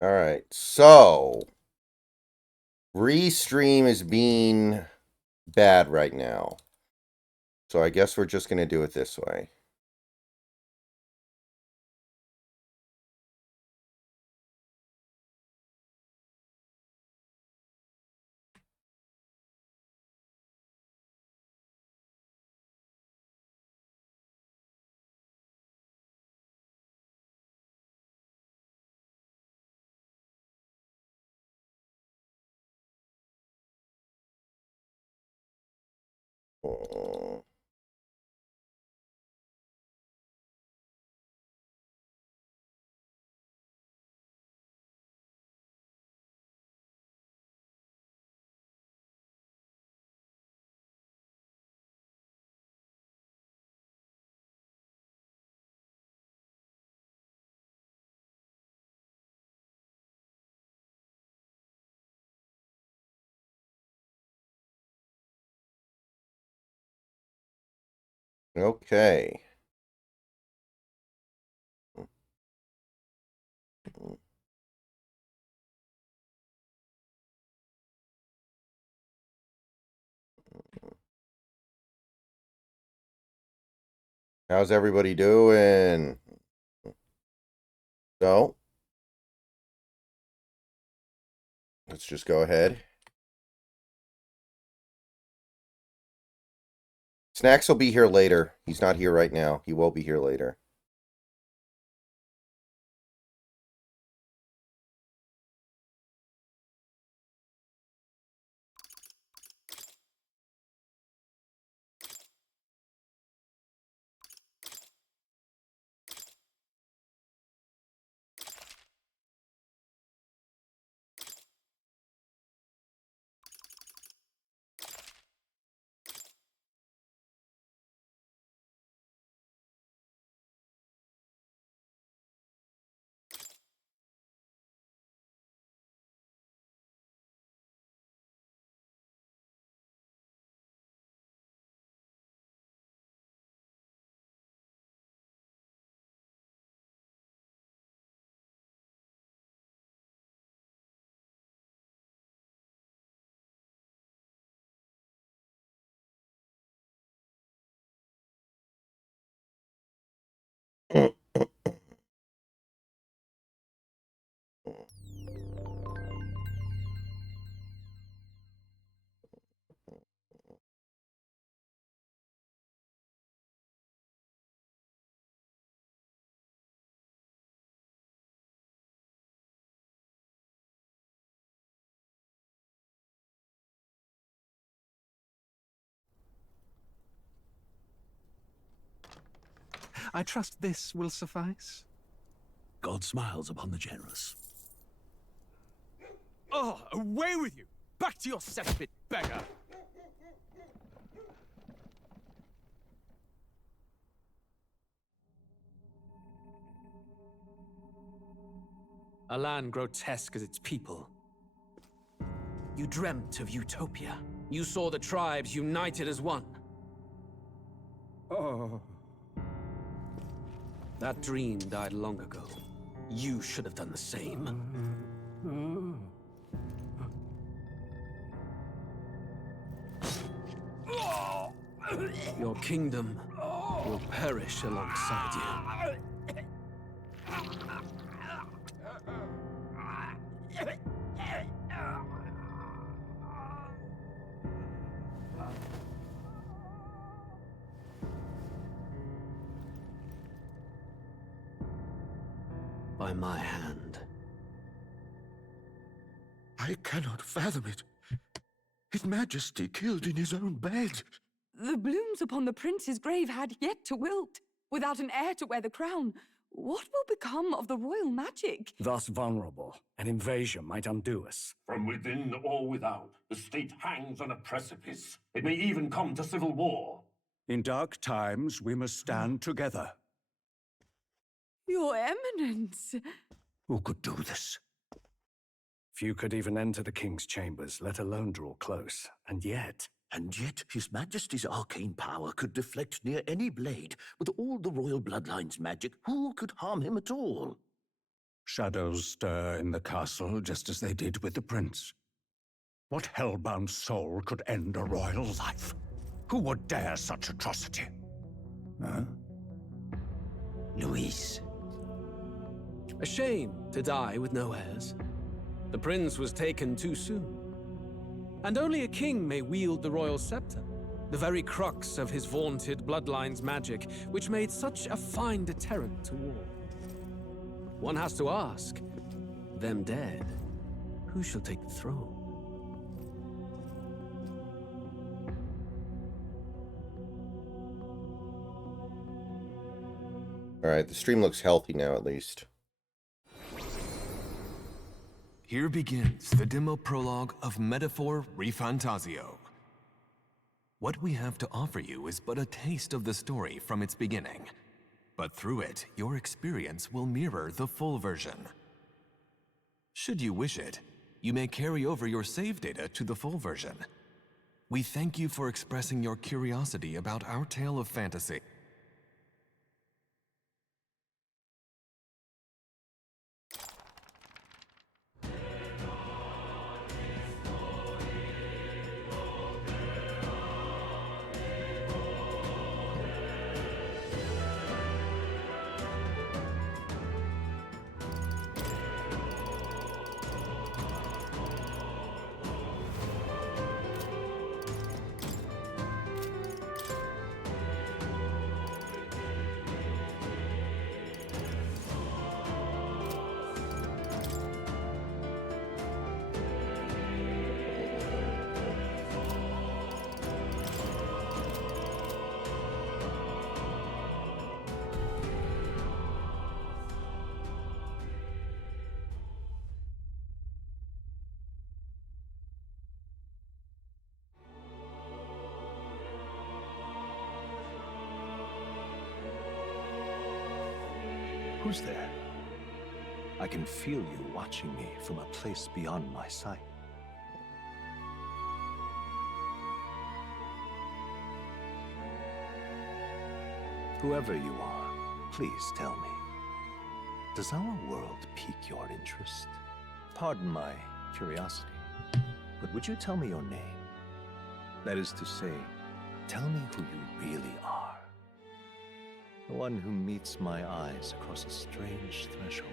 All right. So, Restream is being bad right now. So, I guess we're just going to do it this way. Oh. Okay. How's everybody doing? So, let's just go ahead. Snacks will be here later. He's not here right now. He will be here later. I trust this will suffice. God smiles upon the generous. Oh, away with you! Back to your cesspit, beggar! A land grotesque as its people. You dreamt of utopia. You saw the tribes united as one. Oh. That dream died long ago. You should have done the same. Your kingdom will perish alongside you. By my hand. I cannot fathom it. His Majesty killed in his own bed. The blooms upon the prince's grave had yet to wilt. Without an heir to wear the crown, what will become of the royal magic? Thus vulnerable, an invasion might undo us. From within or without, the state hangs on a precipice. It may even come to civil war. In dark times, we must stand together. Your Eminence! Who could do this? Few could even enter the king's chambers, let alone draw close. And yet, His Majesty's arcane power could deflect near any blade. With all the royal bloodline's magic, who could harm him at all? Shadows stir in the castle just as they did with the prince. What hellbound soul could end a royal life? Who would dare such atrocity? Huh? Luis. A shame to die with no heirs. The prince was taken too soon. And only a king may wield the royal scepter, the very crux of his vaunted bloodline's magic, which made such a fine deterrent to war. One has to ask, them dead, who shall take the throne? Alright, the stream looks healthy now at least. Here begins the demo prologue of Metaphor ReFantazio. What we have to offer you is but a taste of the story from its beginning, but through it, your experience will mirror the full version. Should you wish it, you may carry over your save data to the full version. We thank you for expressing your curiosity about our tale of fantasy. Who's there? I can feel you watching me from a place beyond my sight. Whoever you are, please tell me. Does our world pique your interest? Pardon my curiosity, but would you tell me your name? That is to say, tell me who you really are. The one who meets my eyes across a strange threshold.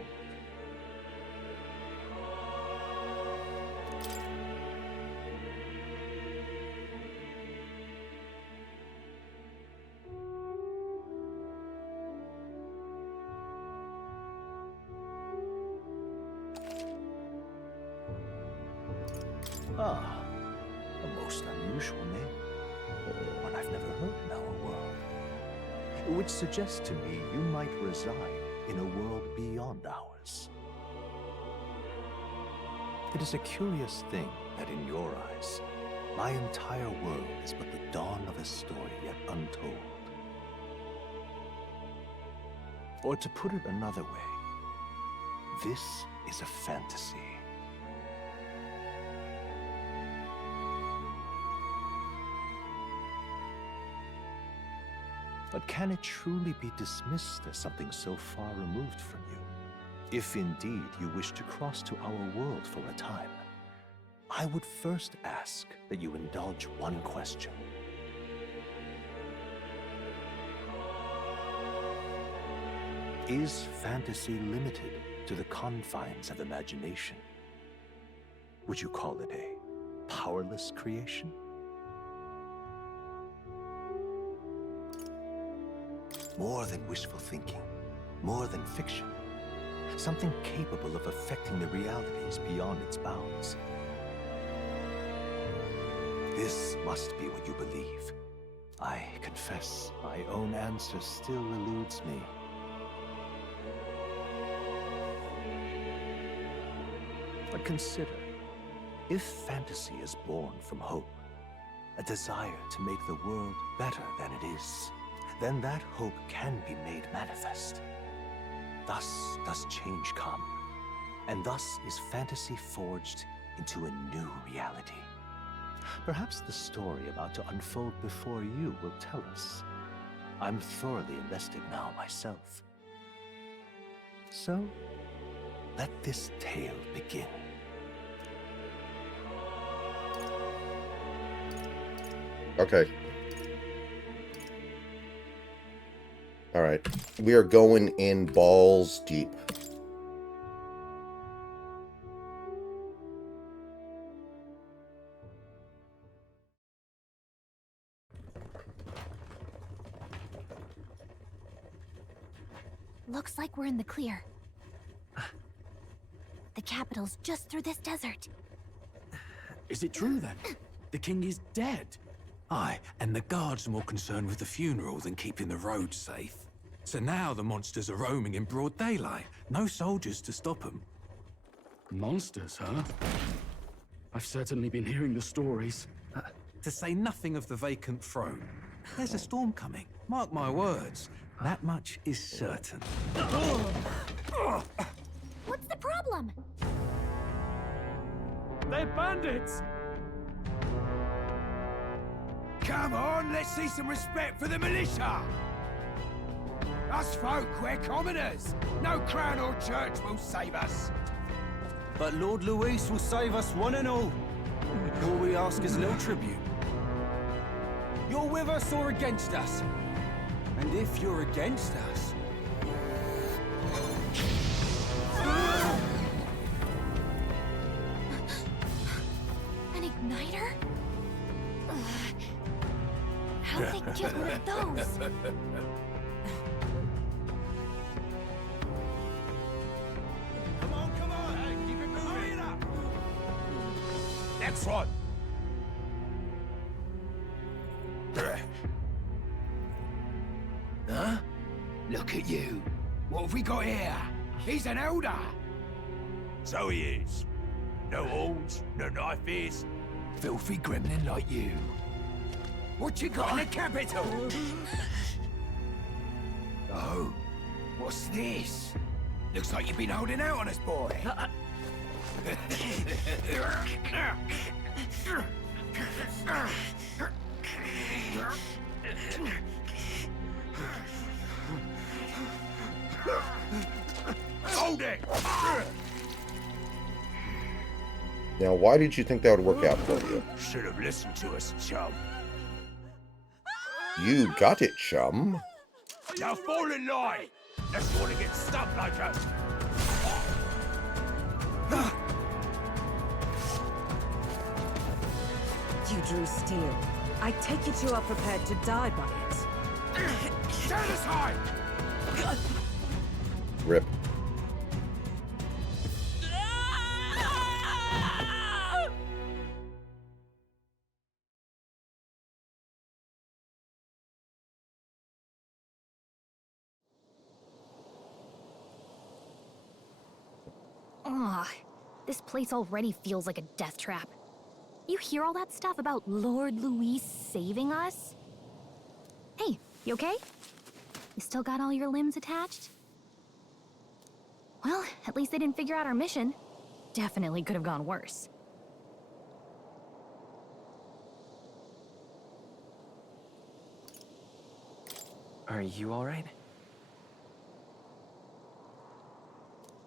Ah, a most unusual name. One I've never heard in our world. Which suggests to me you might reside in a world beyond ours. It is a curious thing that in your eyes, my entire world is but the dawn of a story yet untold. Or to put it another way, this is a fantasy. But can it truly be dismissed as something so far removed from you? If indeed you wish to cross to our world for a time, I would first ask that you indulge one question. Is fantasy limited to the confines of imagination? Would you call it a powerless creation? More than wishful thinking, more than fiction. Something capable of affecting the realities beyond its bounds. This must be what you believe. I confess, my own answer still eludes me. But consider, if fantasy is born from hope, a desire to make the world better than it is, then that hope can be made manifest. Thus does change come, and thus is fantasy forged into a new reality. Perhaps the story about to unfold before you will tell us. I'm thoroughly invested now myself. So, let this tale begin. Okay. Alright. We are going in balls deep. Looks like we're in the clear. The capital's just through this desert. Is it true then? The king is dead? Aye, and the guards are more concerned with the funeral than keeping the roads safe. So now the monsters are roaming in broad daylight. No soldiers to stop them. Monsters, huh? I've certainly been hearing the stories. To say nothing of the vacant throne. There's a storm coming. Mark my words. That much is certain. What's the problem? They're bandits! Come on, let's see some respect for the militia! Us folk, we're commoners. No crown or church will save us. But Lord Luis will save us one and all. All we ask is a little tribute. You're with us or against us? And if you're against us... An igniter? How'd they get one of those? Come on, hey, keep it moving. Hurry it up. Next one. Huh? Look at you. What have we got here? He's an elder. So he is. No horns, no knife ears. Filthy gremlin like you. What you got in the capital? Oh, what's this? Looks like you've been holding out on us, boy. Hold it! Now, why did you think that would work out for you? Should have listened to us, chum. You got it, chum. Now fall in line! Let's want to get stuck like us. You drew steel. I take it you are prepared to die by it. Stand aside! Rip. Ugh, this place already feels like a death trap. You hear all that stuff about Lord Luis saving us? Hey, you okay? You still got all your limbs attached? Well, at least they didn't figure out our mission. Definitely could have gone worse. Are you alright?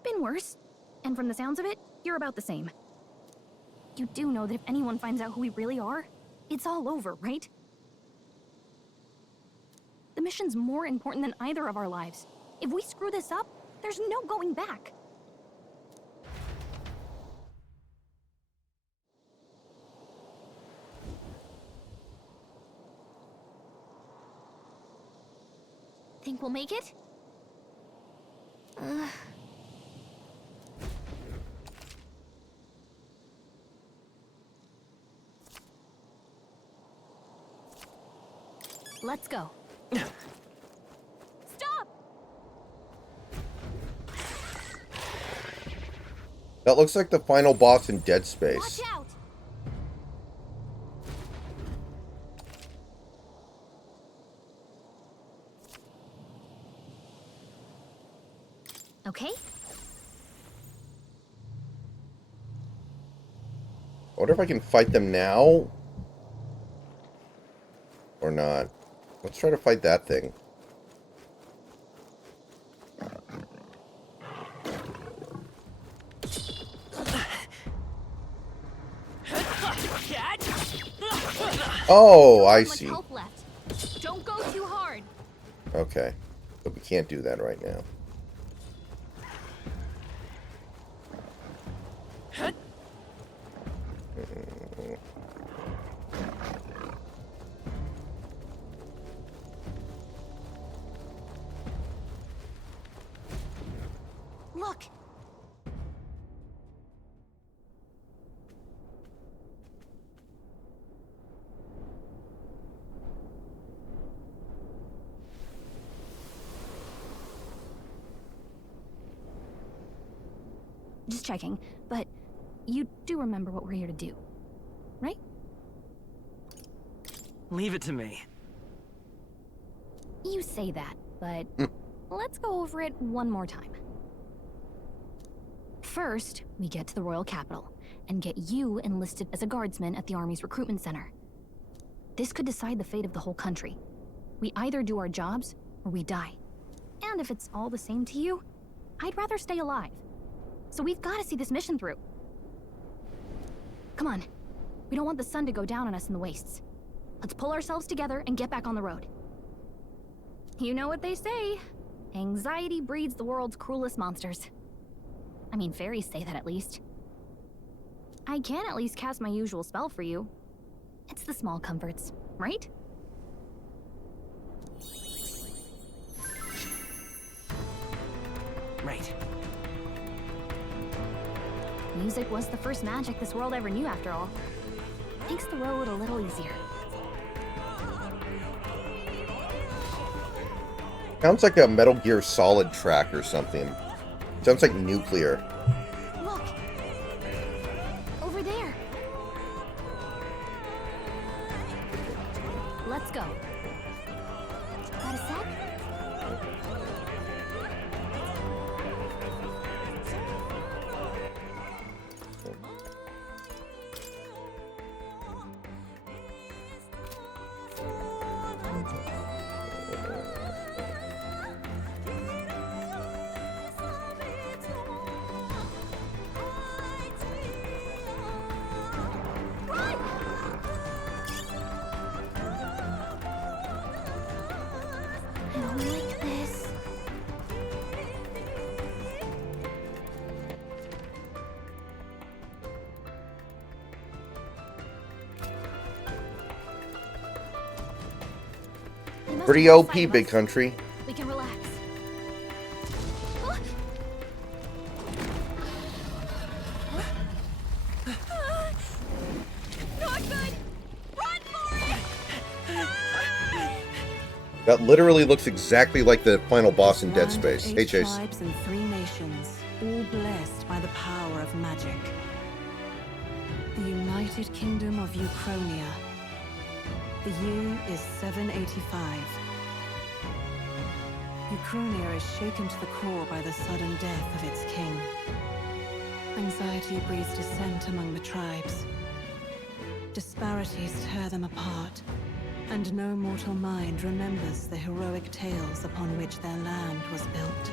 Been worse. And from the sounds of it, you're about the same. You do know that if anyone finds out who we really are, it's all over, right? The mission's more important than either of our lives. If we screw this up, there's no going back. Think we'll make it? Let's go. Stop! That looks like the final boss in Dead Space. Watch out! Okay. I wonder if I can fight them now? Or not. Let's try to fight that thing. Oh, I Not much see. health left. Don't go too hard. Okay. But we can't do that right now. Look. Just checking, but you do remember what we're here to do, right? Leave it to me. You say that, but let's go over it one more time. First, we get to the royal capital and get you enlisted as a guardsman at the army's recruitment center. This could decide the fate of the whole country. We either do our jobs or we die. And if it's all the same to you, I'd rather stay alive. So we've got to see this mission through. Come on. We don't want the sun to go down on us in the wastes. Let's pull ourselves together and get back on the road. You know what they say. Anxiety breeds the world's cruelest monsters. I mean, fairies say that at least. I can at least cast my usual spell for you. It's the small comforts, right? Right. Music was the first magic this world ever knew, after all. Makes the road a little easier. Sounds like a Metal Gear Solid track or something. Sounds like nuclear. Look! Over there! Let's go. Got a sec? I don't like this. They must Pretty be OP, outside of big us. country. We can relax. Not good! Run for it! That literally looks exactly like the final boss in Dead Land of Space. 8 Hey, Chase. tribes and 3 nations, all blessed by the power of magic. The United Kingdom of Uchronia. The year is 785. Uchronia is shaken to the core by the sudden death of its king. Anxiety breeds dissent among the tribes. Disparities tear them apart, and no mortal mind remembers the heroic tales upon which their land was built.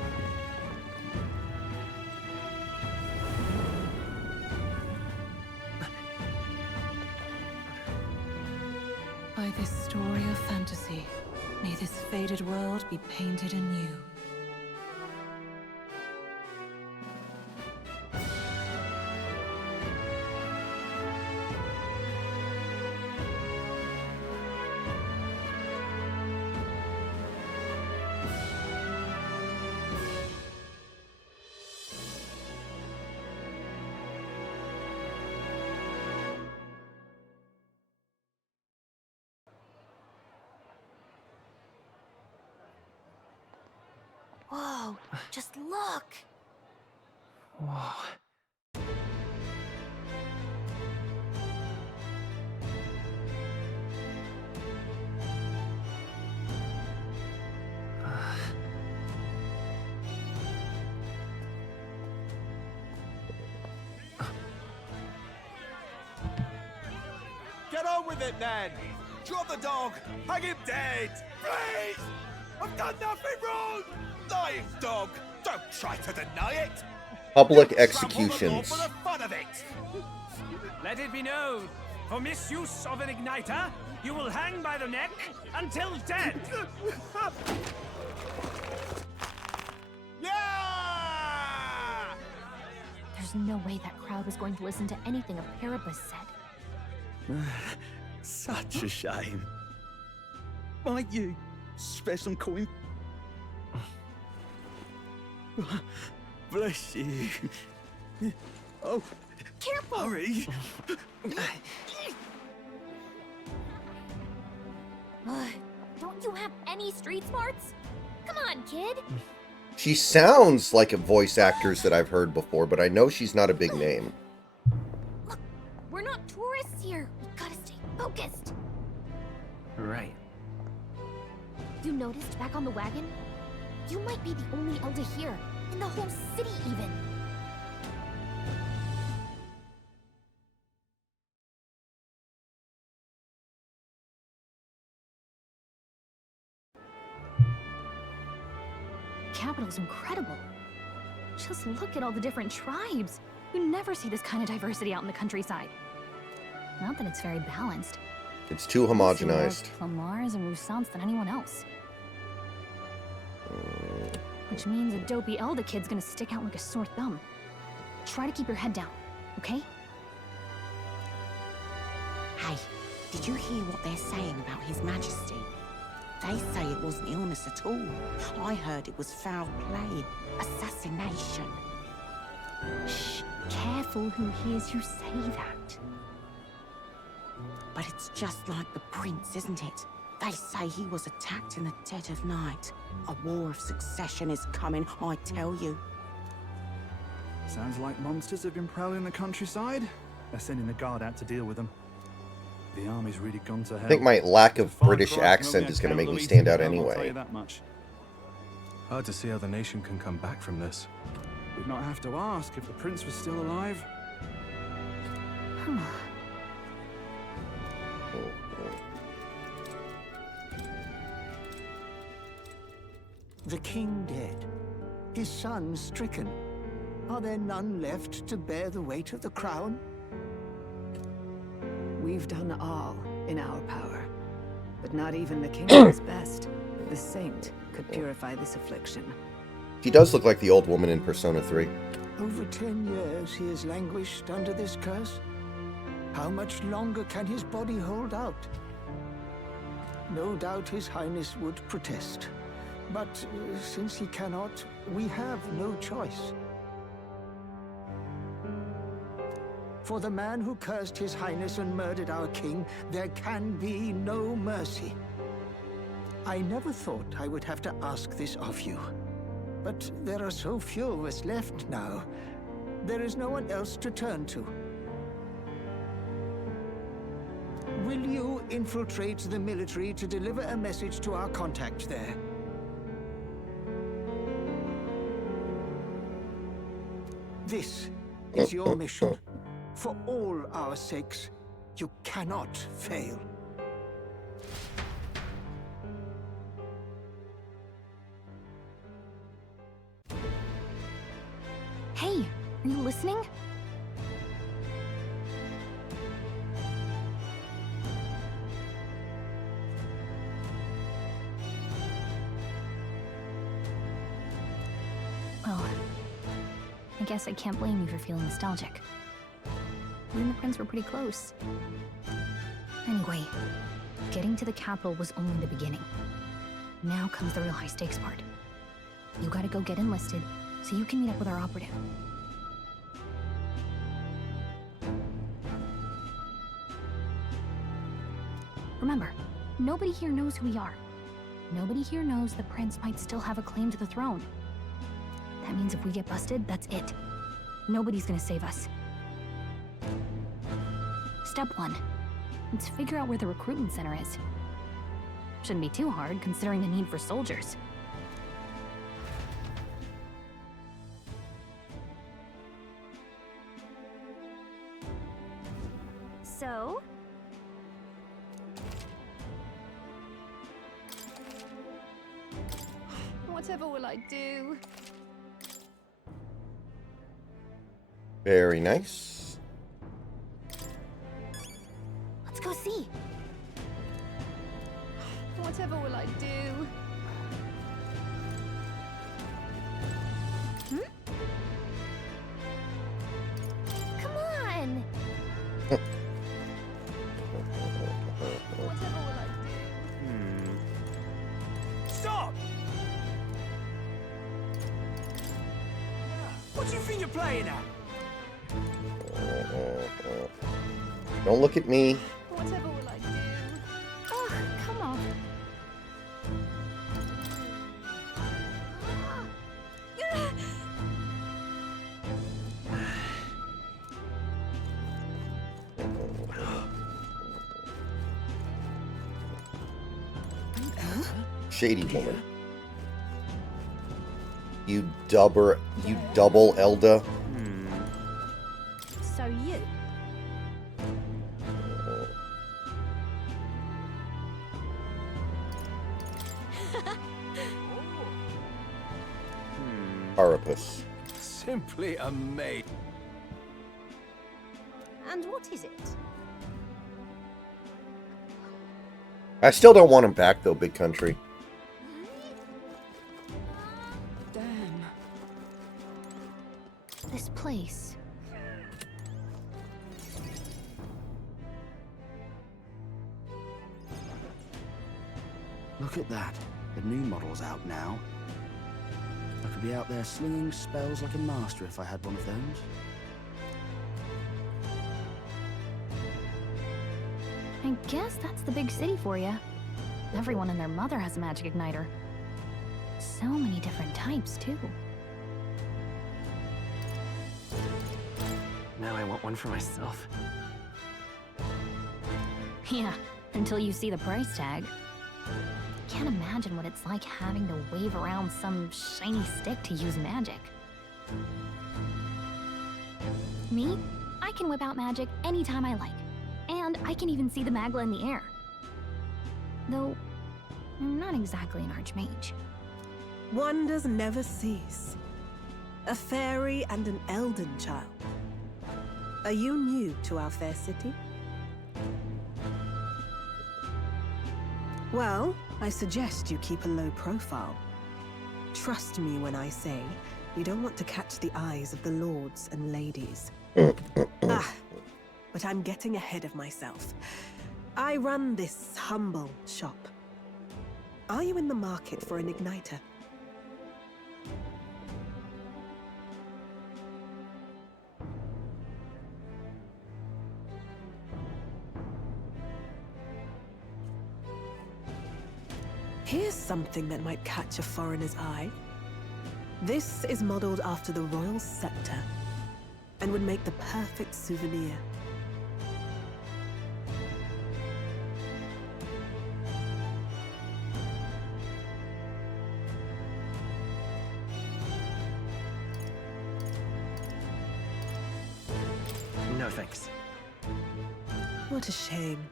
By this story of fantasy, may this faded world be painted anew. Whoa, just look! Whoa. Get on with it, then! Drop the dog! Hang him dead! Please! I've done nothing wrong! Lying dog! Don't try to deny it! Public You trample the law executions. for the fun of it! Let it be known, For misuse of an igniter, you will hang by the neck until dead! Yeah! There's no way that crowd was going to listen to anything a Paribus said. Such a shame. Might you spare some coin? Bless you. Oh, careful! Hurry! Don't you have any street smarts? Come on, kid! She sounds like a voice actors that I've heard before, but I know she's not a big name. Look, we're not tourists here. We gotta stay focused. Right. You noticed back on the wagon? You might be the only elder here, in the whole city even. The capital's incredible. Just look at all the different tribes. You never see this kind of diversity out in the countryside. Not that it's very balanced. It's too homogenized. Lamars and Roussants than anyone else. Which means a dopey Elder kid's gonna stick out like a sore thumb. Try to keep your head down, okay? Hey, did you hear what they're saying about His Majesty? They say it wasn't illness at all. I heard it was foul play, assassination. Shh, careful who hears you say that. But it's just like the prince, isn't it? They say he was attacked in the dead of night. A war of succession is coming, I tell you. Sounds like monsters have been prowling the countryside. They're sending the guard out to deal with them. The army's really gone to hell. I think my lack of British accent is going to make me stand out I'll tell anyway. you that much. Hard to see how the nation can come back from this. We'd not have to ask if the prince was still alive. The king dead, his son stricken. Are there none left to bear the weight of the crown? We've done all in our power, but not even the kingdom's best, the saint, could purify this affliction. She does look like the old woman in Persona 3. Over 10 years he has languished under this curse. How much longer can his body hold out? No doubt His Highness would protest. But since he cannot, we have no choice. For the man who cursed His Highness and murdered our king, there can be no mercy. I never thought I would have to ask this of you. But there are so few of us left now. There is no one else to turn to. Will you infiltrate the military to deliver a message to our contact there? This is your mission. For all our sakes, you cannot fail. Hey, are you listening? Well, I guess I can't blame you for feeling nostalgic. You and the prince were pretty close. Anyway, getting to the capital was only the beginning. Now comes the real high-stakes part. You gotta go get enlisted, so you can meet up with our operative. Remember, nobody here knows who we are. Nobody here knows the prince might still have a claim to the throne. That means if we get busted, that's it. Nobody's gonna save us. Step 1. Let's figure out where the recruitment center is. Shouldn't be too hard, considering the need for soldiers. So? Whatever will I do? Very nice. go see. Whatever will I do? Hmm? Come on! Whatever will I do? Stop! What do you think you're playing at? Don't look at me. Whatever will I do? Ugh, come on. Shady woman. You double Elda. So you. Carapace. Simply amazing. And what is it? I still don't want him back though, Big Country. Damn. This place. Look at that. The new model's out now. I could be out there slinging spells like a master if I had one of those. I guess that's the big city for you. Everyone and their mother has a magic igniter. So many different types, too. Now I want one for myself. Yeah, until you see the price tag. Can't imagine what it's like having to wave around some shiny stick to use magic. Me? I can whip out magic anytime I like. And I can even see the Magla in the air. Though, I'm not exactly an archmage. Wonders never cease. A fairy and an elden child. Are you new to our fair city? Well, I suggest you keep a low profile. Trust me when I say you don't want to catch the eyes of the lords and ladies. But I'm getting ahead of myself. I run this humble shop. Are you in the market for an igniter? Here's something that might catch a foreigner's eye. This is modeled after the royal scepter and would make the perfect souvenir. No thanks. What a shame.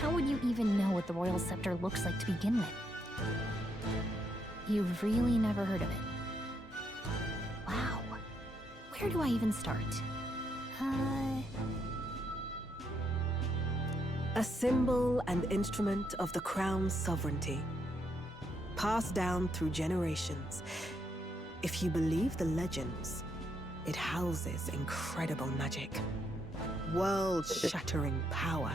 How would you even know what the royal scepter looks like to begin with? You've really never heard of it. Wow. Where do I even start? A symbol and instrument of the crown's sovereignty. Passed down through generations. If you believe the legends, it houses incredible magic. World-shattering power.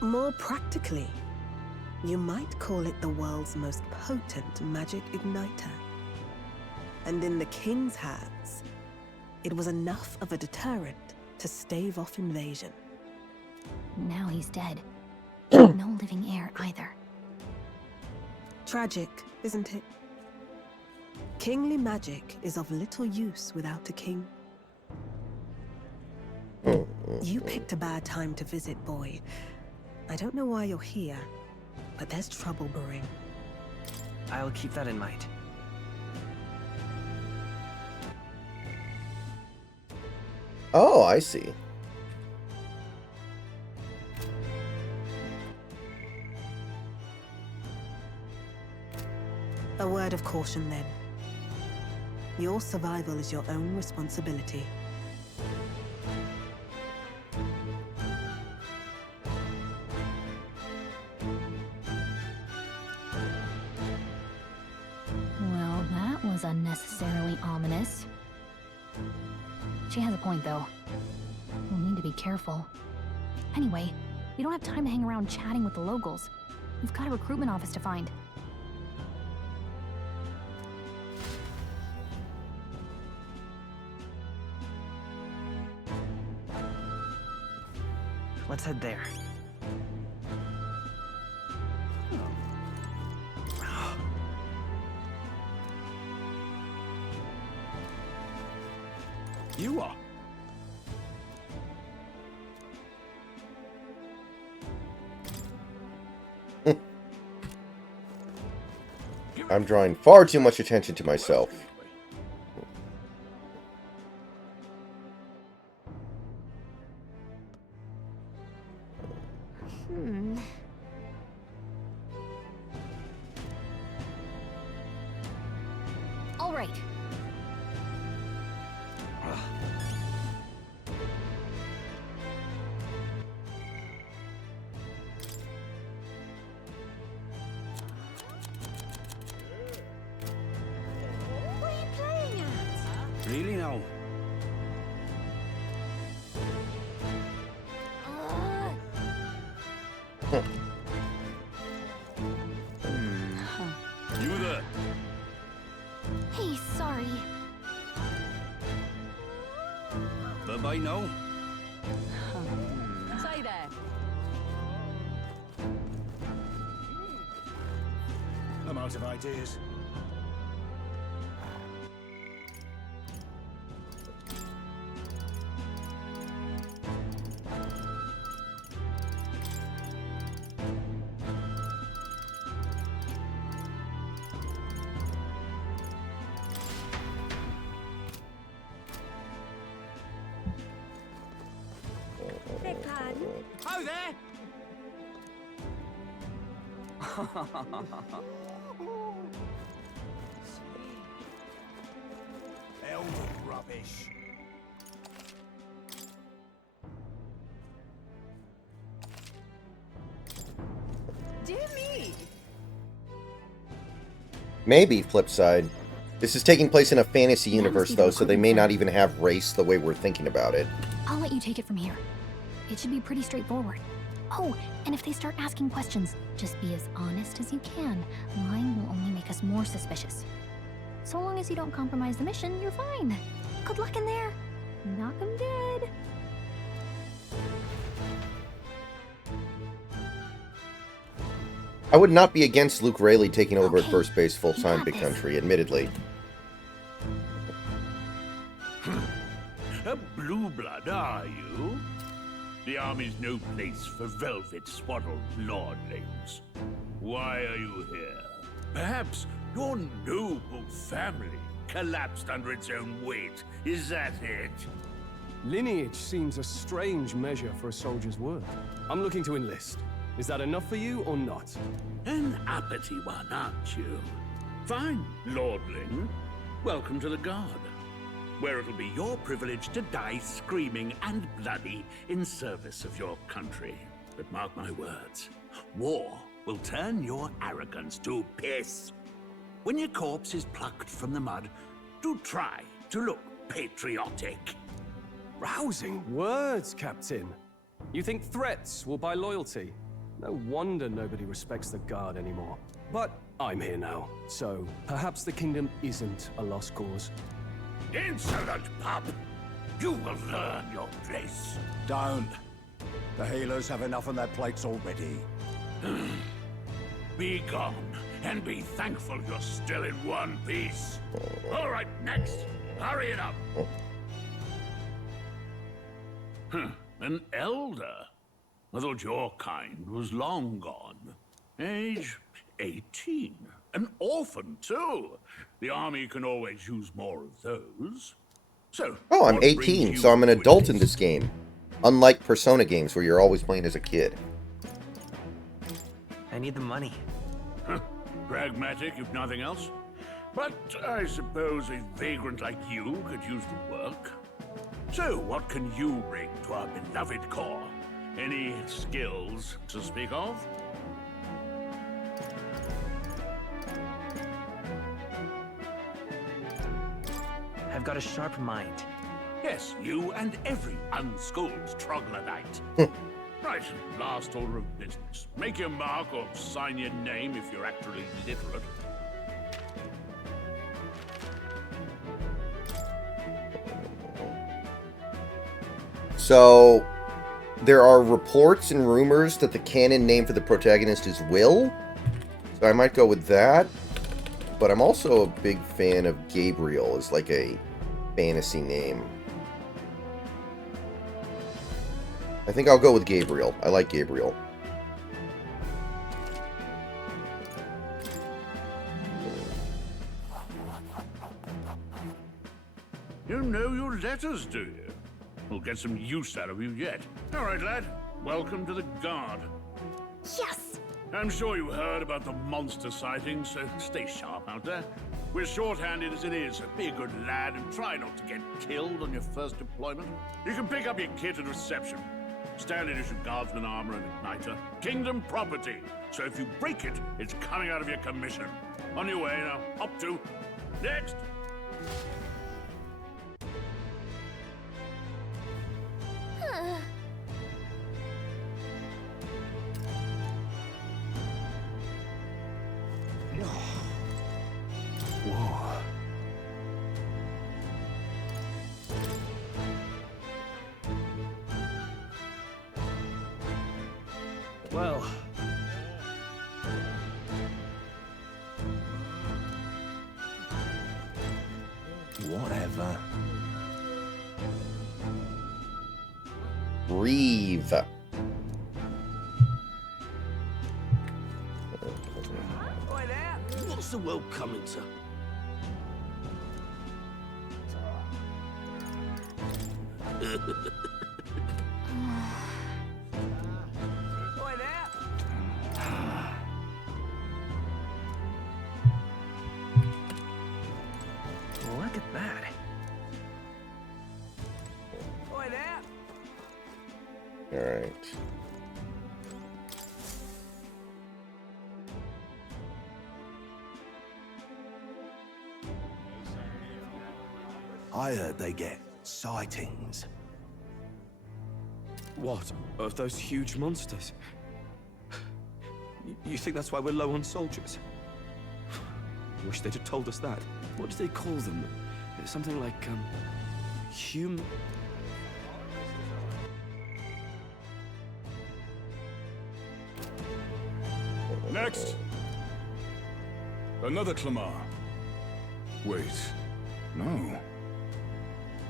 More practically, you might call it the world's most potent magic igniter. And in the king's hands, it was enough of a deterrent to stave off invasion. Now he's dead. No living heir either. Tragic, isn't it? Kingly magic is of little use without a king. You picked a bad time to visit, boy. I don't know why you're here, but there's trouble brewing. I'll keep that in mind. Oh, I see. A word of caution, then. Your survival is your own responsibility. ominous. She has a point, though. We'll need to be careful. Anyway, we don't have time to hang around chatting with the locals. We've got a recruitment office to find. Let's head there. You are. I'm drawing far too much attention to myself. All right. What are you playing at? Really now? You there? Hey, sorry. Bye-bye now. Say there. I'm out of ideas. Beg pardon? Ho there! Elven rubbish. Dear me. Maybe, flip side. This is taking place in a fantasy universe, though, so they may not even have race the way we're thinking about it. I'll let you take it from here. It should be pretty straightforward. Oh, and if they start asking questions, just be as honest as you can. Lying will only make us more suspicious. So long as you don't compromise the mission, you're fine. Good luck in there. Knock 'em dead. I would not be against Luke Rayleigh taking over at first base full-time Big Country, admittedly. A blue blood, are you? The army's no place for velvet-swaddled lordlings. Why are you here? Perhaps your noble family collapsed under its own weight. Is that it? Lineage seems a strange measure for a soldier's worth. I'm looking to enlist. Is that enough for you or not? An uppity one, aren't you? Fine, lordling. Welcome to the Guard, where it'll be your privilege to die screaming and bloody in service of your country. But mark my words, war will turn your arrogance to piss. When your corpse is plucked from the mud, do try to look patriotic. Rousing words, Captain. You think threats will buy loyalty? No wonder nobody respects the Guard anymore. But I'm here now, so perhaps the kingdom isn't a lost cause. Insolent pup! You will learn your place. Don't. The healers have enough on their plates already. Be gone, and be thankful you're still in one piece. All right, next. Hurry it up. An elder? I thought your kind was long gone. Age 18. An orphan, too. The army can always use more of those. So, Oh, I'm what brings 18, you so I'm an to adult in this game. Unlike Persona games where you're always playing as a kid. I need the money. Pragmatic, if nothing else. But I suppose a vagrant like you could use the work. So, what can you bring to our beloved corps? Any skills to speak of? got a sharp mind. Yes, you and every unschooled troglodyte. Right, last order of business. Make your mark or sign your name if you're actually literate. So, there are reports and rumors that the canon name for the protagonist is Will. So I might go with that. But I'm also a big fan of Gabriel as like a fantasy name. I think I'll go with Gabriel. I like Gabriel. You know your letters, do you? We'll get some use out of you yet. All right, lad. Welcome to the Guard. Yes! I'm sure you heard about the monster sightings, so stay sharp out there. We're short-handed as it is, so be a good lad and try not to get killed on your first deployment. You can pick up your kit at reception. Standard issue guardsman armor and igniter. Kingdom property. So if you break it, it's coming out of your commission. On your way now. Up to. Next! Whoa. Well, whatever. Reeve. What's the world coming to? look at that. All right. I heard they get sightings. What? Of those huge monsters? You think that's why we're low on soldiers? Wish they'd have told us that. What do they call them? Something like, human... Next! Another Clamar. Wait. No.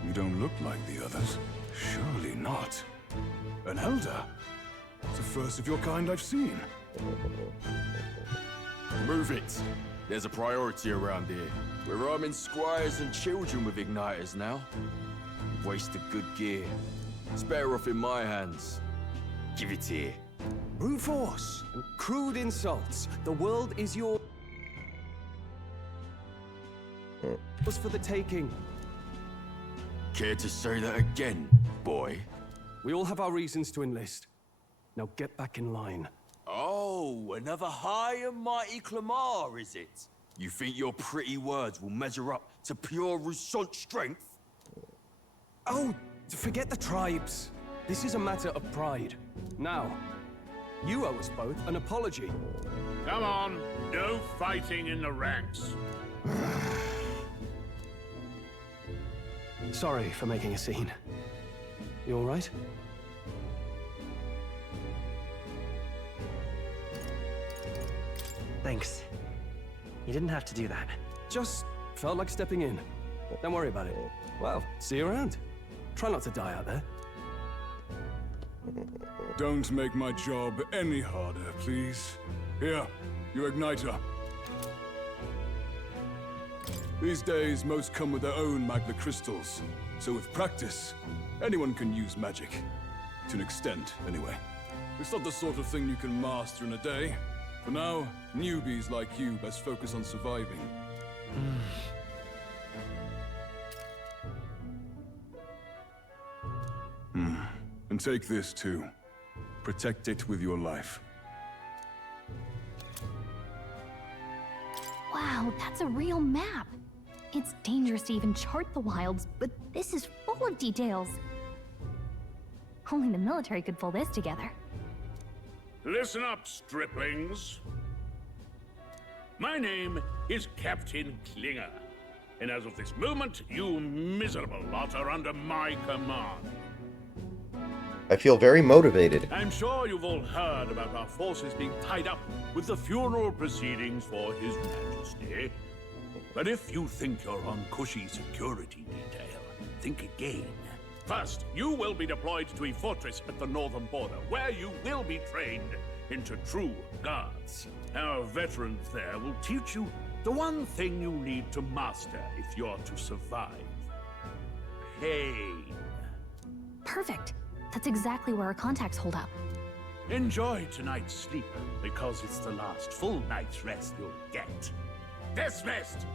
You don't look like the others. Surely not. An elder? It's the first of your kind I've seen. Move it. There's a priority around here. We're arming squires and children with igniters now. Wasted good gear. It's better off in my hands. Give it here. Brute force and crude insults. The world is yours for the taking. Care to say that again, boy? We all have our reasons to enlist. Now get back in line. Oh, another high and mighty Clamar, is it? You think your pretty words will measure up to pure Rousseau strength? Oh, forget the tribes. This is a matter of pride. Now, you owe us both an apology. Come on, no fighting in the ranks. Sorry for making a scene. You all right? Thanks. You didn't have to do that. Just felt like stepping in. Don't worry about it. Well, see you around. Try not to die out there. Don't make my job any harder, please. Here, your igniter. These days, most come with their own magna crystals. So with practice, anyone can use magic. To an extent, anyway. It's not the sort of thing you can master in a day. For now, newbies like you best focus on surviving. And take this too. Protect it with your life. Wow, that's a real map. It's dangerous to even chart the wilds, but this is full of details. Only the military could pull this together. Listen up, striplings. My name is Captain Klinger, and as of this moment, you miserable lot are under my command. I feel very motivated. I'm sure you've all heard about our forces being tied up with the funeral proceedings for His Majesty. But if you think you're on cushy security detail, think again. First, you will be deployed to a fortress at the northern border, where you will be trained into true guards. Our veterans there will teach you the one thing you need to master if you're to survive. Pain. Perfect. That's exactly where our contacts hold up. Enjoy tonight's sleep, because it's the last full night's rest you'll get. Dismissed!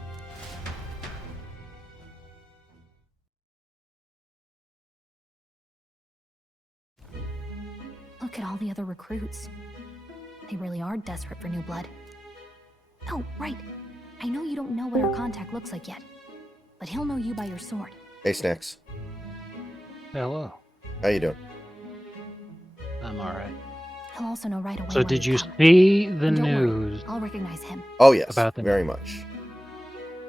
Look at all the other recruits. They really are desperate for new blood. Oh, right. I know you don't know what our contact looks like yet, but he'll know you by your sword. Hey, Snacks. Hello. How you doing? I'm alright. He'll also know right away. So where did we you come. see the And don't worry, news? I'll recognize him. Oh, yes. About the very much.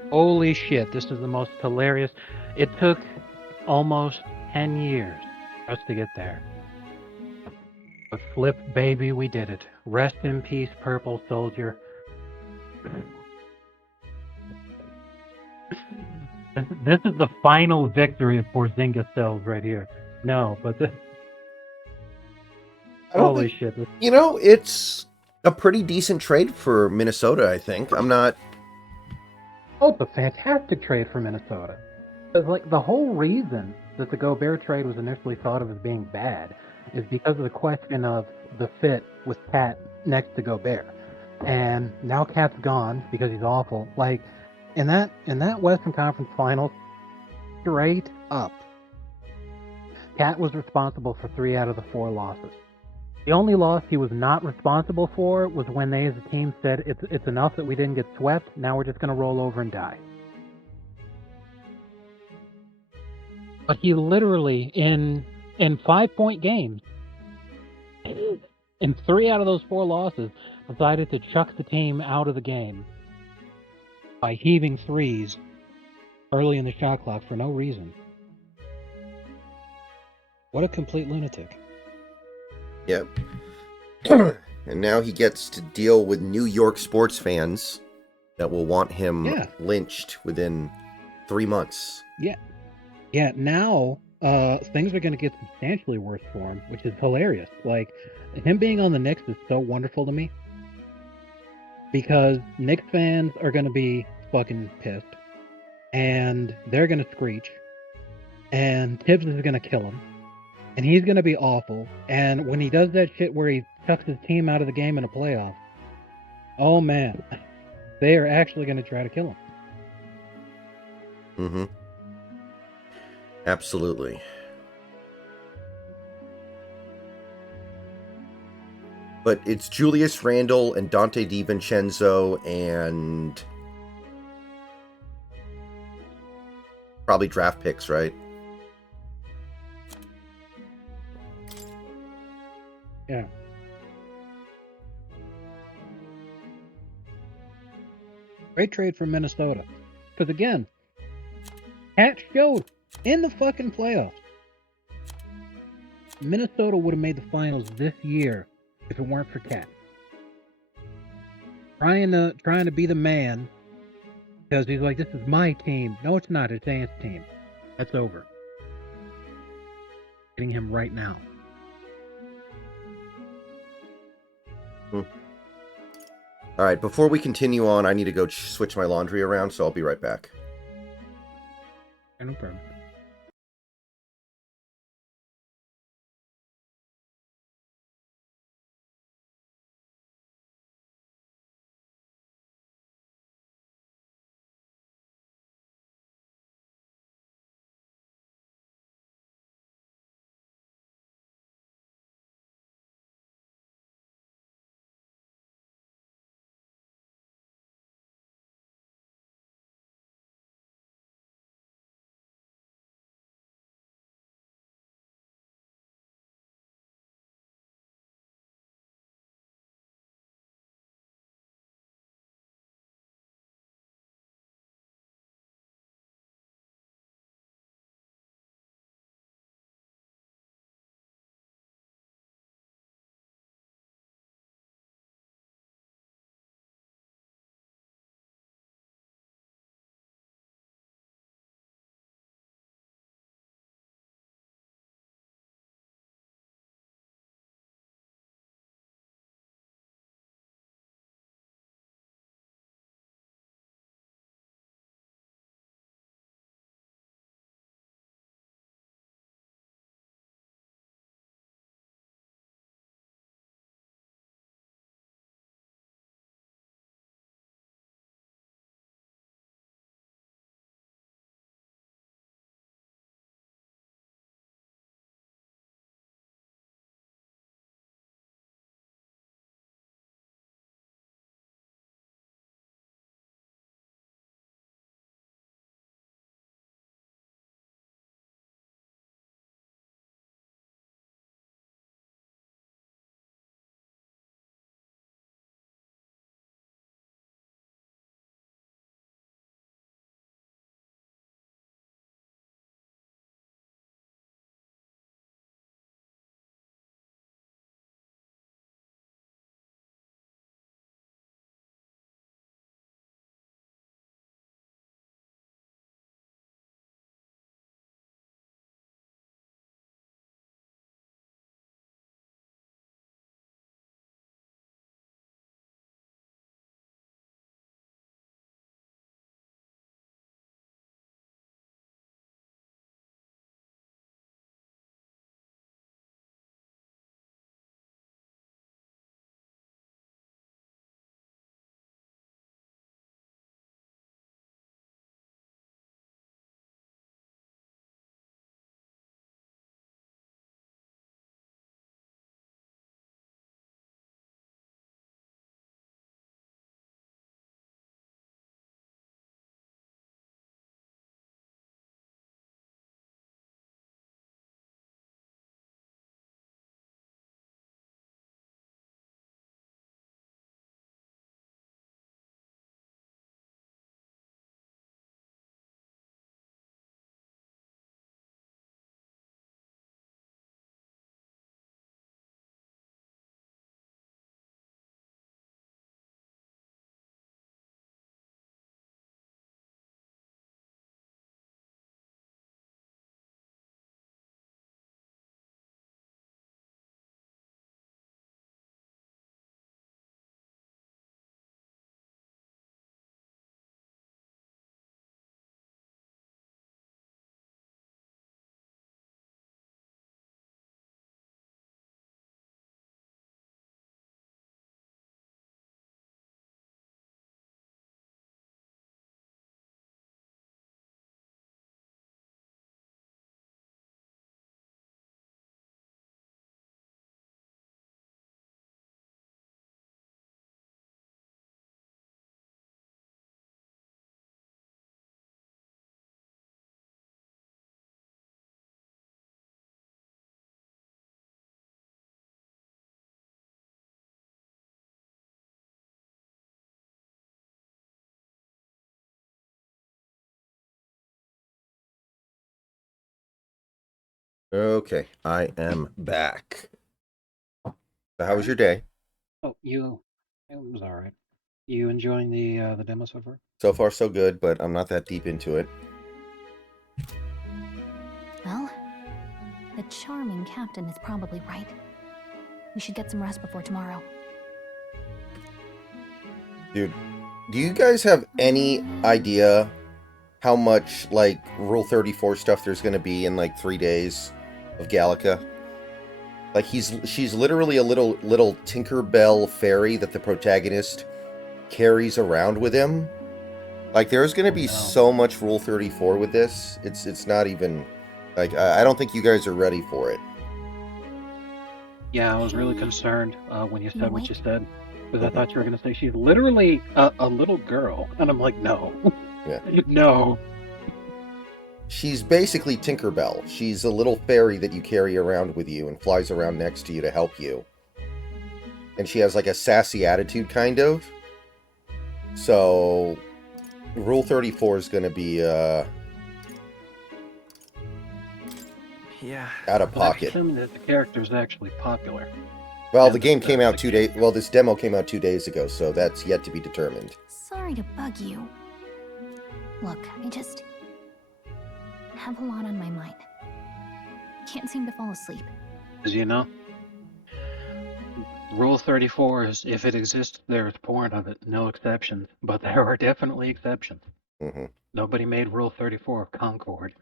Holy shit, this is the most hilarious. It took almost 10 years for us to get there. But flip, baby, we did it. Rest in peace, Purple Soldier. This is the final victory of Porzingis cells right here. No, but this... Holy shit. This... You know, it's a pretty decent trade for Minnesota, I think. I'm not... Oh, it's a fantastic trade for Minnesota. Because, like, the whole reason that the Gobert trade was initially thought of as being bad is because of the question of the fit with Cat next to Gobert. And now Cat's gone because he's awful. Like, in that Western Conference Finals, straight up, Cat was responsible for 3 out of the 4 losses. The only loss he was not responsible for was when they as a team said, it's enough that we didn't get swept, now we're just going to roll over and die. But he literally, in 5-point games, in 3 out of those 4 losses, decided to chuck the team out of the game by heaving threes early in the shot clock for no reason. What a complete lunatic. Yep. And now he gets to deal with New York sports fans that will want him lynched within 3 months. Yeah. Yeah, now things are going to get substantially worse for him, which is hilarious. Like, him being on the Knicks is so wonderful to me. Because Knicks fans are going to be fucking pissed. And they're going to screech. And Tibbs is going to kill him. And he's going to be awful. And when he does that shit where he chucks his team out of the game in a playoff, oh man, they are actually going to try to kill him. Mm-hmm. Absolutely. But it's Julius Randle and Dante DiVincenzo and probably draft picks, right? Yeah. Great trade for Minnesota. Because again, Cat showed in the fucking playoffs. Minnesota would have made the finals this year if it weren't for Cat. Trying to be the man because he's like, this is my team. No, it's not. It's Ant's team. That's over. Getting him right now. All right, before we continue on, I need to go switch my laundry around, so I'll be right back. No problem. Okay, I am back. So how was your day? Oh, it was all right. You enjoying the demo so far? So far, so good, but I'm not that deep into it. Well, the charming captain is probably right. We should get some rest before tomorrow. Dude, do you guys have any idea how much, like, Rule 34 stuff there's going to be in, like, 3 days of Gallica? Like, she's literally a little Tinkerbell fairy that the protagonist carries around with him. Like, there's going to be so much Rule 34 with this. It's not even... Like, I don't think you guys are ready for it. Yeah, I was really concerned when you said what you said. Because I thought you were going to say she's literally a little girl. And I'm like, no. Yeah. No. She's basically Tinkerbell. She's a little fairy that you carry around with you and flies around next to you to help you. And she has like a sassy attitude, kind of. So, Rule 34 is going to be Yeah. out of pocket. Tell me that the character is actually popular. Well, the game came out 2 days... Well, this demo came out 2 days ago, so that's yet to be determined. Sorry to bug you. Look, I just have a lot on my mind. Can't seem to fall asleep. As you know, Rule 34 is if it exists, there's porn of it. No exceptions. But there are definitely exceptions. Mm-hmm. Nobody made Rule 34 of Concord.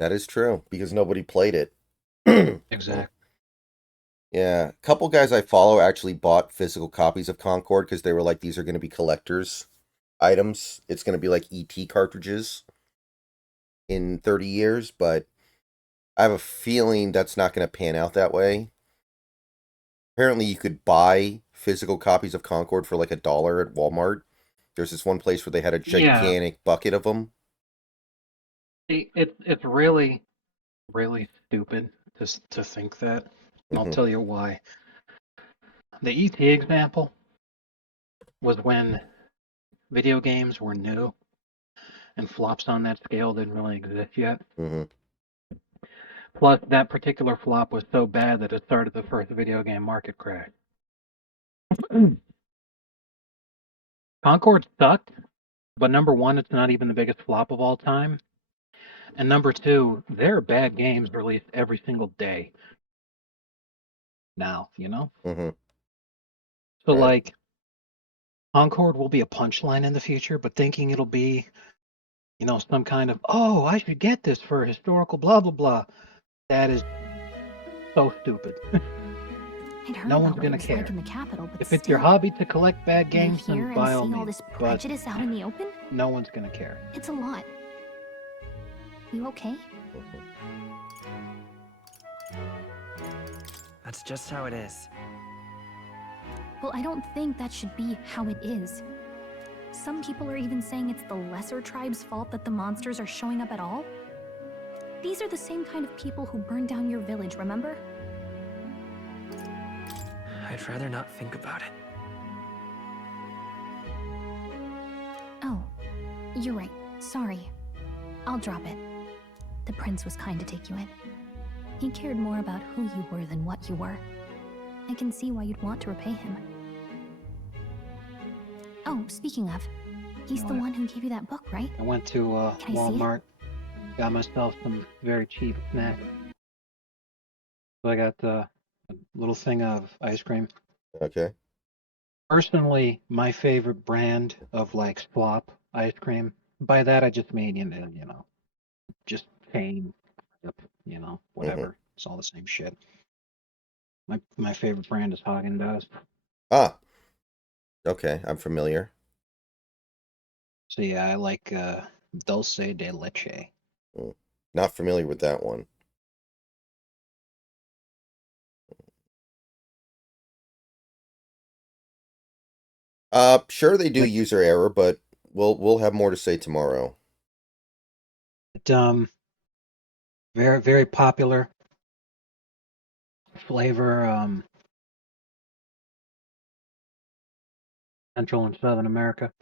That is true, because nobody played it. Exactly. Yeah, a couple guys I follow actually bought physical copies of Concord because they were like, these are going to be collector's items. It's going to be like ET cartridges in 30 years, but I have a feeling that's not going to pan out that way. Apparently, you could buy physical copies of Concord for like $1 at Walmart. There's this one place where they had a gigantic bucket of them. It's really, really stupid to think that. And I'll tell you why. The ET example was when video games were new and flops on that scale didn't really exist yet. Mm-hmm. Plus, that particular flop was so bad that it started the first video game market crash. Concord sucked, but number one, it's not even the biggest flop of all time. And number two, there are bad games released every single day. Now, you know? Mm-hmm. So, like, Concord will be a punchline in the future, but thinking it'll be, you know, some kind of, oh, I should get this for historical blah, blah, blah. That is so stupid. I'd heard No about one's what gonna it was care. like in the capital, but If it's your still, hobby to collect bad games, hear then and by all see all means. this But prejudice out in the open? no one's gonna care. It's a lot. You okay? That's just how it is. Well, I don't think that should be how it is. Some people are even saying it's the lesser tribe's fault that the monsters are showing up at all. These are the same kind of people who burned down your village, remember? I'd rather not think about it. Oh, you're right. Sorry. I'll drop it. The prince was kind to take you in. He cared more about who you were than what you were. I can see why you'd want to repay him. Oh, speaking of, he's the one who gave you that book, right? I went to Can I see it? Walmart, got myself some very cheap snacks. So I got a little thing of ice cream. Okay. Personally, my favorite brand of like slop ice cream. By that I just mean you know, just chain, you know, whatever. It's all the same shit. My favorite brand is Haagen-Dazs. Ah. Okay, I'm familiar. So yeah, I like Dulce de Leche. Not familiar with that one. Sure they do user error, but we'll have more to say tomorrow. Very very popular flavor, Central and Southern America.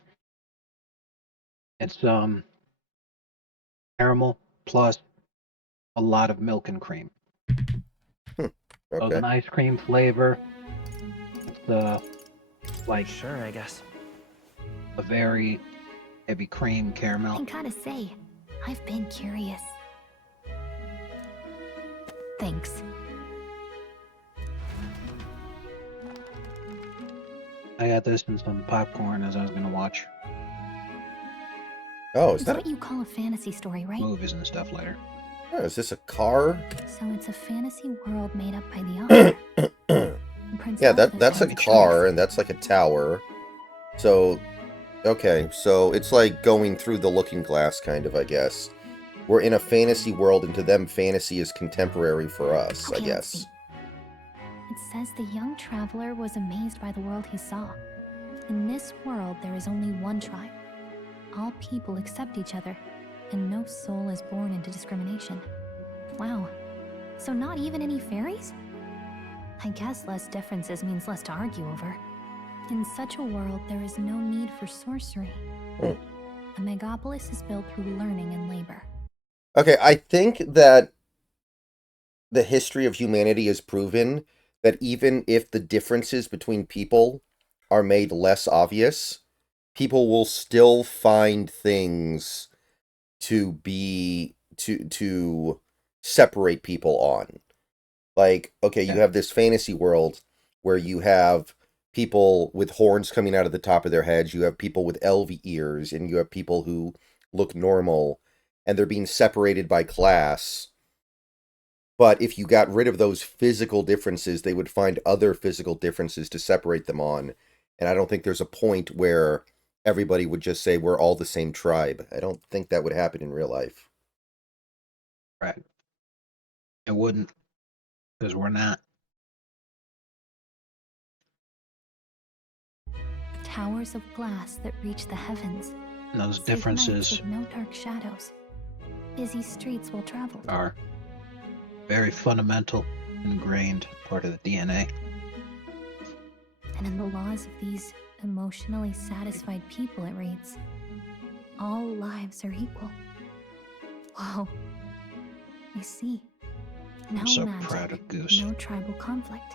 It's caramel plus a lot of milk and cream. So it's Okay. an ice cream flavor. It's like Sure, I guess. a very heavy cream caramel. I gotta say, I've been curious. Thanks. I got this and some popcorn as I was gonna watch Oh, It's what you call a fantasy story, right? movies and stuff later. Oh, is this a car? So it's a fantasy world made up by the author. Prince Yeah, loved this that's a one. car, and that's like a tower. So, okay, so it's like going through the looking glass, kind of, I guess. We're in a fantasy world, and to them, fantasy is contemporary for us, I Okay, let's guess. see. It says the young traveler was amazed by the world he saw. In this world, there is only one tribe. All people accept each other, and no soul is born into discrimination. Wow. So not even any fairies? I guess less differences means less to argue over. In such a world, there is no need for sorcery. Hmm. A megapolis is built through learning and labor. Okay, I think that the history of humanity has proven that even if the differences between people are made less obvious, people will still find things to separate people on. Like, okay, you have this fantasy world where you have people with horns coming out of the top of their heads, you have people with elven ears, and you have people who look normal, and they're being separated by class. But if you got rid of those physical differences, they would find other physical differences to separate them on. And I don't think there's a point where everybody would just say we're all the same tribe. I don't think that would happen in real life. Right. It wouldn't, because we're not. Towers of glass that reach the heavens. Those Safe differences nights with no dark shadows. Busy streets well traveled. are very fundamental, ingrained part of the DNA. And in the laws of these emotionally satisfied people, it reads, all lives are equal. Wow. I see. No I'm so magic, proud of Goose. no tribal conflict.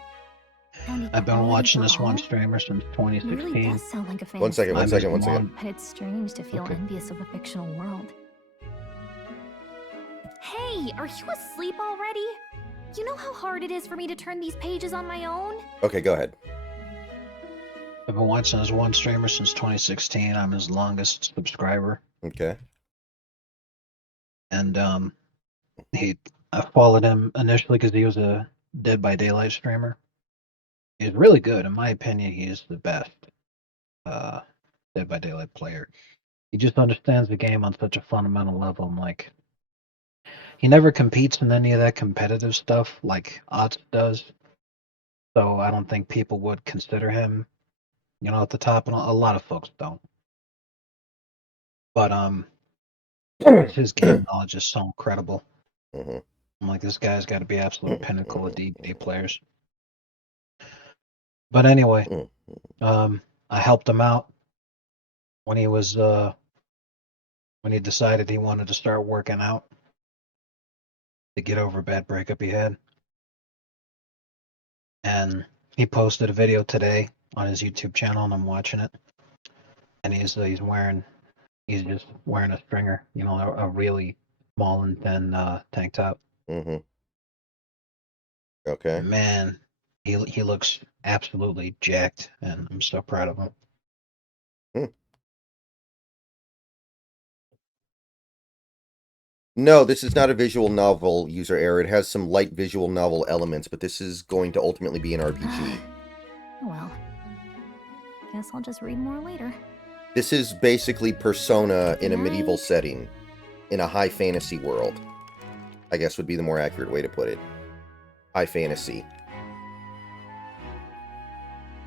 And I've been equality watching for this one all? streamer since It 2016. really does sound like a fantasy. One second. But it's strange to feel Okay. envious of a fictional world. Hey, are you asleep already? You know how hard it is for me to turn these pages on my own? Okay, go ahead. I've been watching this one streamer since 2016. I'm his longest subscriber. Okay. And I followed him initially because he was a Dead by Daylight streamer. He's really good. In my opinion, he is the best Dead by Daylight player. He just understands the game on such a fundamental level. I'm like, he never competes in any of that competitive stuff like Ots does. So I don't think people would consider him, at the top, and a lot of folks don't. But his game knowledge is so incredible. Mm-hmm. I'm like, this guy's got to be absolute pinnacle of D&D players. But anyway, I helped him out when he was when he decided he wanted to start working out to get over a bad breakup he had. And he posted a video today on his YouTube channel, and I'm watching it. And he's just wearing a stringer, a really small and thin tank top. Mm-hmm. Okay. Man, he looks absolutely jacked, and I'm so proud of him. No, this is not a visual novel, user error. It has some light visual novel elements, but this is going to ultimately be an RPG. Well, guess I'll just read more later. This is basically Persona in a medieval setting, in a high fantasy world. I guess would be the more accurate way to put it. High fantasy.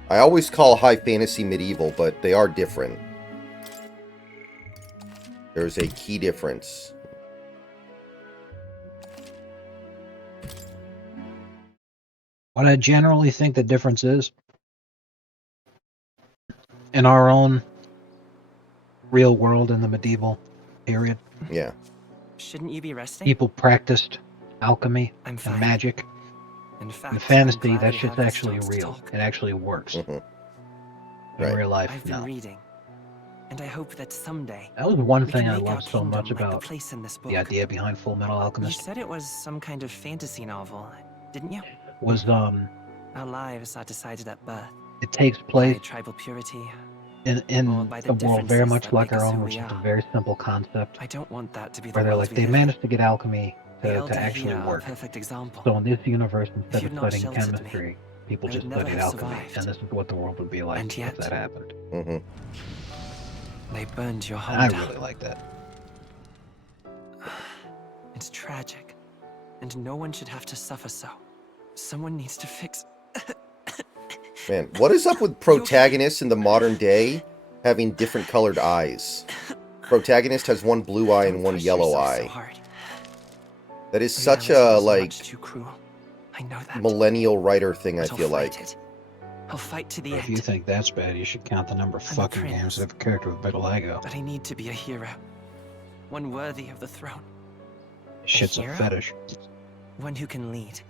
I always call high fantasy medieval, but they are different. There's a key difference. What I generally think the difference is, in our own real world in the medieval period, Shouldn't you be resting? people practiced alchemy I'm and fine. magic. In fact, In fantasy, I'm glad that we shit's have this actually chance to real. talk. It actually works. In Right. real life, I've been no. reading, and I hope that someday That was one we thing can I make our loved so much kingdom like the about place in this book. the idea behind Full Metal You Alchemist said it was some kind of fantasy novel, didn't you? was Our lives are decided at birth. it takes place By tribal purity, in by the a world very differences much that like make our us own, who which we is a are. very simple concept. I don't want that to be the Where they're world like we they live in. managed to get alchemy The to elder actually here are a work. perfect example. So in this universe, If instead of you'd not studying sheltered me, chemistry, people I just would never studied have alchemy, survived. and this is what the world would be like And if yet, that happened. they burned your home I down. really like that. It's tragic, and no one should have to suffer so. Someone needs to fix. Man, what is up with protagonists in the modern day having different colored eyes? Protagonist has one blue eye and one yellow eye. That is such a, like, millennial writer thing, I feel like. I'll fight to the If end. you think that's bad, you should count the number of fucking games that have a character with vitiligo. But I need to be a hero. One worthy of the throne. Shit's a hero? fetish. One who can lead.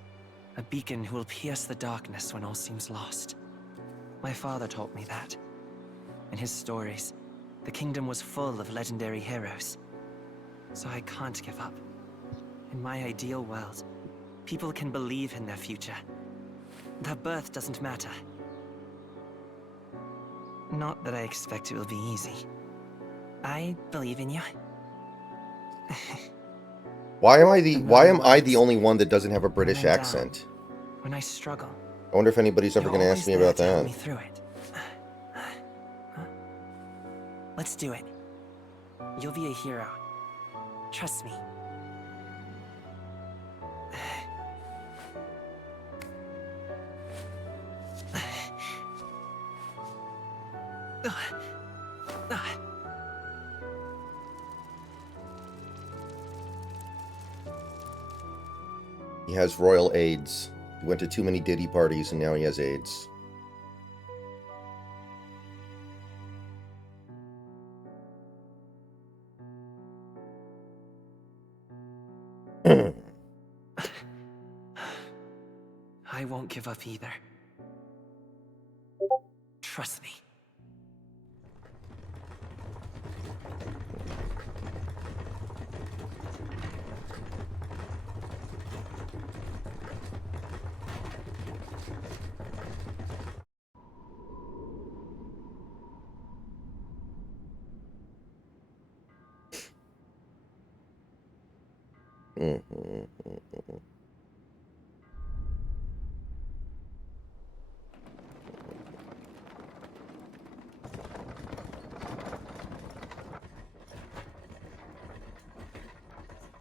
A beacon who will pierce the darkness when all seems lost. My father taught me that. In his stories, the kingdom was full of legendary heroes. So I can't give up. In my ideal world, people can believe in their future. Their birth doesn't matter. Not that I expect it will be easy. I believe in you. Why am I the only one that doesn't have a British accent? When I struggle, I wonder if anybody's ever going to ask me about that. me through it. Let's do it. You'll be a hero. Trust me. He has royal AIDS. He went to too many Diddy parties and now he has AIDS. I won't give up either. Trust me.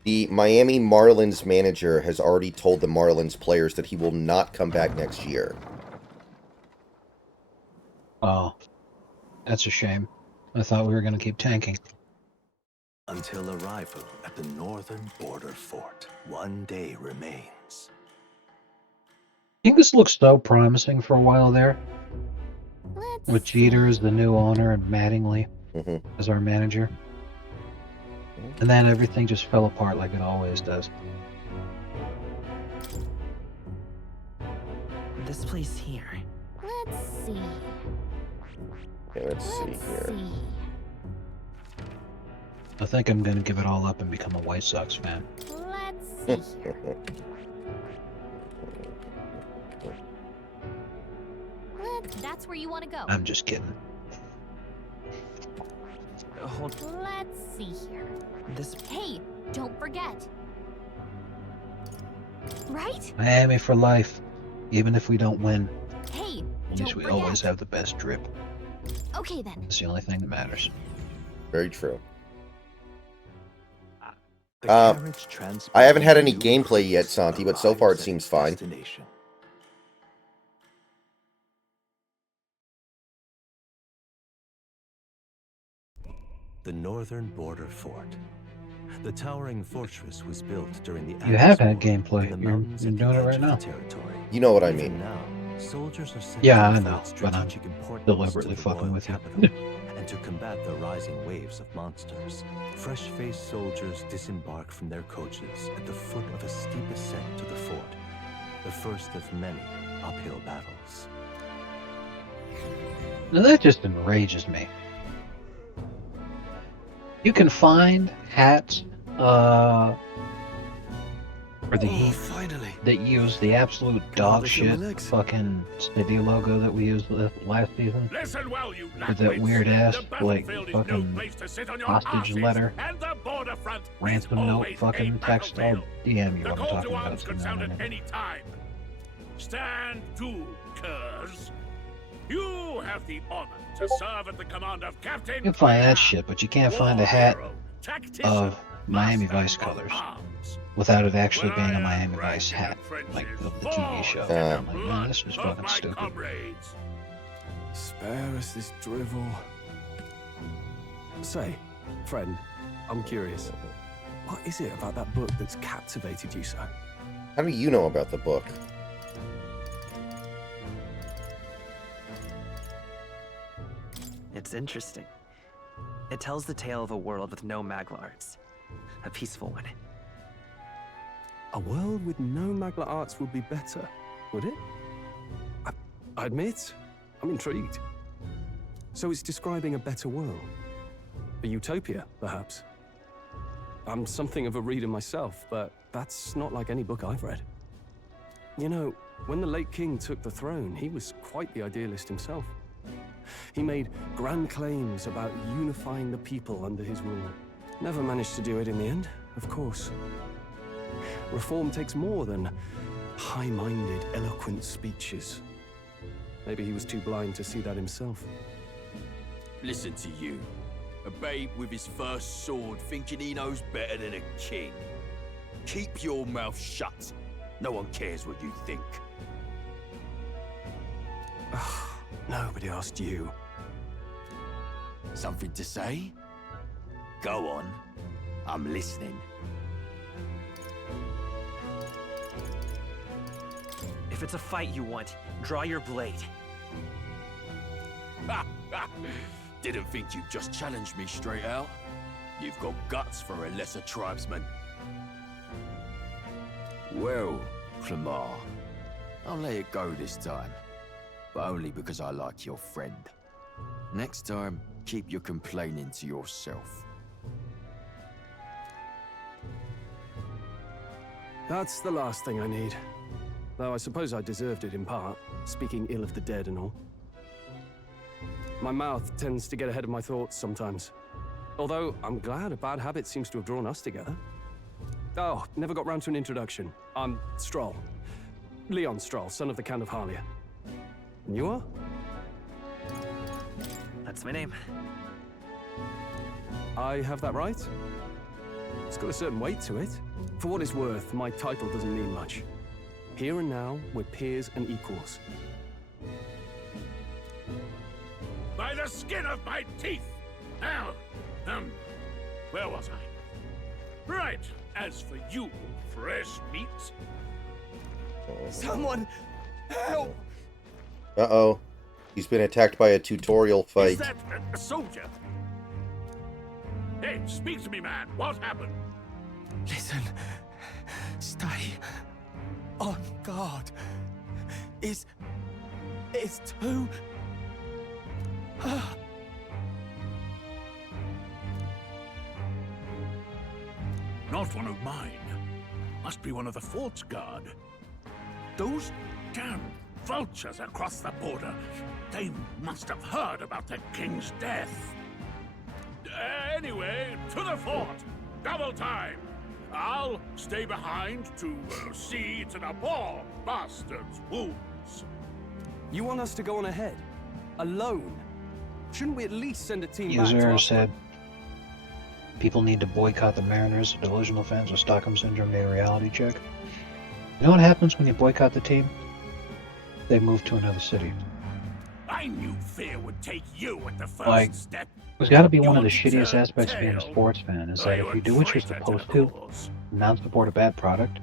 The Miami Marlins manager has already told the Marlins players that he will not come back next year. Oh, that's a shame. I thought we were going to keep tanking. Until arrival at the northern border fort, one day remains. I think this looks so promising for a while there. With Jeter as the new owner and Mattingly as our manager. And then everything just fell apart like it always does. This place here. Let's see. Okay, let's see here. I think I'm going to give it all up and become a White Sox fan. Let's see here. That's where you want to go. I'm just kidding. Let's see here. Hey, don't forget. Right? Miami for life. Even if we don't win, Hey, at least we always have the best drip. Okay then. It's the only thing that matters. Very true. I haven't had any gameplay yet, Santi, but so far it seems fine. The northern border fort. The towering fortress was built during the You have had gameplay. You're doing it right now. You know what I mean. Soldiers are sent Yeah, to I know, its but I'm strategic importance deliberately to the fucking royal with you. capital, and to combat the rising waves of monsters, fresh-faced soldiers disembark from their coaches at the foot of a steep ascent to the fort, the first of many uphill battles. Now that just enrages me. You can find hats for the heat finally. that use the absolute dog hardly feel my shit legs. fucking city logo that we used last season. Listen well, you With that latwits. weird ass The like battlefield is no fucking place to sit on your hostage asses, letter, and the border front is ransom note always fucking a text. I'll battlefield. DM you The what I'm call talking to about. arms could sound at any time. Stand to, curs. You have the honor to serve at the command of Captain. You can find that shit, but you can't find a hat tactician, of Miami Vice colors without it actually being a Miami Vice hat, like the TV show. I'm like, man, this is fucking stupid. Spare us this drivel. Say, friend, I'm curious. What is it about that book that's captivated you so? How do you know about the book? It's interesting. It tells the tale of a world with no Magla arts. A peaceful one. A world with no Magla arts would be better, would it? I admit, I'm intrigued. So it's describing a better world. A utopia, perhaps. I'm something of a reader myself, but that's not like any book I've read. You know, when the late king took the throne, he was quite the idealist himself. He made grand claims about unifying the people under his rule. Never managed to do it in the end, of course. Reform takes more than high-minded, eloquent speeches. Maybe he was too blind to see that himself. Listen to you. A babe with his first sword thinking he knows better than a king. Keep your mouth shut. No one cares what you think. Nobody asked you. Something to say? Go on. I'm listening. If it's a fight you want, draw your blade. Didn't think you'd just challenge me straight out. You've got guts for a lesser tribesman. Well, Clemar, I'll let it go this time. But only because I like your friend. Next time, keep your complaining to yourself. That's the last thing I need. Though I suppose I deserved it in part, speaking ill of the dead and all. My mouth tends to get ahead of my thoughts sometimes. Although, I'm glad a bad habit seems to have drawn us together. Oh, never got round to an introduction. I'm Stroll. Leon Stroll, son of the Count of Harlia. And you are? That's my name. I have that right? It's got a certain weight to it. For what it's worth, my title doesn't mean much. Here and now, we're peers and equals. By the skin of my teeth! Now, where was I? Right, as for you, fresh meat. Someone, help! Uh-oh. He's been attacked by a tutorial fight. Is that a soldier? Hey, speak to me, man. What happened? Listen. Stay on guard. It's too... Not one of mine. Must be one of the fort's guard. Those damn vultures across the border. They must have heard about the king's death. Anyway, to the fort. Double time. I'll stay behind to see to the poor bastard's wounds. You want us to go on ahead? Alone? Shouldn't we at least send a team back to User our... said, people need to boycott the Mariners, delusional fans with Stockholm Syndrome need a reality check. You know what happens when you boycott the team? They move to another city. I knew fear would take you at the first Like, step. it's got to be one of the shittiest aspects of being a sports fan, is that if you do what you're supposed to, not support a bad product,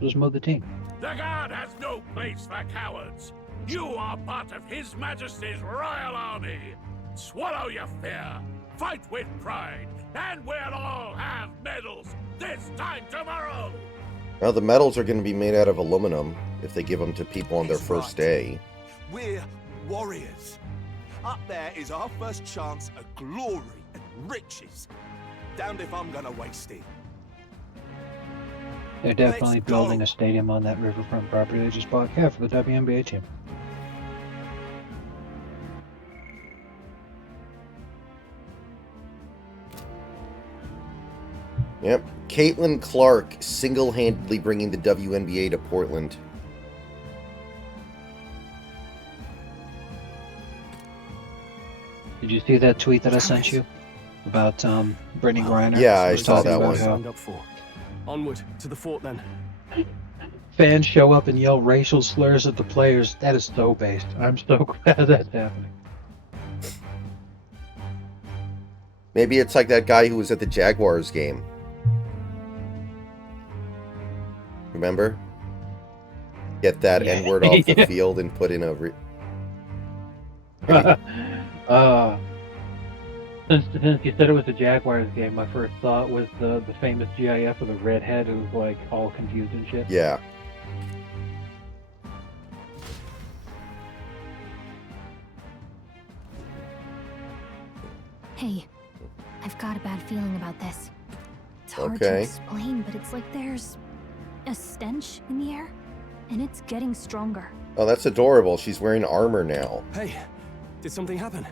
just move the team. The guard has no place for cowards. You are part of His Majesty's Royal Army. Swallow your fear, fight with pride, and we'll all have medals this time tomorrow! Well, the medals are going to be made out of aluminum if they give them to people on their He's first right. day. We're warriors. Up there is our first chance at glory and riches. Damned if I'm gonna waste it. They're definitely Let's building go. a stadium on that riverfront property they just bought. Yeah, for the WNBA team. Yep. Caitlin Clark single-handedly bringing the WNBA to Portland. Did you see that tweet that I sent you about Brittany Griner? Yeah, I Was saw talking that about one. how Signed up for. Onward to the fort then. fans show up and yell racial slurs at the players. That is so based. I'm so glad that's happening. Maybe it's like that guy who was at the Jaguars game. Remember? Get that Yeah. N-word off the Yeah. field and put in a... Since you said it was a Jaguars game, my first thought was the famous GIF of the redhead who was like all confused and shit. Yeah. Hey, I've got a bad feeling about this. It's hard to Okay. explain, but it's like there's a stench in the air, and it's getting stronger. Oh, that's adorable. She's wearing armor now. Hey, did something happen?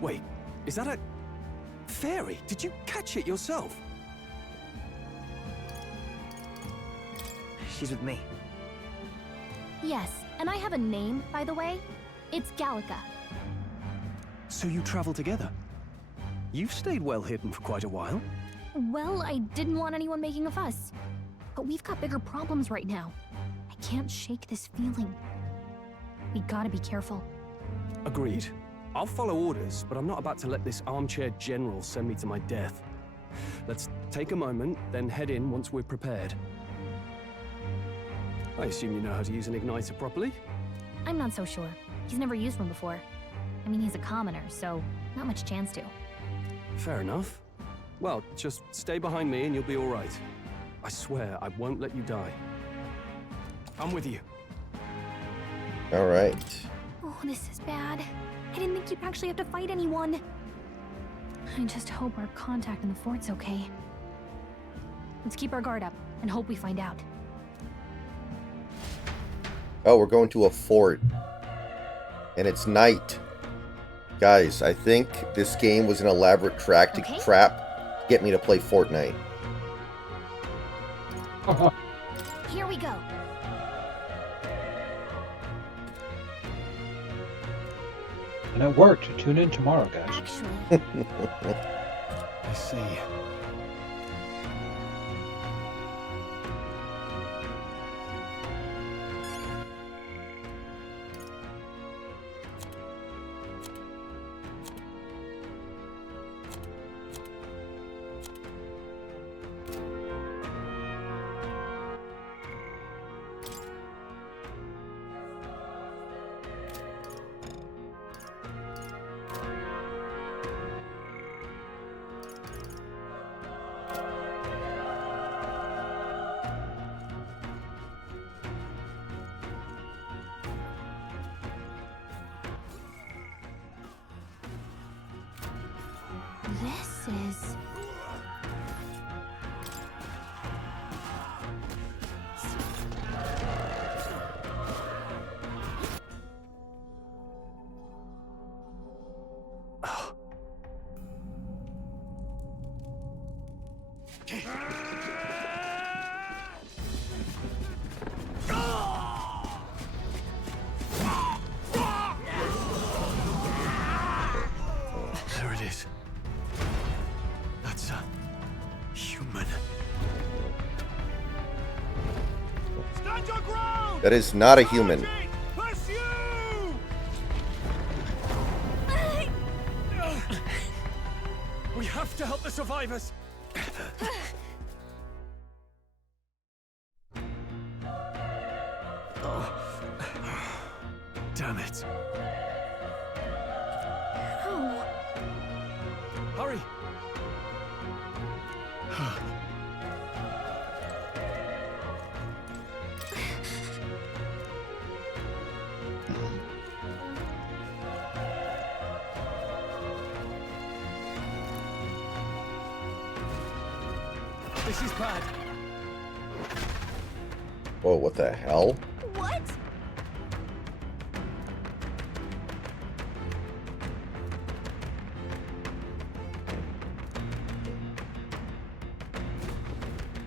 Wait, is that a fairy? Did you catch it yourself? She's with me. Yes, and I have a name, by the way. It's Gallica. So you travel together? You've stayed well hidden for quite a while. Well, I didn't want anyone making a fuss. But we've got bigger problems right now. I can't shake this feeling. We gotta be careful. Agreed. I'll follow orders, but I'm not about to let this armchair general send me to my death. Let's take a moment, then head in once we're prepared. I assume you know how to use an igniter properly? I'm not so sure. He's never used one before. I mean, he's a commoner, so not much chance to. Fair enough. Well, just stay behind me and you'll be all right. I swear I won't let you die. I'm with you. All right. Oh, this is bad. I didn't think you'd actually have to fight anyone. I just hope our contact in the fort's okay. Let's keep our guard up and hope we find out. Oh, we're going to a fort. And it's night. Guys, I think this game was an elaborate trap to get me to play Fortnite. Here we go. And it worked. Tune in tomorrow, guys. Actually, I see. this is... There it is. That's a human. Stand your ground! That is not a human. Pursue! We have to help the survivors. Damn it. Hurry! This is bad. Whoa, what the hell? What?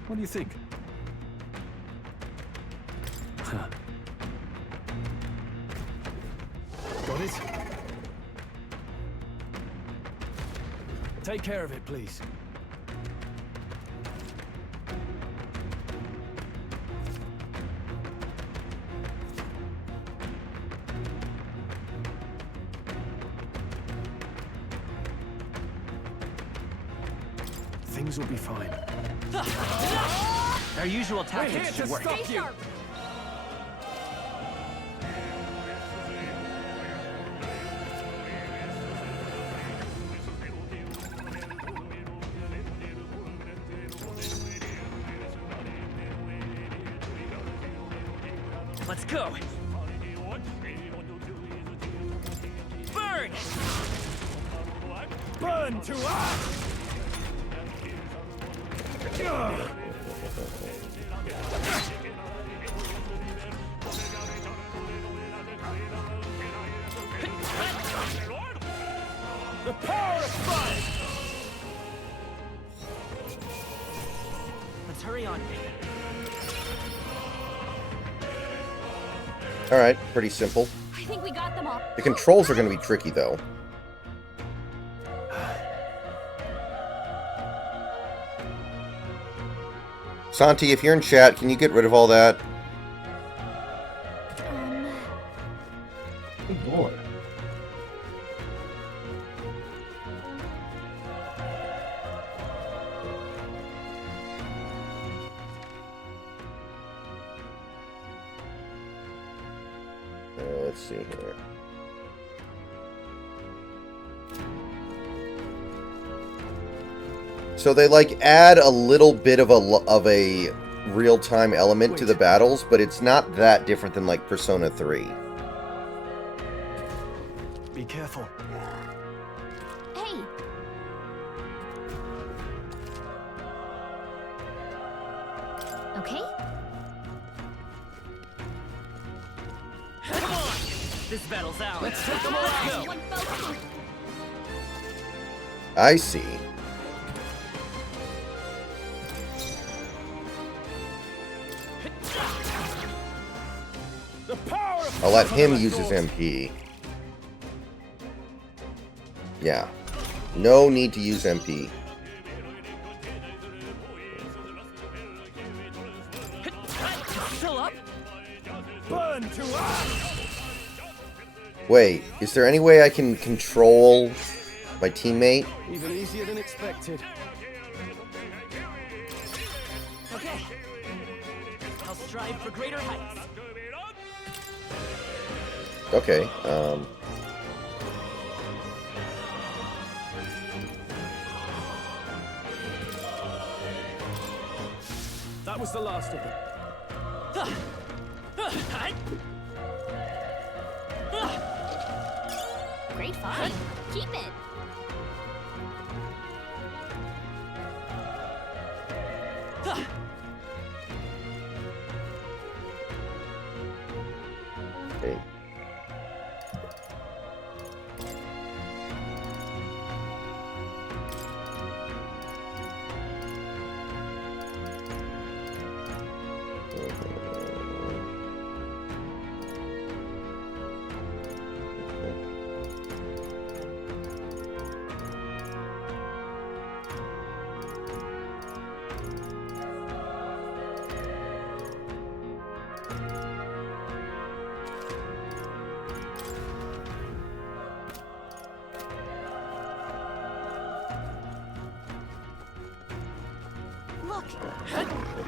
What do you think? Huh. Got it? Take care of it, please. Things will be fine. Our usual tactics We're here should to work. stop you. Let's go. Burn! Burn to us! The power of fire! Let's hurry on. Alright, pretty simple. I think we got them all. The controls are going to be tricky, though. Santi, if you're in chat, can you get rid of all that? Good lord. Let's see here. So they like add a little bit of a real-time element to the battles, but it's not that different than like Persona 3. Be careful. Hey. Okay. Come on! This battle's out. Let's take them all out. Go. I see. The power of I'll let him use his MP. Yeah. No need to use MP. Still up? Burn to us! Wait, is there any way I can control my teammate? Even easier than expected. Okay. I'll strive for greater heights. Okay, That was the last of them. Great find. Keep it. okay.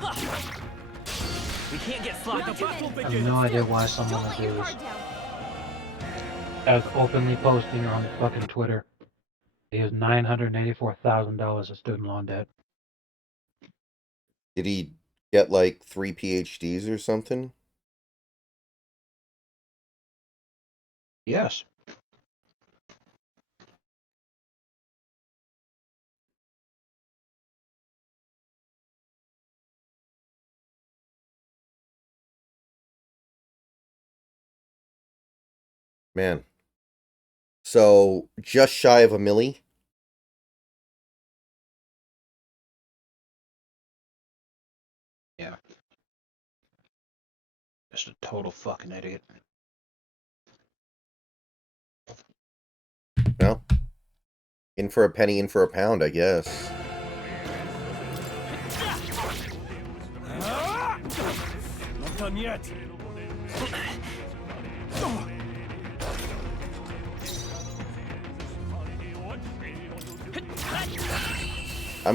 Look. We can't get sloppy. I have no idea why someone would do this. As openly posting on fucking Twitter. He has $984,000 of student loan debt. Did he get like 3 PhDs or something? Yes. Man. So, just shy of a milli? Yeah. Just a total fucking idiot. Well, in for a penny, in for a pound, I guess. Not done yet.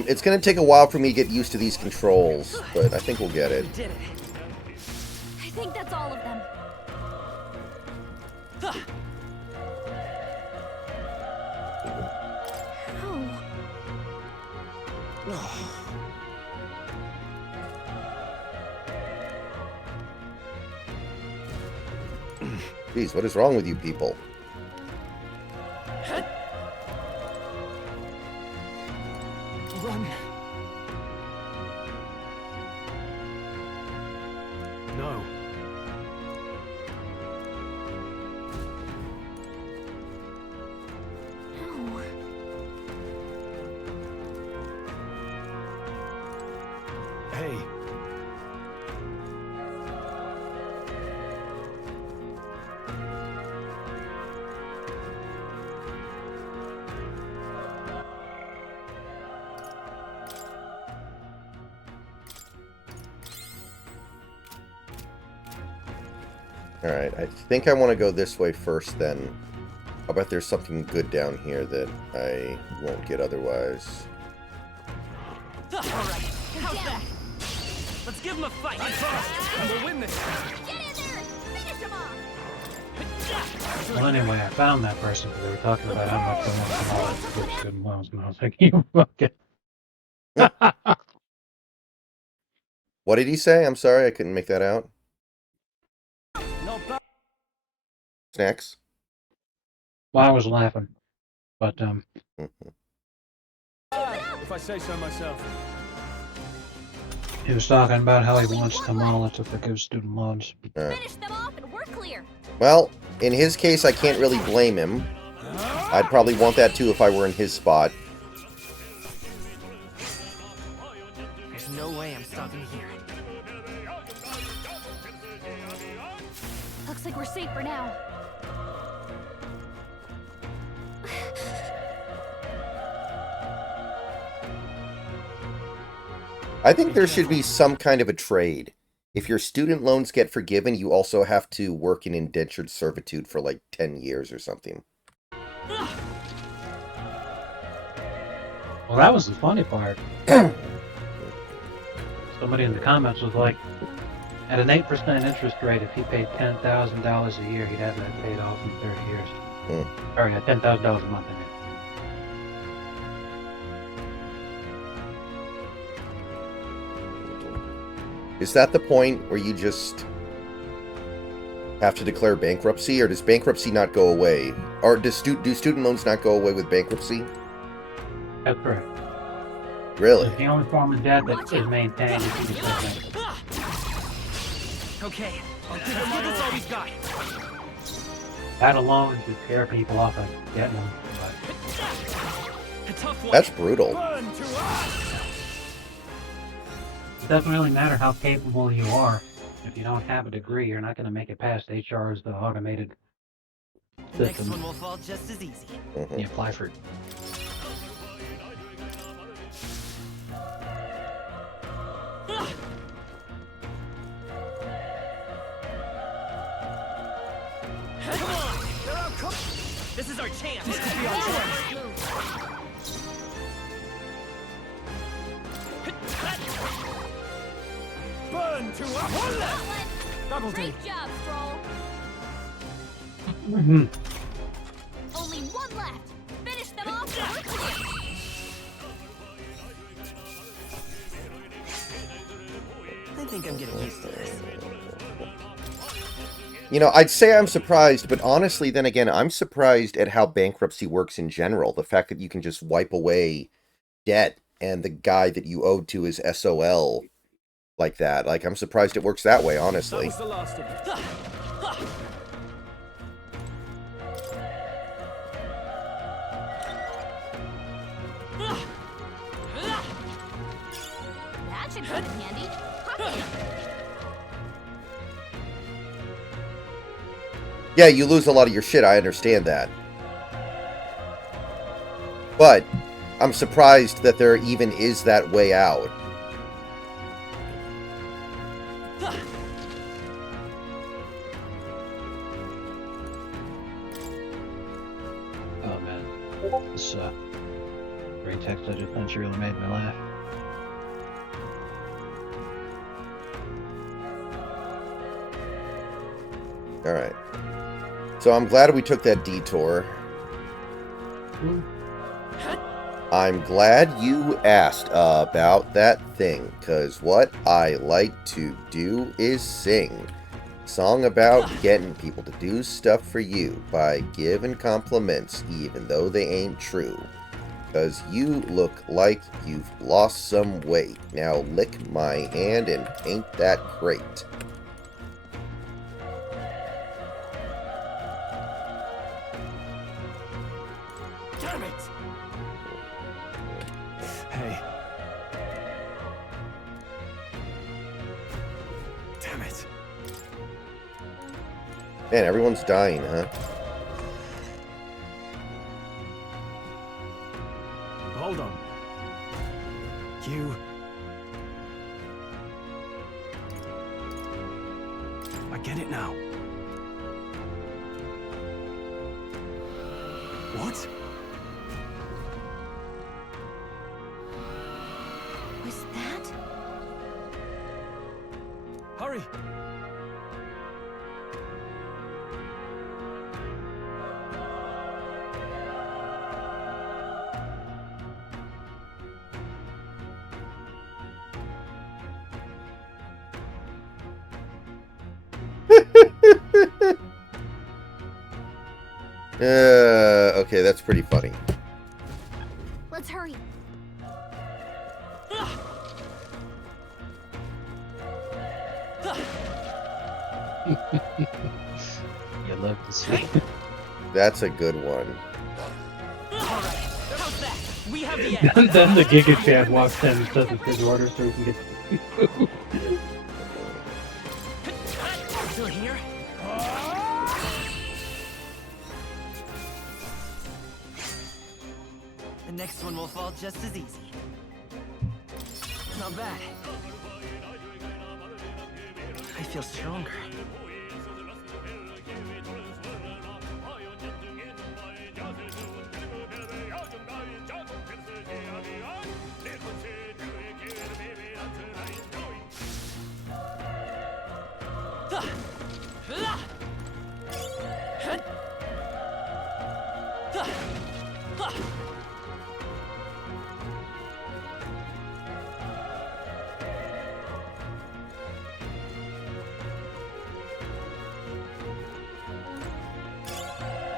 It's going to take a while for me to get used to these controls, but I think we'll get it. Did it. I think that's all of them. Jeez, what is wrong with you people? Run. No. Hey. Alright, I think I want to go this way first then. I'll bet there's something good down here that I won't get otherwise. Alright, how's that? Let's give him a fight. And we'll win this. Get in there! Finish him off! Well, anyway, I found that person because they were talking about how much they want to come out of good student loans, and I was like, you fucking... What did he say? I'm sorry, I couldn't make that out. Snacks? Well, I was laughing, but, If I say so myself. he was talking about how he wants to monolith to give student loans. Finish them off and we're clear. Well, in his case, I can't really blame him. I'd probably want that too if I were in his spot. There's no way I'm stopping here. Looks like we're safe for now. I think there should be some kind of a trade. If your student loans get forgiven, you also have to work in indentured servitude for like 10 years or something. Well, that was the funny part. Somebody in the comments was like, at an 8% interest rate, if he paid $10,000 a year, he'd have that paid off in 30 years. Sorry, $10,000 a month, I mean. Is that the point where you just have to declare bankruptcy, or does bankruptcy not go away? Or do student loans not go away with bankruptcy? That's correct. Really? It's the only form of debt that is maintained if you just Okay, that's all we've got. that alone should scare people off of getting them. A tough one. That's brutal. Burn to us. It doesn't really matter how capable you are. If you don't have a degree, you're not going to make it past HR's the automated Next system. one will fall just as easy. You apply for it. Come on! They're out cooked! This is our chance! This could be our chance! Burn to us! One left! That'll do. Great job, Stroll. Only one left. Finish them them off quickly. I think I'm getting used to this. You know, I'd say I'm surprised, but honestly, then again, I'm surprised at how bankruptcy works in general. The fact that you can just wipe away debt and the guy that you owed to is SOL like that. Like, I'm surprised it works that way, honestly. That was the last of it. That should come in handy. Pocket it. Yeah, you lose a lot of your shit, I understand that. But I'm surprised that there even is that way out. Oh man, this great text I just sent you really made me laugh. Alright. So I'm glad we took that detour. I'm glad you asked about that thing, because what I like to do is sing. Song about getting people to do stuff for you by giving compliments even though they ain't true. Because you look like you've lost some weight. Now lick my hand and ain't that great. Damn it! Hey. Damn it. Man, everyone's dying, huh? Hold on. You... I get it now. What? Was that? Hurry! Okay, that's pretty funny. Let's hurry. You love to see. That's a good one. We have the And then the Giga Chad walks in and says it's his order so he can get the food. Still here? The next one will fall just as easy. Not bad. I feel stronger.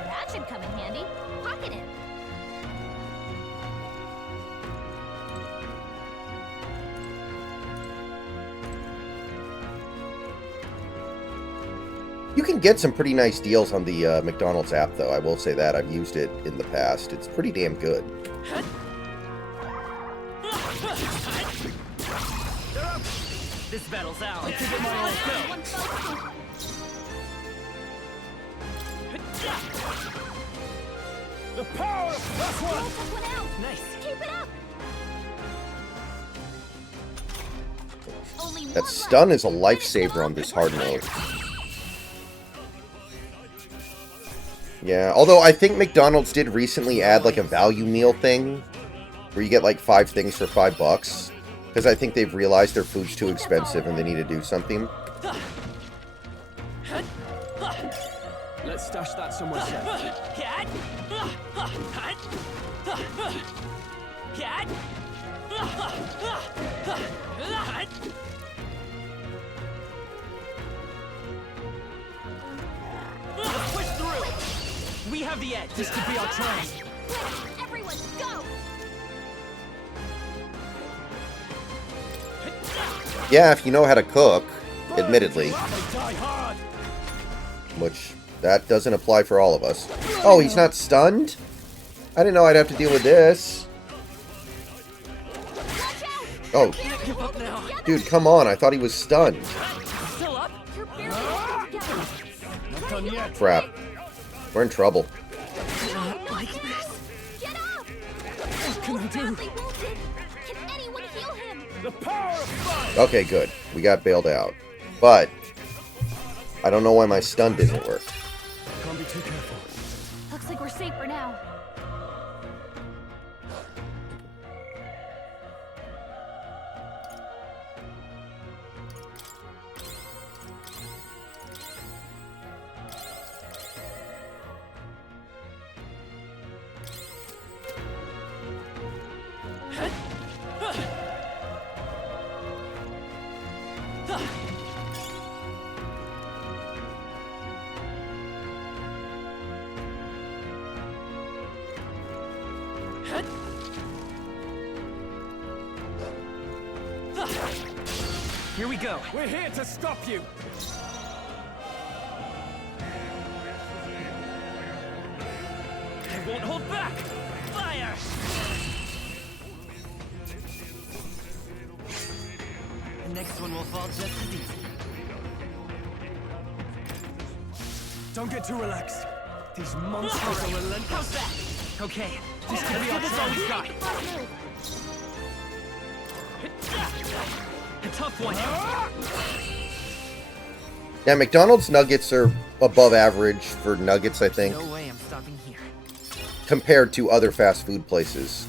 That should come in handy. Pocket it. You can get some pretty nice deals on the McDonald's app, though. I will say that. I've used it in the past. It's pretty damn good. This battle's out. Let's give it my all. Go. The power of plus one! Nice. Keep it up. Only That stun is a lifesaver on this hard mode. Yeah, although I think McDonald's did recently add like a value meal thing where you get like 5 things for $5 because I think they've realized their food's too expensive and they need to do something. Let's stash that somewhere safe. Let's push through! We have the edge! This could be our chance! Everyone, go! Yeah, if you know how to cook, admittedly. Which, that doesn't apply for all of us. Oh, he's not stunned? I didn't know I'd have to deal with this. Oh. Dude, come on, I thought he was stunned. Crap. We're in trouble. What can I do? Can anyone heal him? The power of fire! Okay, good. We got bailed out. But I don't know why my stun didn't work. Can't be too careful. Looks like we're safe for now. Here we go. We're here to stop you. I won't hold back. Fire! The next one will fall just as easy. Don't get too relaxed. These monsters are relentless. Okay, This could be our chance. A tough one. Yeah, McDonald's nuggets are above average for nuggets, I think, No way I'm stopping here. compared to other fast food places.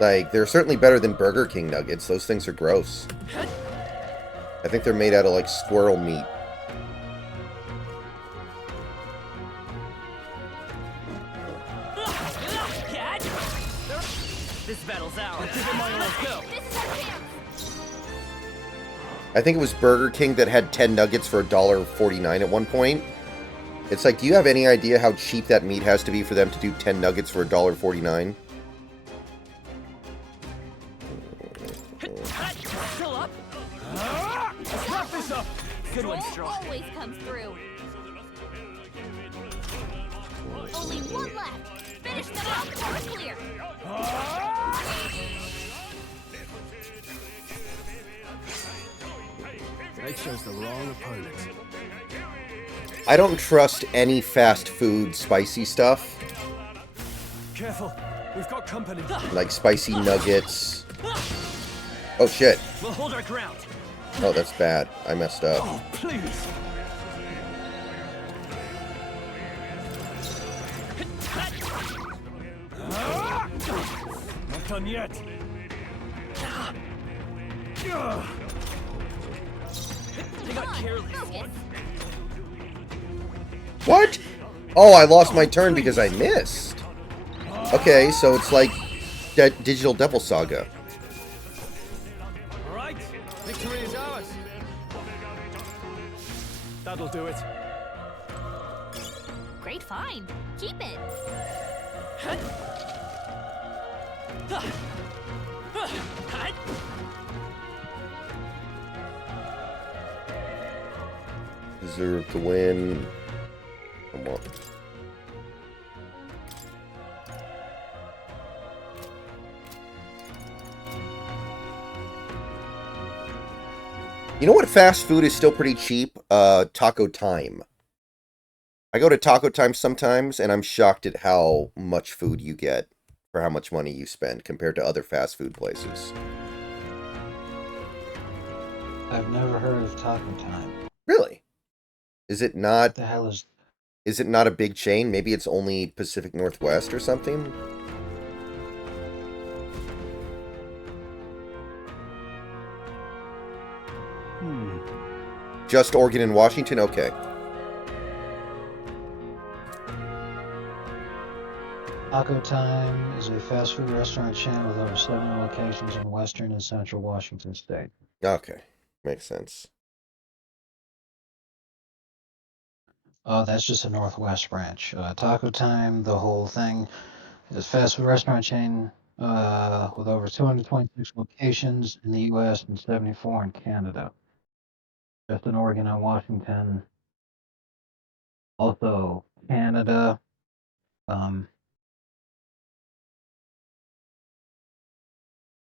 Like, they're certainly better than Burger King nuggets. Those things are gross. I think they're made out of, like, squirrel meat. This battle's ours. Give it my all. Let's go. I think it was Burger King that had 10 nuggets for $1.49 at one point. It's like, do you have any idea how cheap that meat has to be for them to do 10 nuggets for $1.49? Still up? Let's wrap this up. Good one, Straw. Always comes through. Only one left. Finish them off or we're clear. They chose the wrong opponent. I don't trust any fast food spicy stuff. Careful, we've got company. Like spicy nuggets. Oh shit. We'll hold our ground. Oh, that's bad. I messed up. Oh, please. Not done yet. They got careless. What? Oh, I lost my turn because I missed. Okay, so it's like Digital Devil Saga. All right, victory is ours. That'll do it. Great find. Keep it. Deserve to win. Come on. You know what fast food is still pretty cheap? Taco Time. I go to Taco Time sometimes, and I'm shocked at how much food you get for how much money you spend compared to other fast food places. I've never heard of Taco Time. Really? Is it not? What the hell is? Is it not a big chain? Maybe it's only Pacific Northwest or something? Just Oregon and Washington? Okay. Taco Time is a fast food restaurant chain with over 70 locations in western and central Washington state. Okay, makes sense. That's just a Northwest branch. Taco Time, the whole thing, is a fast food restaurant chain with over 226 locations in the U.S. and 74 in Canada. Just in Oregon and Washington. Also, Canada.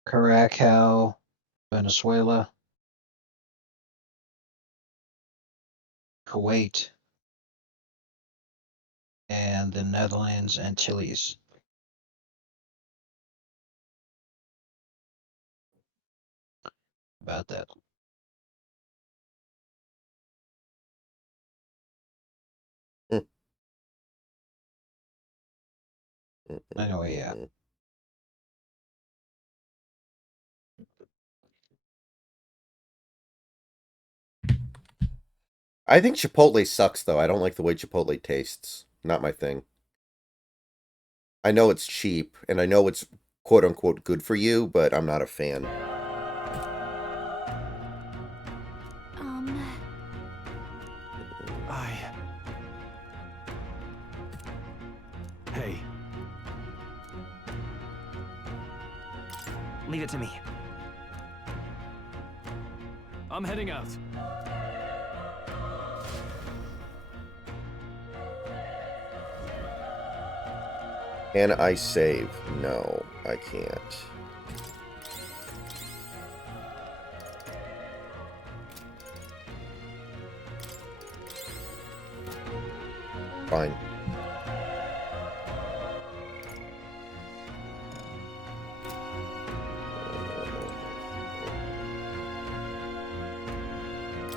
Curacao, Venezuela, Kuwait, and the Netherlands and Antilles. About that. Anyway, yeah. I think Chipotle sucks, though. I don't like the way Chipotle tastes. Not my thing. I know it's cheap, and I know it's quote-unquote good for you, but I'm not a fan. Hey. Leave it to me. I'm heading out. Can I save? No, I can't. Fine.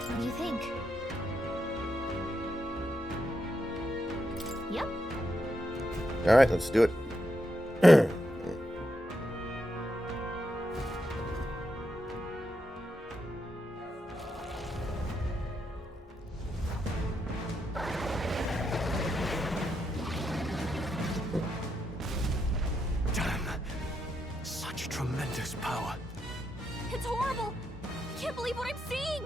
What do you think? Yep. All right, let's do it. Damn. Such tremendous power. It's horrible! I can't believe what I'm seeing!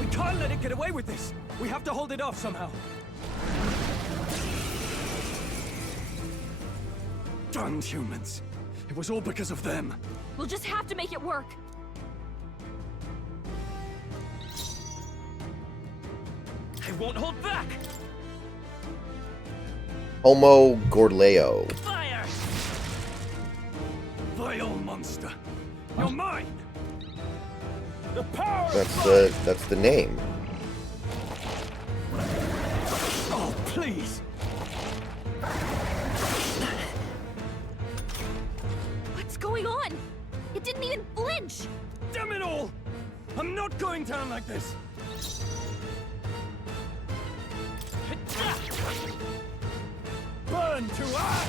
We can't let it get away with this. We have to hold it off somehow. Damned humans. It was all because of them. We'll just have to make it work. I won't hold back. Homo Gorleo. Fire! Vile monster. You're mine. The power. That's the name. Oh, please. What's going on? It didn't even flinch! Damn it all! I'm not going down like this. Burn to ash!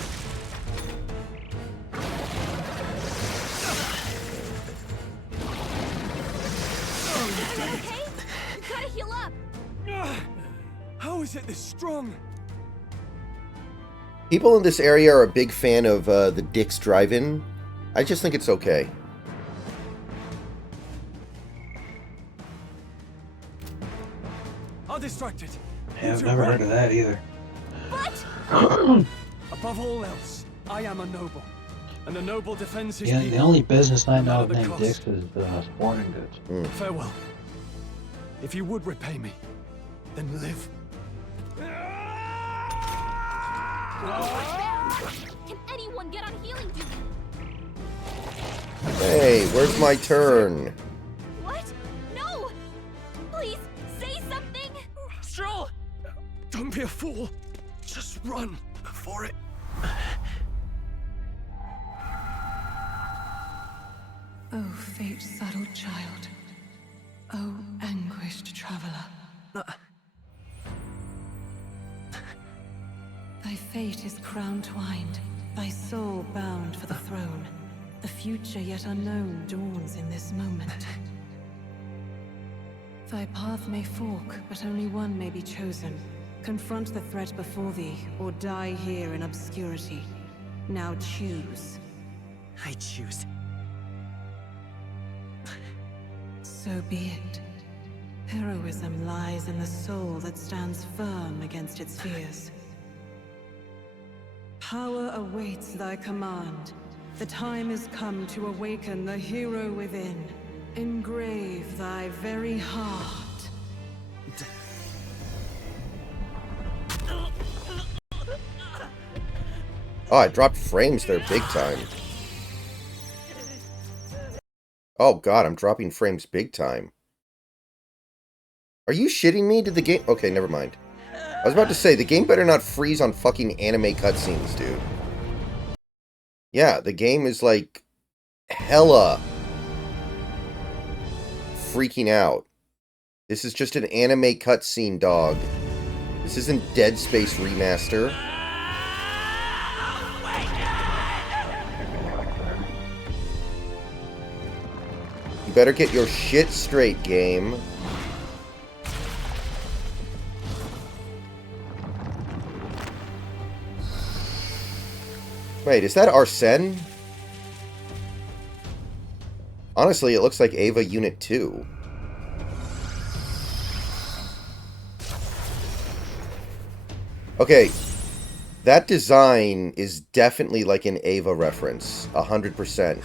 Okay? You gotta heal up! How is it this strong? People in this area are a big fan of the Dick's Drive-In. I just think it's okay. I'll distract it. Yeah, I've never heard of that either. What? Above all else, I am a noble. And a noble defends his Yeah, people. the only business I know no matter the named cost. Dick's is sporting goods. Farewell. If you would repay me, then live. Can anyone get on healing duty? Hey, where's my turn? What? No! Please, say something! Stroll! Don't be a fool. Just run before it. Oh, fate-saddled child. Oh, anguished traveler. Thy fate is crown-twined, thy soul bound for the throne. The future yet unknown dawns in this moment. Thy path may fork, but only one may be chosen. Confront the threat before thee, or die here in obscurity. Now choose. I choose. So be it. Heroism lies in the soul that stands firm against its fears. Power awaits thy command. The time is come to awaken the hero within. Engrave thy very heart. Oh, I dropped frames there big time. Oh god, I'm dropping frames big time. Are you shitting me? Did the game... Okay, never mind. I was about to say, the game better not freeze on fucking anime cutscenes, dude. Yeah, the game is like... hella... freaking out. This is just an anime cutscene, dog. This isn't Dead Space Remaster. You better get your shit straight, game. Wait, is that Arsene? Honestly, it looks like Ava Unit 2. Okay, that design is definitely like an Ava reference. 100%.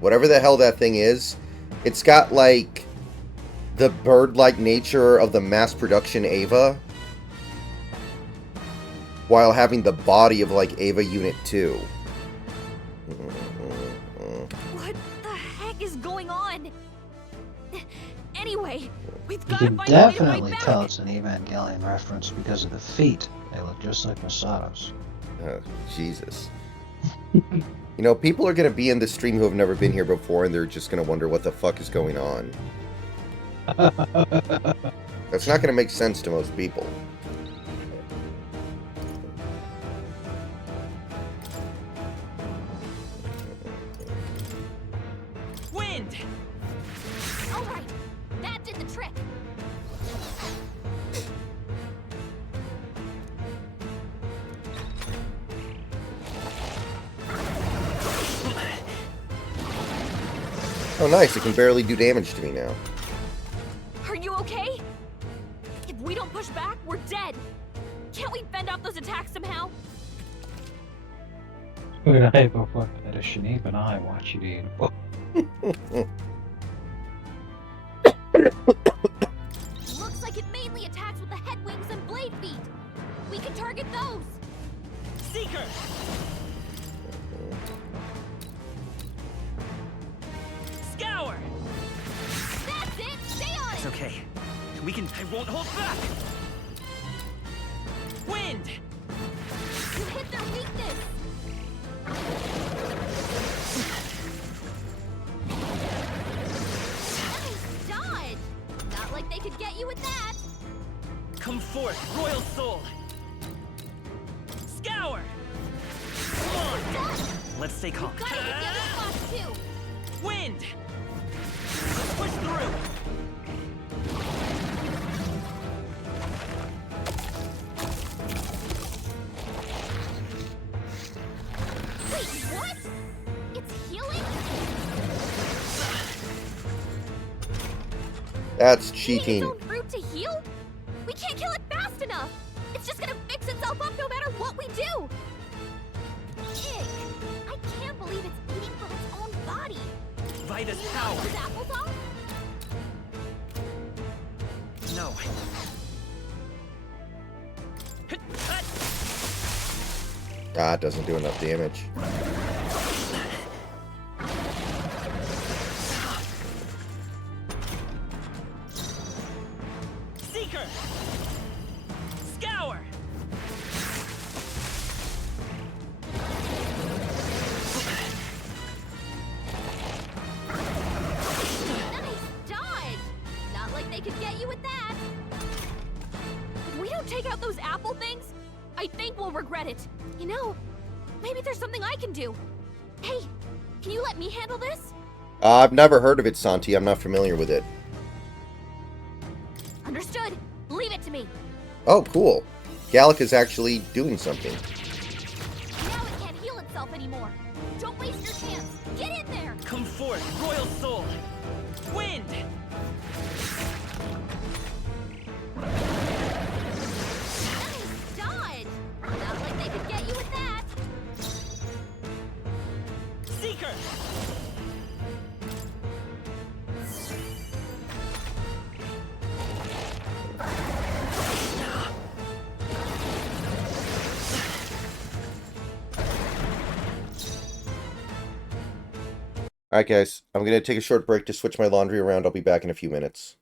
Whatever the hell that thing is, it's got like the bird-like nature of the mass production Ava, while having the body of like Ava Unit 2. What the heck is going on? Anyway, we've You got can to find a way to fight definitely back. tell it's an Evangelion reference because of the feet. They look just like Masato's. Oh, Jesus. You know, people are going to be in the stream who have never been here before, and they're just going to wonder what the fuck is going on. That's not going to make sense to most people. Wind! Alright, that did the trick. Oh, nice. It can barely do damage to me now. Are you okay? If we don't push back, we're dead. Can't we fend off those attacks somehow? Wait, I go fuck that is Shanib and I want you to eat a book. Looks like it mainly attacks with the head wings and blade feet. We can target those. Seeker! Scour! That's it! Stay on It's it! okay. We can... I won't hold back! Wind! You hit their weakness! Nice dodge! Not like they could get you with that! Come forth, Royal Soul! Scour! Let's stay calm. Gotta hit the other spots too! Wind! Let's push through! Wait, what? It's healing? That's Its cheating. own fruit to heal? We can't kill it fast enough! It's just gonna fix itself up no matter what we do! Ick! I can't believe it's eating from its own body! Vida's Can you power! knock those apples off? No. Ah, it doesn't do enough damage. Seeker! Scour! Nice dodge! Not like they could get you with that! If we don't take out those apple things, I think we'll regret it. You know, maybe there's something I can do. Hey, can you let me handle this? I've never heard of it, Santi. I'm not familiar with it. Understood. Leave it to me. Oh, cool. Gallic is actually doing something. Now it can't heal itself anymore. Don't waste your chance. Get in there. Come forth, royal soul. Wind. Nice dodge. Not like they could get you with that. Seeker. Alright guys, I'm going to take a short break to switch my laundry around. I'll be back in a few minutes.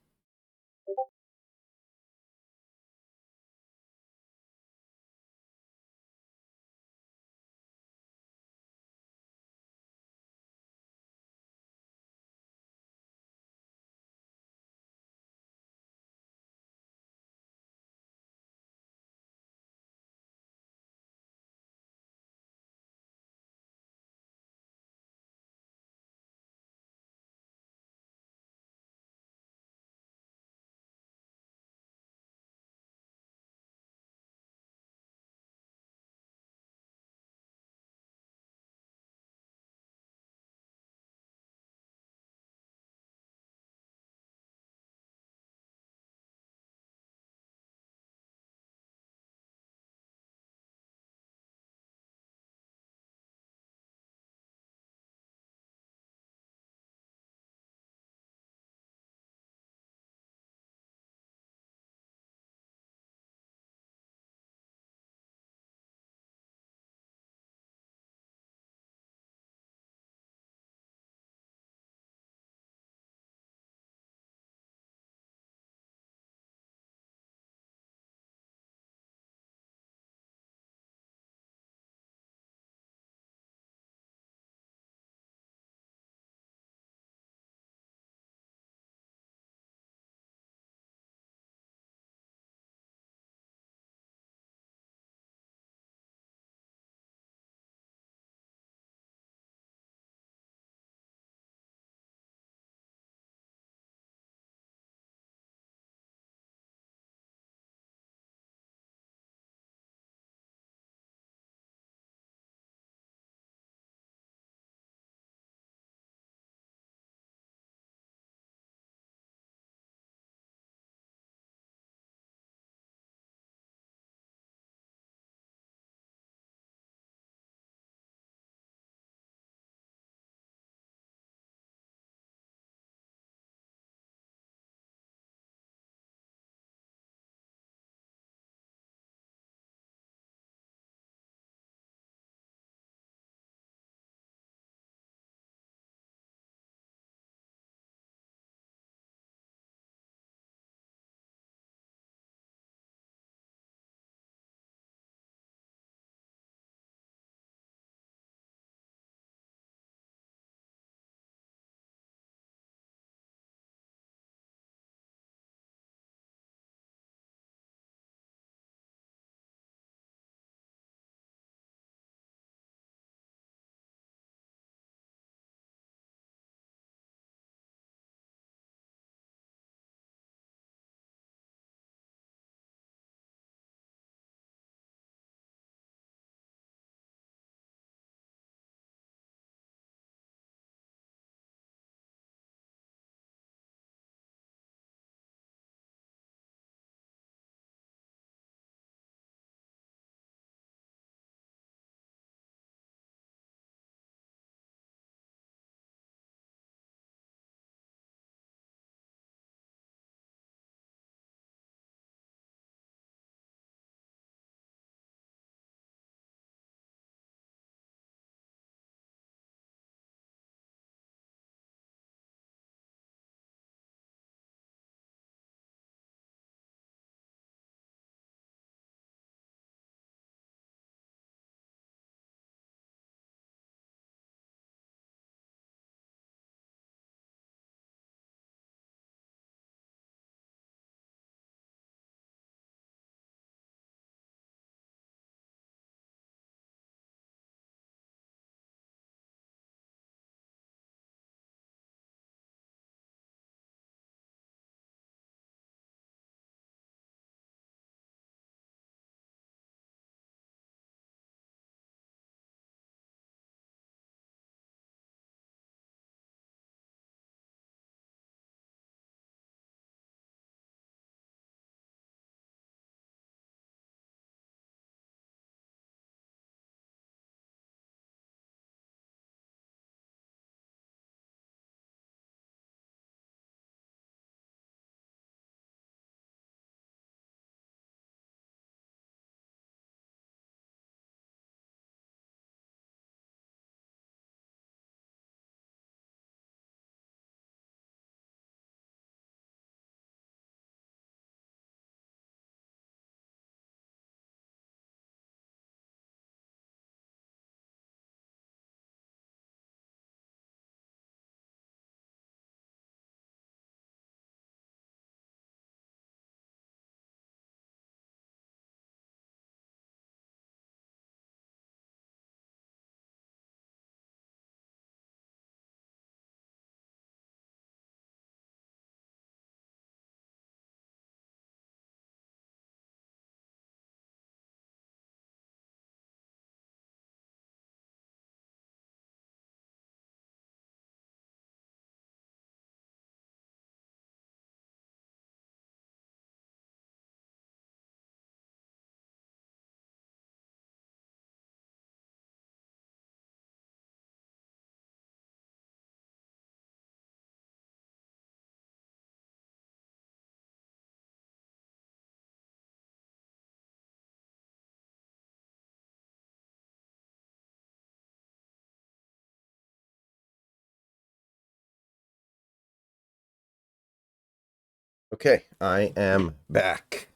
Okay, I am back.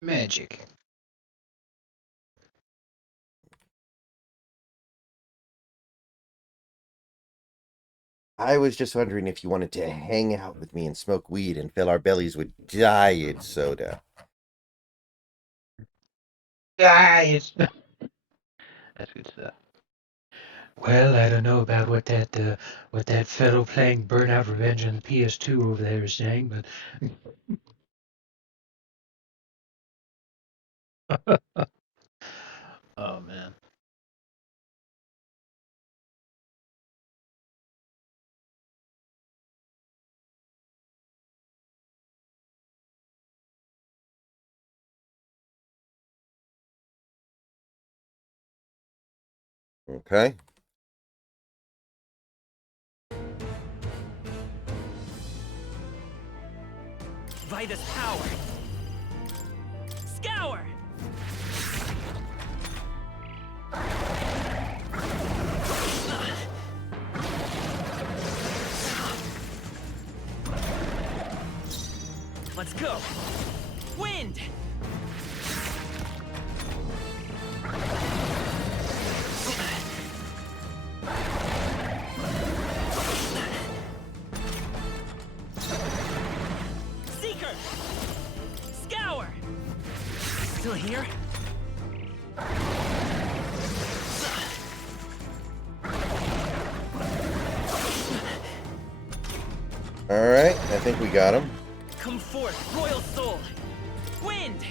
Magic. I was just wondering if you wanted to hang out with me and smoke weed and fill our bellies with diet soda. Guys! That's good stuff. Well, I don't know about what that fellow playing Burnout Revenge on the PS2 over there is saying, but oh man. Okay. Vitus power. Scour. Let's go. Wind. Seeker. Scour. Still here? Alright, I think we got him. Come forth, royal soul. Wind.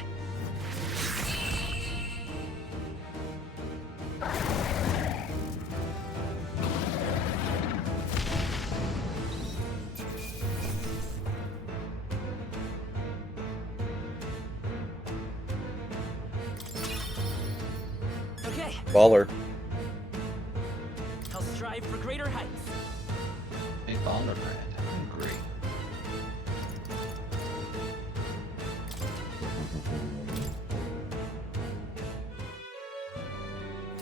Okay, Baller. I'll strive for greater heights. Big baller brand. I agree.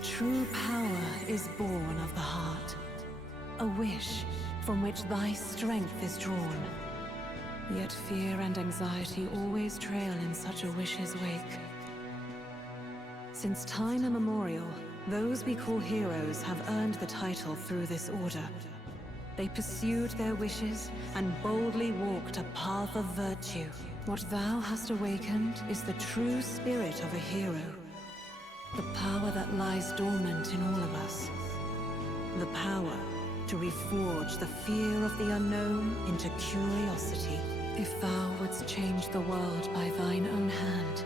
True power is born of the heart. A wish from which thy strength is drawn. Yet fear and anxiety always trail in such a wish's wake. Since time immemorial, those we call heroes have earned the title through this order. They pursued their wishes and boldly walked a path of virtue. What thou hast awakened is the true spirit of a hero. The power that lies dormant in all of us. The power to reforge the fear of the unknown into curiosity. If thou wouldst change the world by thine own hand,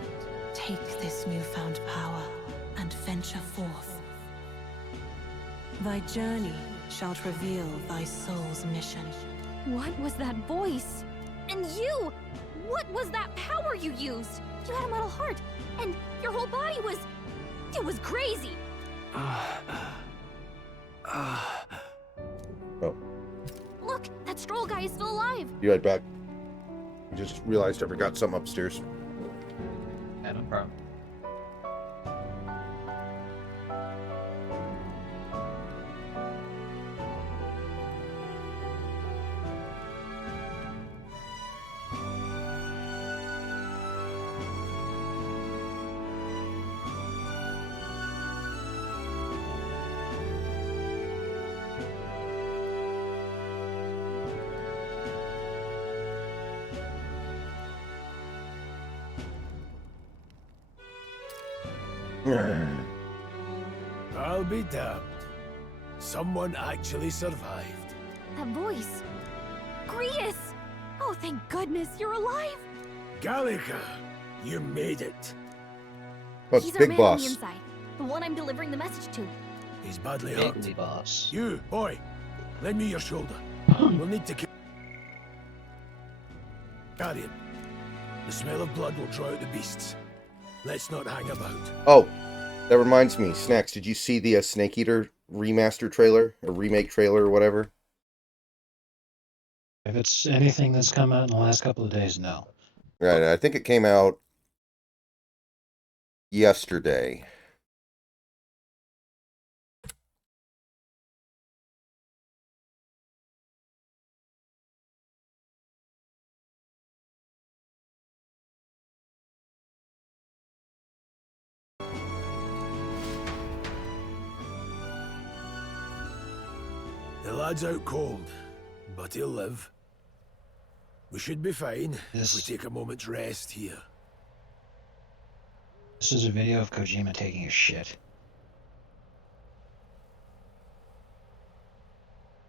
take this newfound power and venture forth. Thy journey shalt reveal thy soul's mission. What was that voice? And you! What was that power you used? You had a metal heart, and your whole body was... It was crazy! Oh. Look, that stroll guy is still alive! Be right back. I just realized I forgot something upstairs. Yeah, no problem. I'll be damned. Someone actually survived. That voice... Grius! Oh, thank goodness, you're alive! Gallica, you made it. What's He's our Big man Boss? on the inside. The one I'm delivering the message to. He's badly Bigly hurt. boss. You, boy, lend me your shoulder. We'll need to carry him. The smell of blood will draw out the beasts. Let's not hang about. Oh, that reminds me. Snacks, did you see the Snake Eater remaster trailer? Or remake trailer or whatever? If it's anything that's come out in the last couple of days, no. Right, I think it came out yesterday. lad's out cold, but he'll live. We should be fine if we take a moment's rest here. This is a video of Kojima taking a shit.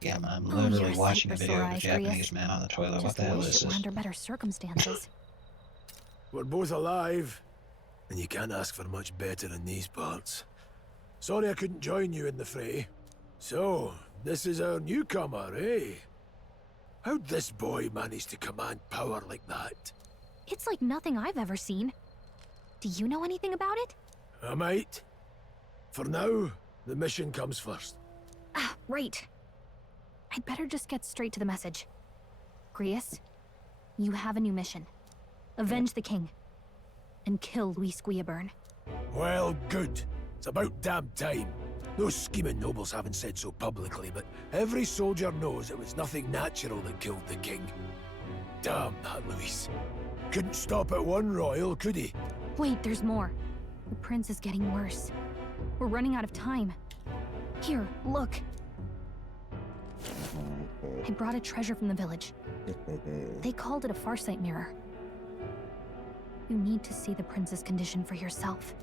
Yeah, I'm literally watching a video of a Japanese man on the toilet. What the hell is Wish it were this? under better circumstances. We're both alive, and you can't ask for much better in these parts. Sorry I couldn't join you in the fray. So, this is our newcomer, eh? How'd this boy manage to command power like that? It's like nothing I've ever seen. Do you know anything about it? I might. For now, the mission comes first. Ah, right. I'd better just get straight to the message. Grius, you have a new mission. Avenge the king. And kill Luis Guillaburn. Well, good. It's about damn time. Those scheming nobles haven't said so publicly, but every soldier knows it was nothing natural that killed the king. Damn that Luis. Couldn't stop at one royal, could he? Wait, there's more. The prince is getting worse. We're running out of time. Here, look. I brought a treasure from the village. They called it a farsight mirror. You need to see the prince's condition for yourself.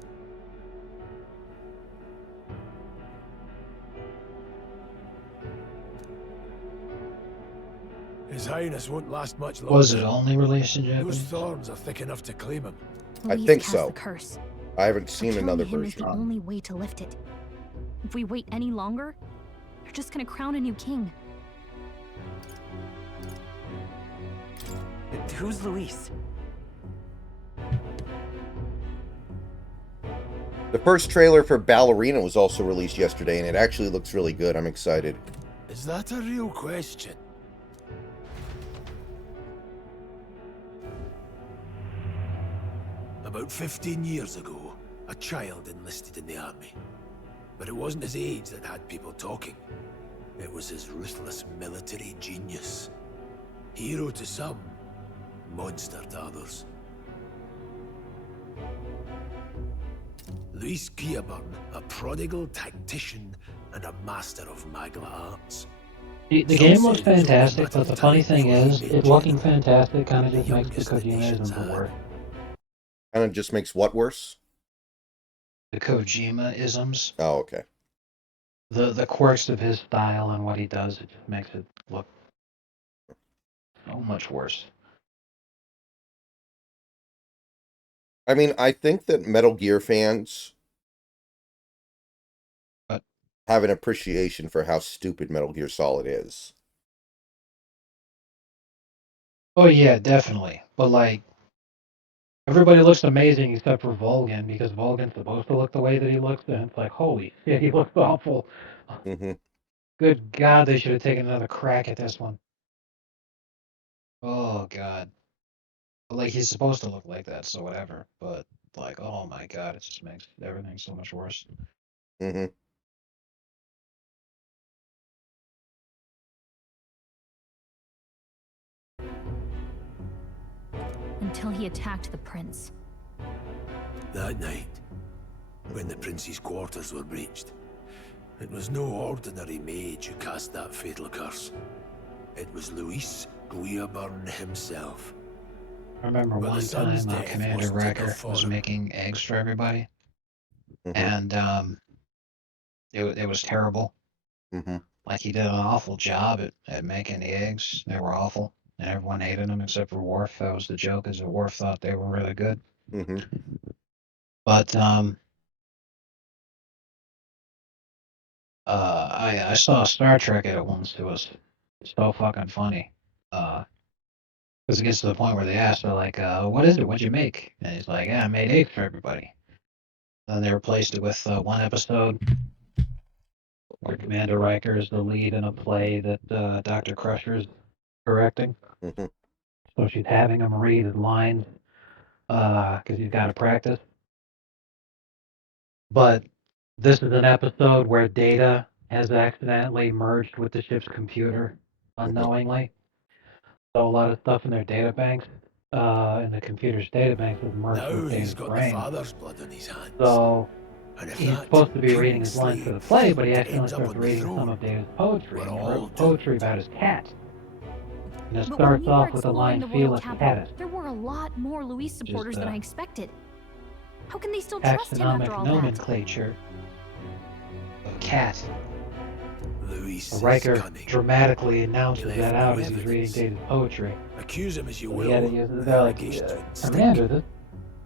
His Highness won't last much longer. Was it only released in Those Japanese? thorns are thick enough to claim him. I Luis think has so. the curse. I haven't seen Killing another him is version. the only way to lift it. If we wait any longer, they're just gonna crown a new king. Who's Luis? The first trailer for Ballerina was also released yesterday, and it actually looks really good. I'm excited. Is that a real question? About 15 years ago, a child enlisted in the army. But it wasn't his age that had people talking. It was his ruthless military genius. Hero to some, monster to others. Luis Guillaburn, a prodigal tactician and a master of Magla arts. The game looks fantastic, but the funny thing is, it looking fantastic kind of just makes the Kojima-isms worse. Kind of just makes what worse? The Kojima-isms. Oh, okay. The quirks of his style and what he does, it just makes it look so much worse. I mean, I think that Metal Gear fans have an appreciation for how stupid Metal Gear Solid is. Oh yeah, definitely. But like, everybody looks amazing except for Volgan, because Volgan's supposed to look the way that he looks, and it's like, holy shit, he looks awful. Mm-hmm. Good God, they should have taken another crack at this one. Oh God. Like, he's supposed to look like that, so whatever. But like, oh my God, it just makes everything so much worse. Mm-hmm. Until he attacked the prince. That night, when the prince's quarters were breached, it was no ordinary mage who cast that fatal curse. It was Luis Guillaburn himself. I remember But the one son's time death Commander wasn't Wrecker enough for was him. making eggs for everybody, Mm-hmm. and it was terrible. Mm-hmm. Like, he did an awful job at making the eggs. They were awful, and everyone hated them except for Worf. That was the joke, is that Worf thought they were really good. Mm-hmm. But I saw Star Trek at it once. It was so fucking funny. Because it gets to the point where they asked, they're like, what is it? What'd you make? And he's like, yeah, I made eggs for everybody. Then they replaced it with one episode where Commander Riker is the lead in a play that Dr. Crusher's directing. Mm-hmm. So she's having him read his lines because he's got to practice. But this is an episode where Data has accidentally merged with the ship's computer unknowingly. So a lot of stuff in their data banks, in the computer's data banks, is merged Now with he's Data's got brain. the father's blood on his hands. So And if He's that supposed to be king reading his lines for the slave play, but he that accidentally ends up starts on the reading some throne, of David's poetry. we're And he all wrote poetry about his cat. And it But when starts we were off with the exploring line, the "Feel royal like a capital, cat." there were a lot more Luis supporters than I expected. How can they still trust him after Taxonomic all that? nomenclature of cat. Luis is Riker cunning. dramatically announces Left that no out as he's evidence. reading David's poetry. Accuse him as you So will, he had to use it. the They're like, allegations would stick. Commander, this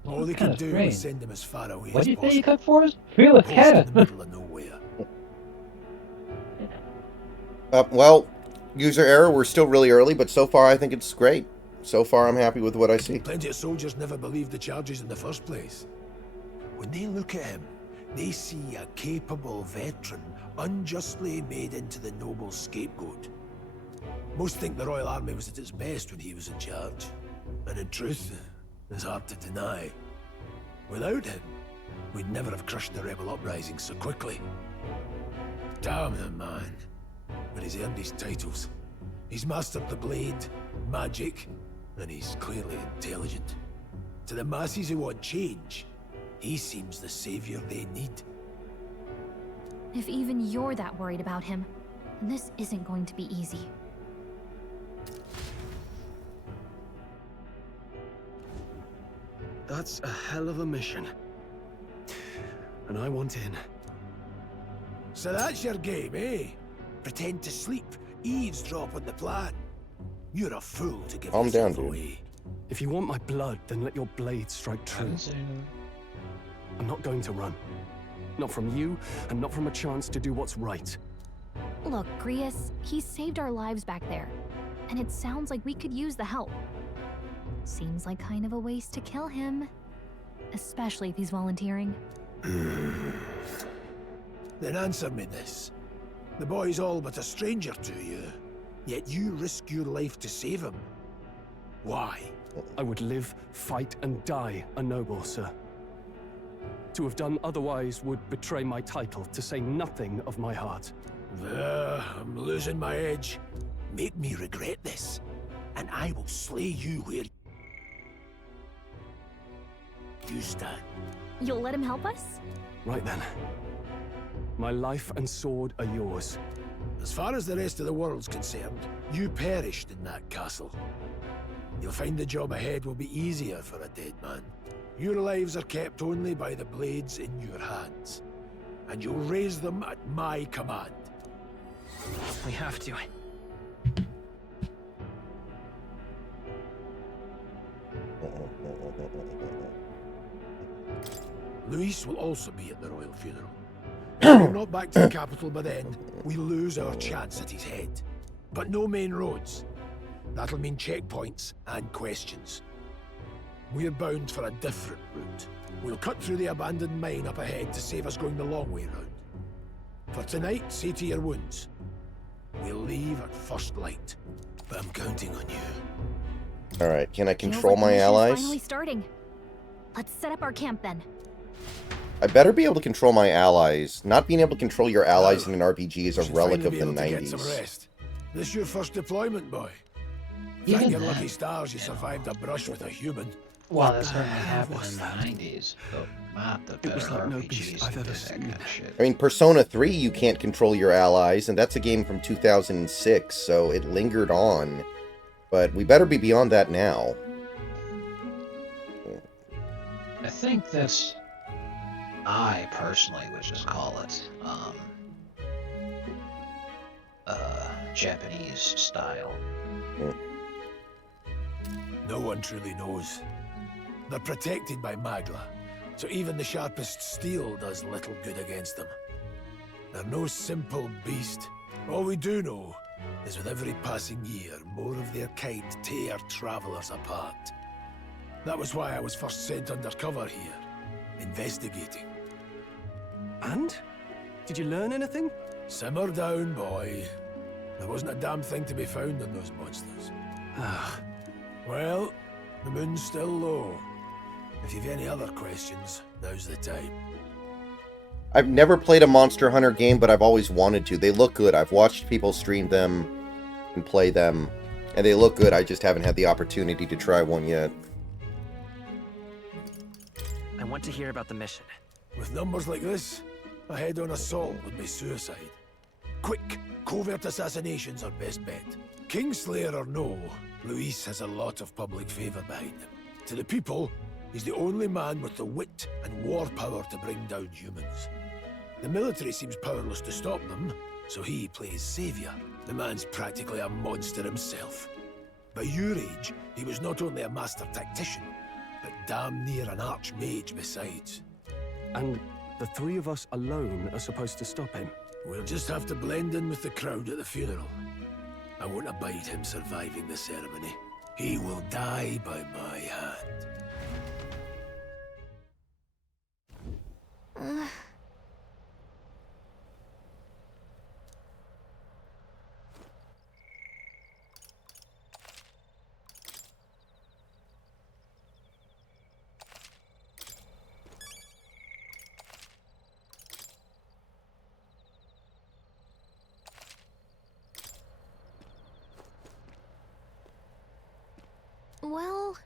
All is they kind could of do strange. was send him as far away What as do you possible. say you cut for us? Feel a Post cat. in the middle of nowhere. Well, user error, we're still really early, but so far I think it's great. So far I'm happy with what I see. Plenty of soldiers never believed the charges in the first place. When they look at him, they see a capable veteran unjustly made into the noble scapegoat. Most think the Royal Army was at its best when he was in charge. And in truth, it's hard to deny. Without him, we'd never have crushed the rebel uprising so quickly. Damn him, man. But he's earned his titles. He's mastered the blade, magic, and he's clearly intelligent. To the masses who want change, he seems the savior they need. If even you're that worried about him, then this isn't going to be easy. That's a hell of a mission. And I want in. So that's your game, eh? Pretend to sleep, eavesdrop on the plan. You're a fool to give Calm down, yourself dude. away. If you want my blood, then let your blade strike true. I'm not going to run. Not from you, and not from a chance to do what's right. Look, Grius, he saved our lives back there. And it sounds like we could use the help. Seems like kind of a waste to kill him. Especially if he's volunteering. Then answer me this. The boy's all but a stranger to you, yet you risk your life to save him. Why? I would live, fight, and die a noble, sir. To have done otherwise would betray my title, to say nothing of my heart. I'm losing my edge. Make me regret this, and I will slay you where you stand. You'll let him help us? Right then. My life and sword are yours. As far as the rest of the world's concerned, you perished in that castle. You'll find the job ahead will be easier for a dead man. Your lives are kept only by the blades in your hands, and you'll raise them at my command. We have to. Luis will also be at the royal funeral. If we're not back to the capital by then, we lose our chance at his head. But no main roads. That'll mean checkpoints and questions. We're bound for a different route. We'll cut through the abandoned mine up ahead to save us going the long way round. For tonight, see to your wounds. We'll leave at first light, but I'm counting on you. Alright, can I Feels control like the my mission's allies? Finally starting. Let's set up our camp then. I better be able to control my allies. Not being able to control your allies in an RPG is a Should relic finally of be the able to get some 90s. rest. This your first deployment, boy. Even Thank your then, lucky stars you survived a brush with a human. Well, that certainly happened in the 90s. But not the better was like no RPGs beast I've that ever did that seen. kind of shit. I mean, Persona 3, you can't control your allies, and that's a game from 2006, so it lingered on. But we better be beyond that now. I think that's... I personally would just call it, Japanese style. No one truly knows. They're protected by Magla, so even the sharpest steel does little good against them. They're no simple beast. All we do know is with every passing year, more of their kind tear travelers apart. That was why I was first sent undercover here, investigating. And? Did you learn anything? Simmer down, boy. There wasn't a damn thing to be found on those monsters. Well, the moon's still low. If you've any other questions, now's the time. I've never played a Monster Hunter game, but I've always wanted to. They look good. I've watched people stream them and play them, and they look good. I just haven't had the opportunity to try one yet. I want to hear about the mission. With numbers like this, a head-on assault would be suicide. Quick, covert assassinations are best bet. Kingslayer or no, Luis has a lot of public favour behind him. To the people, he's the only man with the wit and war power to bring down humans. The military seems powerless to stop them, so he plays saviour. The man's practically a monster himself. By your age, he was not only a master tactician, but damn near an archmage besides. And the three of us alone are supposed to stop him? We'll just have to blend in with the crowd at the funeral. I won't abide him surviving the ceremony. He will die by my hand. Well...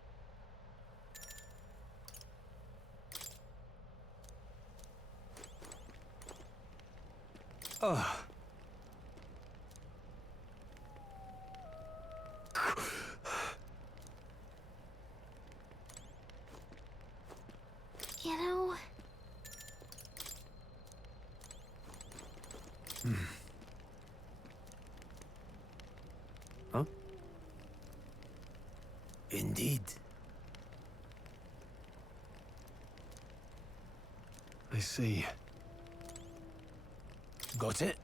Ugh. You know... Huh? Indeed. I see. Got it?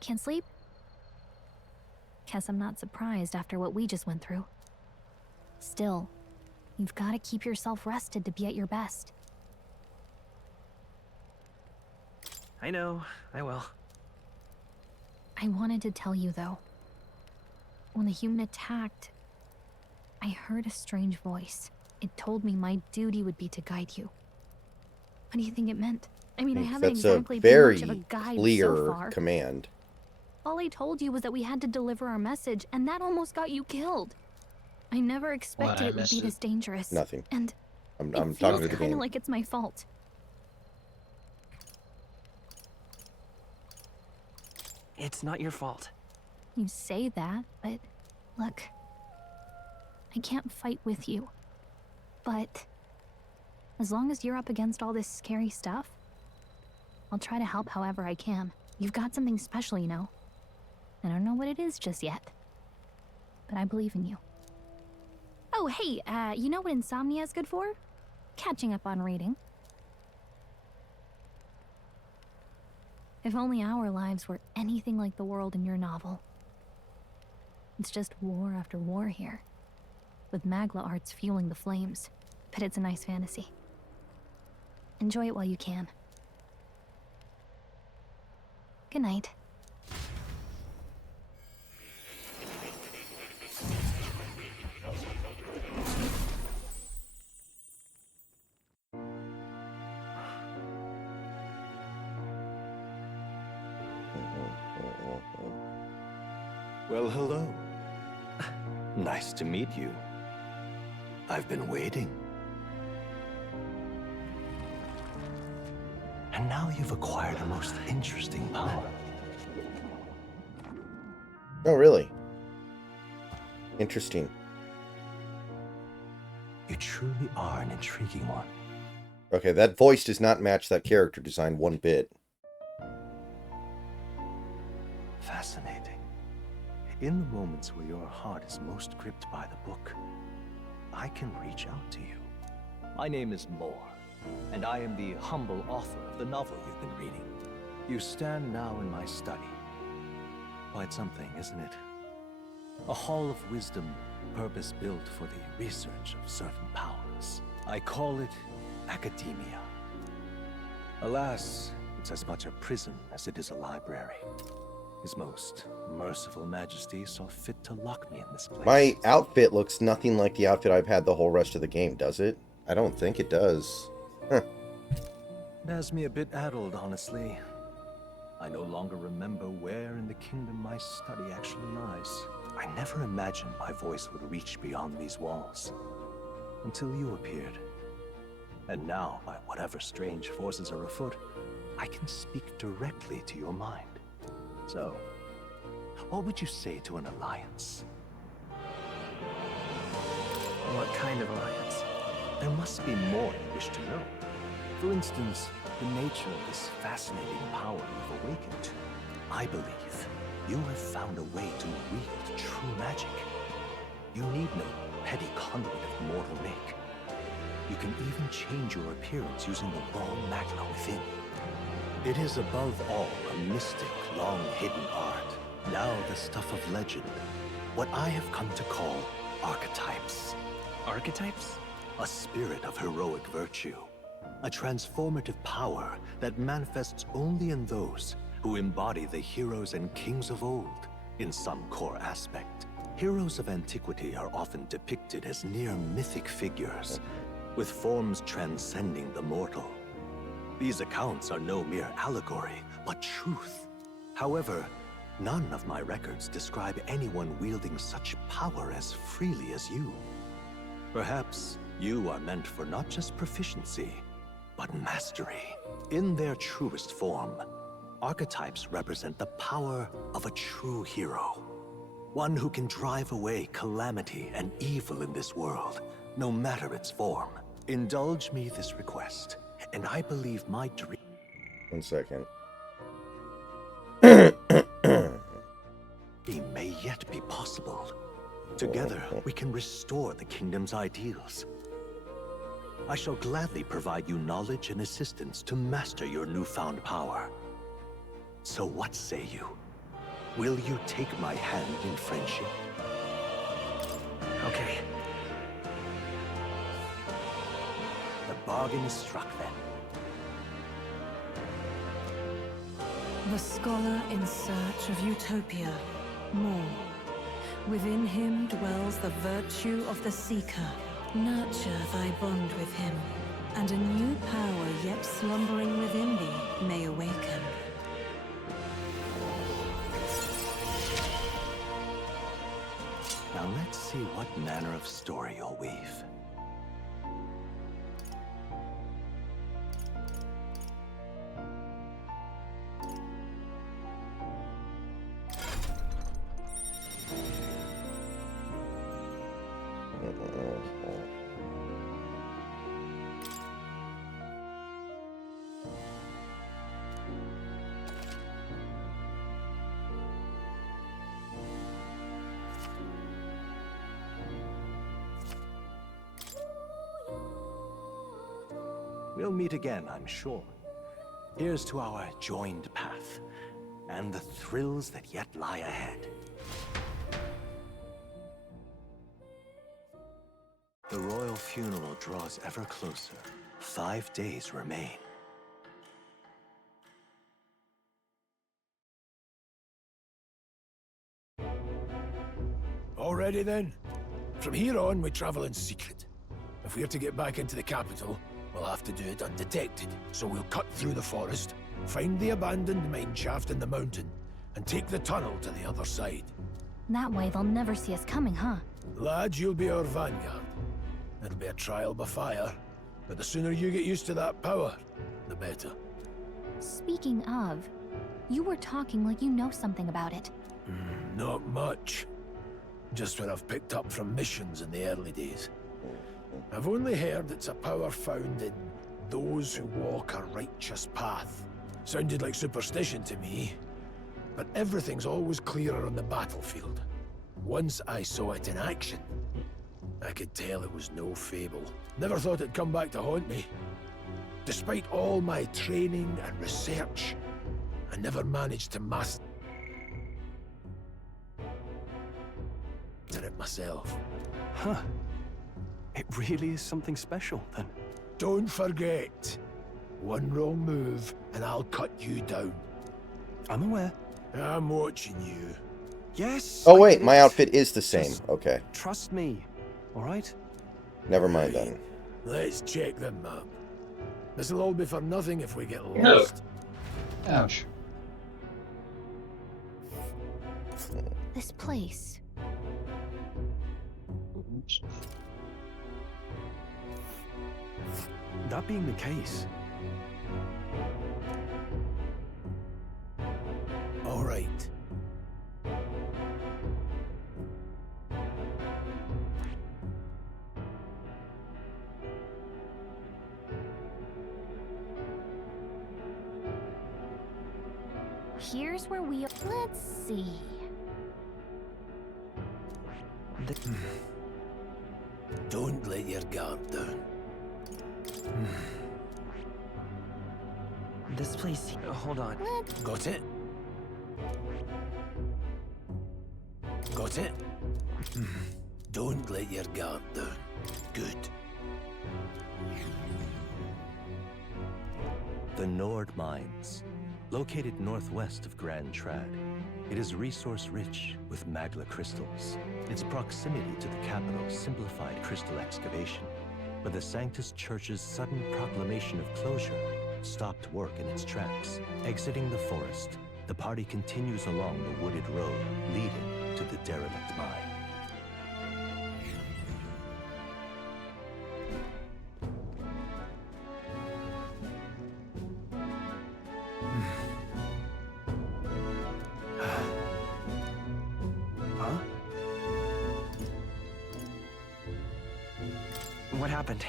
Can't sleep? Guess I'm not surprised after what we just went through. Still, you've got to keep yourself rested to be at your best. I know, I will. I wanted to tell you, though. When the human attacked, I heard a strange voice. It told me my duty would be to guide you. What do you think it meant? I mean, I haven't exactly been much of a guide so far. Command. All I told you was that we had to deliver our message, and that almost got you killed. I never expected it would be this dangerous. Nothing. And I'm it talking to feels the kind game. of like it's my fault. It's not your fault. You say that, but look, I can't fight with you. But as long as you're up against all this scary stuff, I'll try to help however I can. You've got something special, you know. I don't know what it is just yet, but I believe in you. Oh, hey, you know what insomnia is good for? Catching up on reading. If only our lives were anything like the world in your novel. It's just war after war here, with Magla arts fueling the flames, but it's a nice fantasy. Enjoy it while you can. Good night. Well, hello. Nice to meet you. I've been waiting. And now you've acquired a most interesting power. Oh, really? Interesting. You truly are an intriguing one. Okay, that voice does not match that character design one bit. Fascinating. In the moments where your heart is most gripped by the book, I can reach out to you. My name is Moore, and I am the humble author of the novel you've been reading. You stand now in my study. Quite something, isn't it? A hall of wisdom, purpose-built for the research of certain powers. I call it academia. Alas, it's as much a prison as it is a library. His most merciful majesty saw fit to lock me in this place. My outfit looks nothing like the outfit I've had the whole rest of the game, does it? I don't think it does. Huh. It has me a bit addled, honestly. I no longer remember where in the kingdom my study actually lies. I never imagined my voice would reach beyond these walls. Until you appeared. And now, by whatever strange forces are afoot, I can speak directly to your mind. So, what would you say to an alliance? What kind of alliance? There must be more you wish to know. For instance, the nature of this fascinating power you've awakened to. I believe you have found a way to wield true magic. You need no petty conduit of mortal make. You can even change your appearance using the raw magma within. It is above all a mystic, long-hidden art, now the stuff of legend. What I have come to call archetypes. Archetypes? A spirit of heroic virtue. A transformative power that manifests only in those who embody the heroes and kings of old in some core aspect. Heroes of antiquity are often depicted as near mythic figures, with forms transcending the mortal. These accounts are no mere allegory, but truth. However, none of my records describe anyone wielding such power as freely as you. Perhaps you are meant for not just proficiency, but mastery. In their truest form, archetypes represent the power of a true hero. One who can drive away calamity and evil in this world, no matter its form. Indulge me this request, and I believe my dream... 1 second. may yet be possible. Together, we can restore the kingdom's ideals. I shall gladly provide you knowledge and assistance to master your newfound power. So what say you? Will you take my hand in friendship? Okay. The bargain is struck then. The scholar in search of utopia. More. Within him dwells the virtue of the seeker. Nurture thy bond with him, and a new power yet slumbering within thee may awaken. Now let's see what manner of story you'll weave. We'll meet again, I'm sure. Here's to our joined path, and the thrills that yet lie ahead. The royal funeral draws ever closer. 5 days remain. Already then? From here on, we travel in secret. If we're to get back into the capital, we'll have to do it undetected. So we'll cut through the forest, find the abandoned mine shaft in the mountain, and take the tunnel to the other side. That way they'll never see us coming, huh? Lad, you'll be our vanguard. It'll be a trial by fire, but the sooner you get used to that power, the better. Speaking of, you were talking like you know something about it. Not much. Just what I've picked up from missions in the early days. I've only heard it's a power found in those who walk a righteous path. Sounded like superstition to me, but everything's always clearer on the battlefield. Once I saw it in action, I could tell it was no fable. Never thought it'd come back to haunt me. Despite all my training and research, I never managed to master it myself. Huh. It really is something special, then. Don't forget, one wrong move and I'll cut you down. I'm aware. I'm watching you. Yes! Oh wait, my outfit is the same. Okay. Trust me, alright? Never mind then. Let's check the map. This'll all be for nothing if we get lost. Ouch. This place. Oops. That being the case... All right. Here's where we are. Let's see. Don't let your guard down. This place. Hold on. Got it? Got it? Don't let your guard down. Good. The Nord Mines. Located northwest of Grand Trad, it is resource-rich with magla crystals. Its proximity to the capital simplified crystal excavation, but the Sanctus Church's sudden proclamation of closure stopped work in its tracks. Exiting the forest, the party continues along the wooded road leading to the derelict mine. What happened?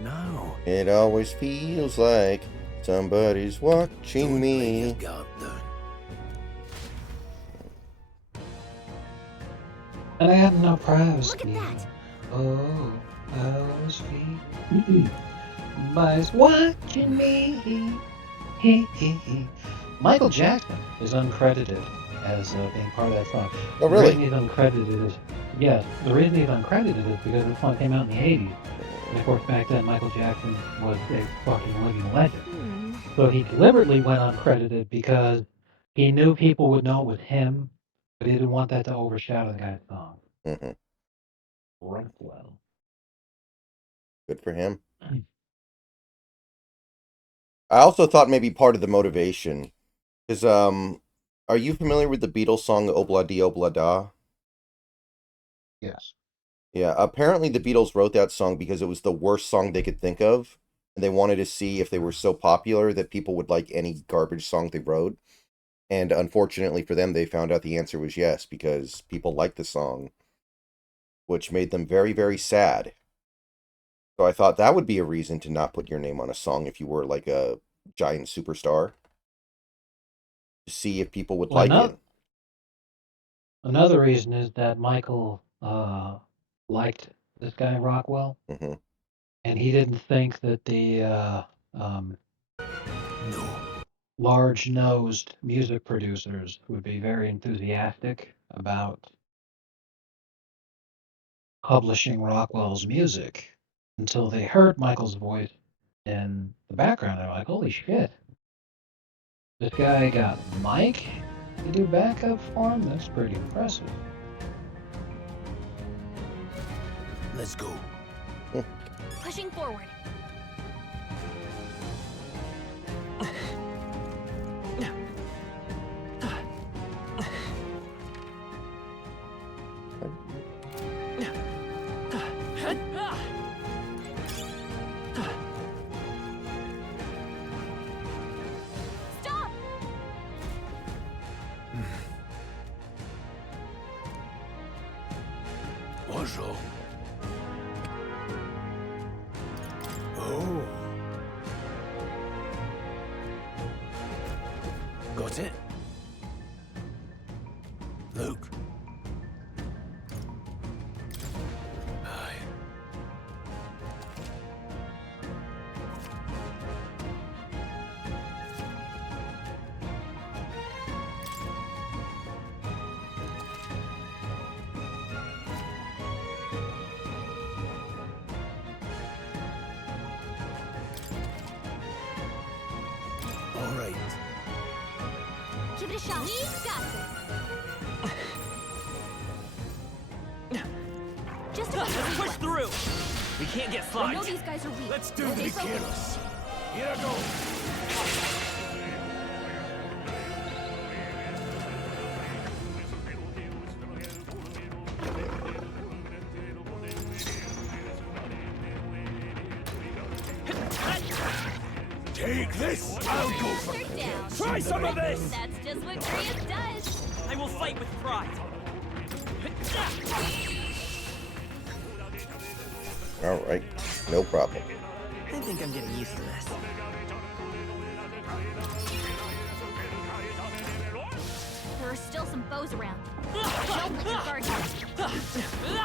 No. It always feels like somebody's watching me. And I had no privacy. Look at that. Oh, I was free. Somebody's watching me. Michael Jackson is uncredited as being part of that song. Oh, really? The reason he's uncredited is, yes, the reason he's uncredited is because the song came out in the 80s. And of course, back then, Michael Jackson was a fucking living legend. So he deliberately went uncredited because he knew people would know it was him, but he didn't want that to overshadow the guy's song. Mm-hmm. Right, well. Good for him. I also thought maybe part of the motivation is, are you familiar with the Beatles song Obla Di Obla Da? Yes. Yeah, apparently the Beatles wrote that song because it was the worst song they could think of, and they wanted to see if they were so popular that people would like any garbage song they wrote. And unfortunately for them, they found out the answer was yes, because people liked the song, which made them very, very sad. So I thought that would be a reason to not put your name on a song if you were like a giant superstar. To see if people would like it. Another reason is that Michael liked this guy Rockwell, and he didn't think that the large-nosed music producers would be very enthusiastic about publishing Rockwell's music until they heard Michael's voice in the background. They're like, holy shit. This guy got Mike to do backup for him? That's pretty impressive. Let's go. Pushing forward. Stop! Bonjour. Oh. Got it? Luke. Aye. All right. Give it a shot. We've got this. Just Push through! We can't get I know slugged. these guys are weak. Let's do Stay be focused. careless. Here I go. Take this! I'll go for it. Try some of this! That's just what Grius does. I will fight with pride. Alright, no problem. I think I'm getting used to this. There are still some foes around. Don't let your guard down.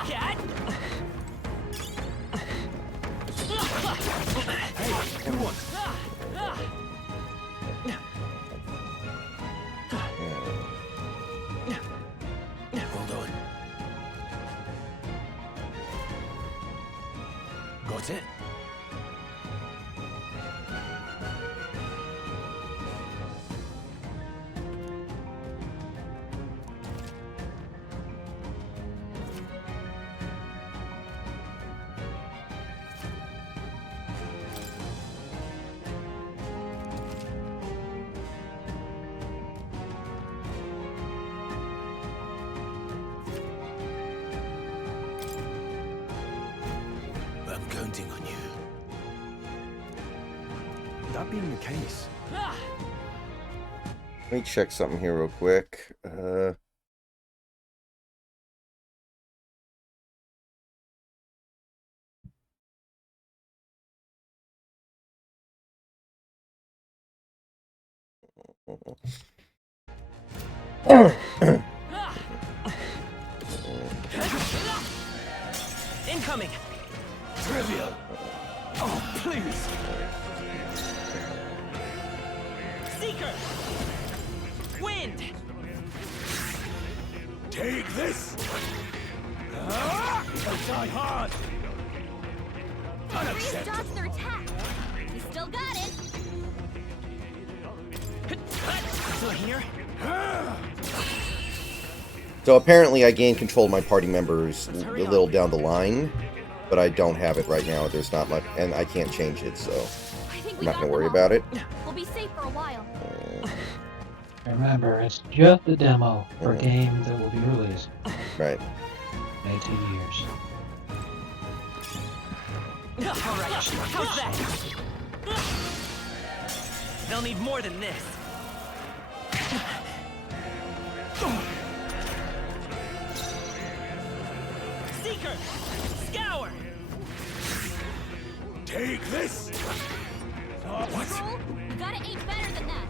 Hey, good one. Hold on. Got it? I'm counting on you. That being the case, Let me check something here real quick. Incoming. Trivial. Oh, please. Seeker. Wind. Take this! I'll die hard! Grius Unacceptable! dodged their attack. You still got it. Still here? So apparently I gained control of my party members a little down the line, but I don't have it right now. There's not much, and I can't change it, so I'm not going to worry about it. We'll be safe for a while. Remember, it's just a demo for a game that will be released. Right. In 18 years. Alright, how's that? They'll need more than this. Seeker! Scour! Take this! What? Troll, you gotta aim better than that.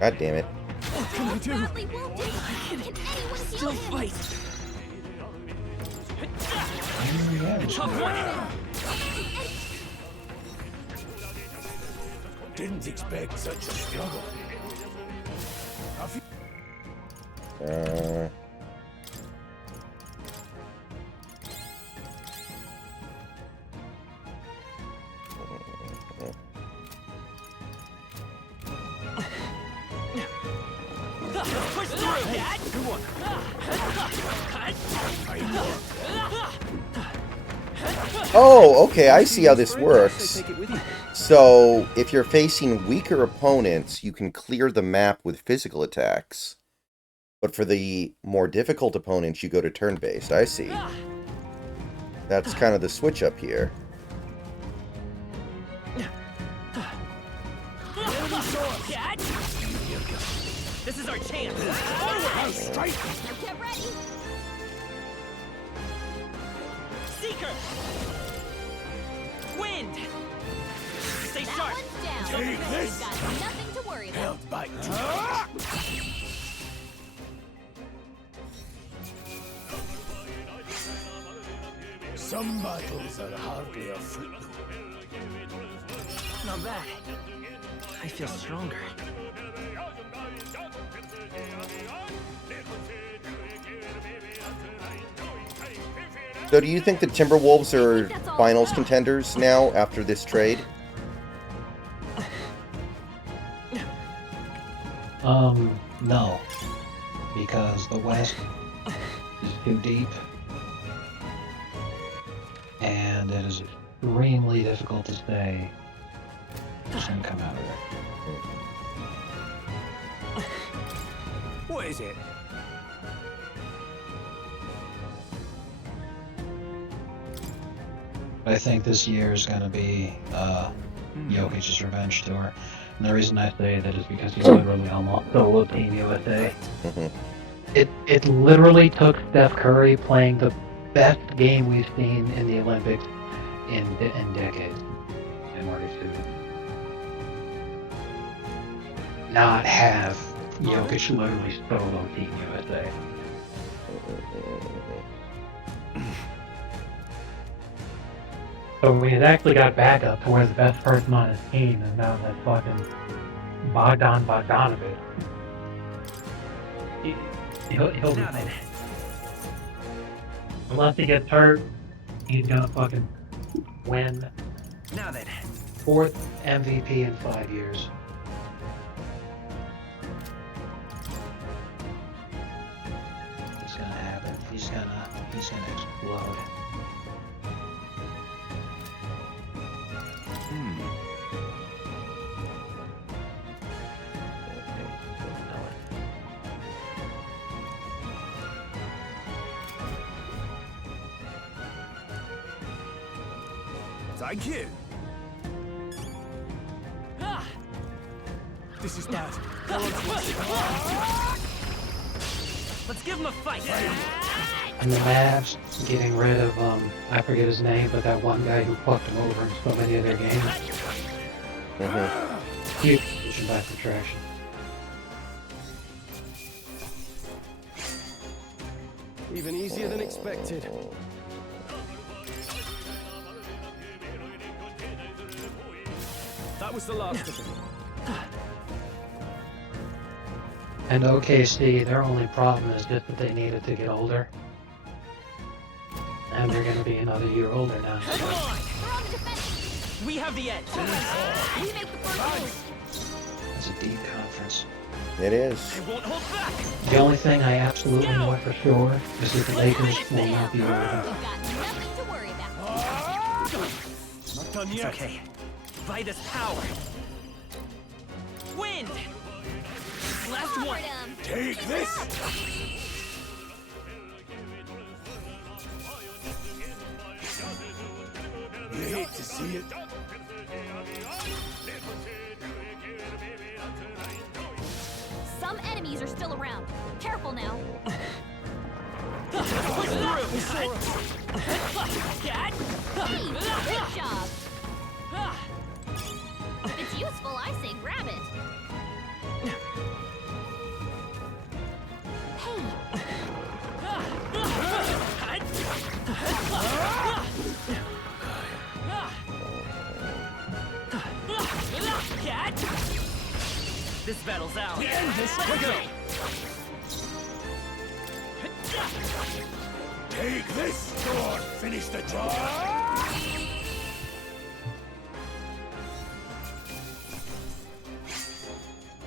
God damn it. What can I do? Badly wounded. Can anyone Still heal him? fight. Tough one. Didn't expect such a struggle. Push through, Dad! Good one. Oh, okay, I see how this works. So, if you're facing weaker opponents, you can clear the map with physical attacks. But for the more difficult opponents, you go to turn-based. I see. That's kind of the switch up here. Dad! This is our chance! Forward! Strike! Get ready. Seeker! Wind! Stay That sharp! one's down. Take this! You've got nothing to worry about. Held by two. Some battles are hardly a footnote. Not bad. I feel stronger. So do you think the Timberwolves are finals contenders now after this trade? No. Because the West is too deep. And it is extremely difficult to say who's going to come out of it. What is it? I think this year is going to be Jokic's revenge tour. And the reason I say that is because he's literally almost solo Team USA. It literally took Steph Curry playing the best game we've seen in the Olympics in decades in order to not have Jokic literally solo Team USA. So we had actually got back up to where the best person on his team is now that fucking Bogdan Bogdanovic. He'll be fine. Unless he gets hurt, he's gonna fucking win. Now then. 4th MVP in 5 years. It's gonna happen. He's gonna explode. Thank you. This is bad. Let's give him a fight. And the Mavs getting rid of I forget his name, but that one guy who fucked him over in so many of their games. Huge addition by subtraction. Even easier than expected. That was the last of them. And OKC, their only problem is just that they needed to get older. And they're gonna be another year older now. We have the edge. We make the first move. It's a deep conference. It is. I won't hold back. The only thing I absolutely know for sure is that the Lakers will not be relevant. You've got nothing to worry about. Not done yet. It's okay. By this power. Wind. Last one. Take this. You hate to see it. Some enemies are still around. Careful now. Push through. Dad. Hey, good job. If it's useful, I say grab it. Cat. This battle's out. End this quicker. Take this. Go on, finish the job.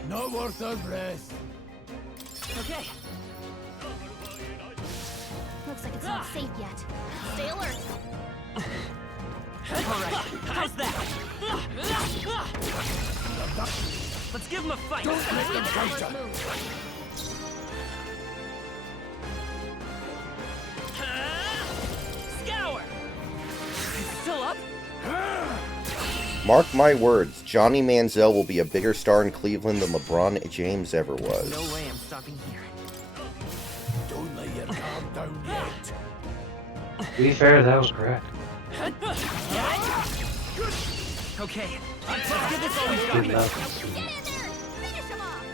Not worth a breath. Okay. Looks like it's not safe yet. Stay alert. Alright, how's that? Let's give him a fight. Don't let him fight her. Scour. Still up? Mark my words, Johnny Manziel will be a bigger star in Cleveland than LeBron James ever was. No way I'm stopping here. Don't let your guard down yet. To be fair, that was correct. Okay, let's give this all we've got. Good enough. Get in there! Finish him off!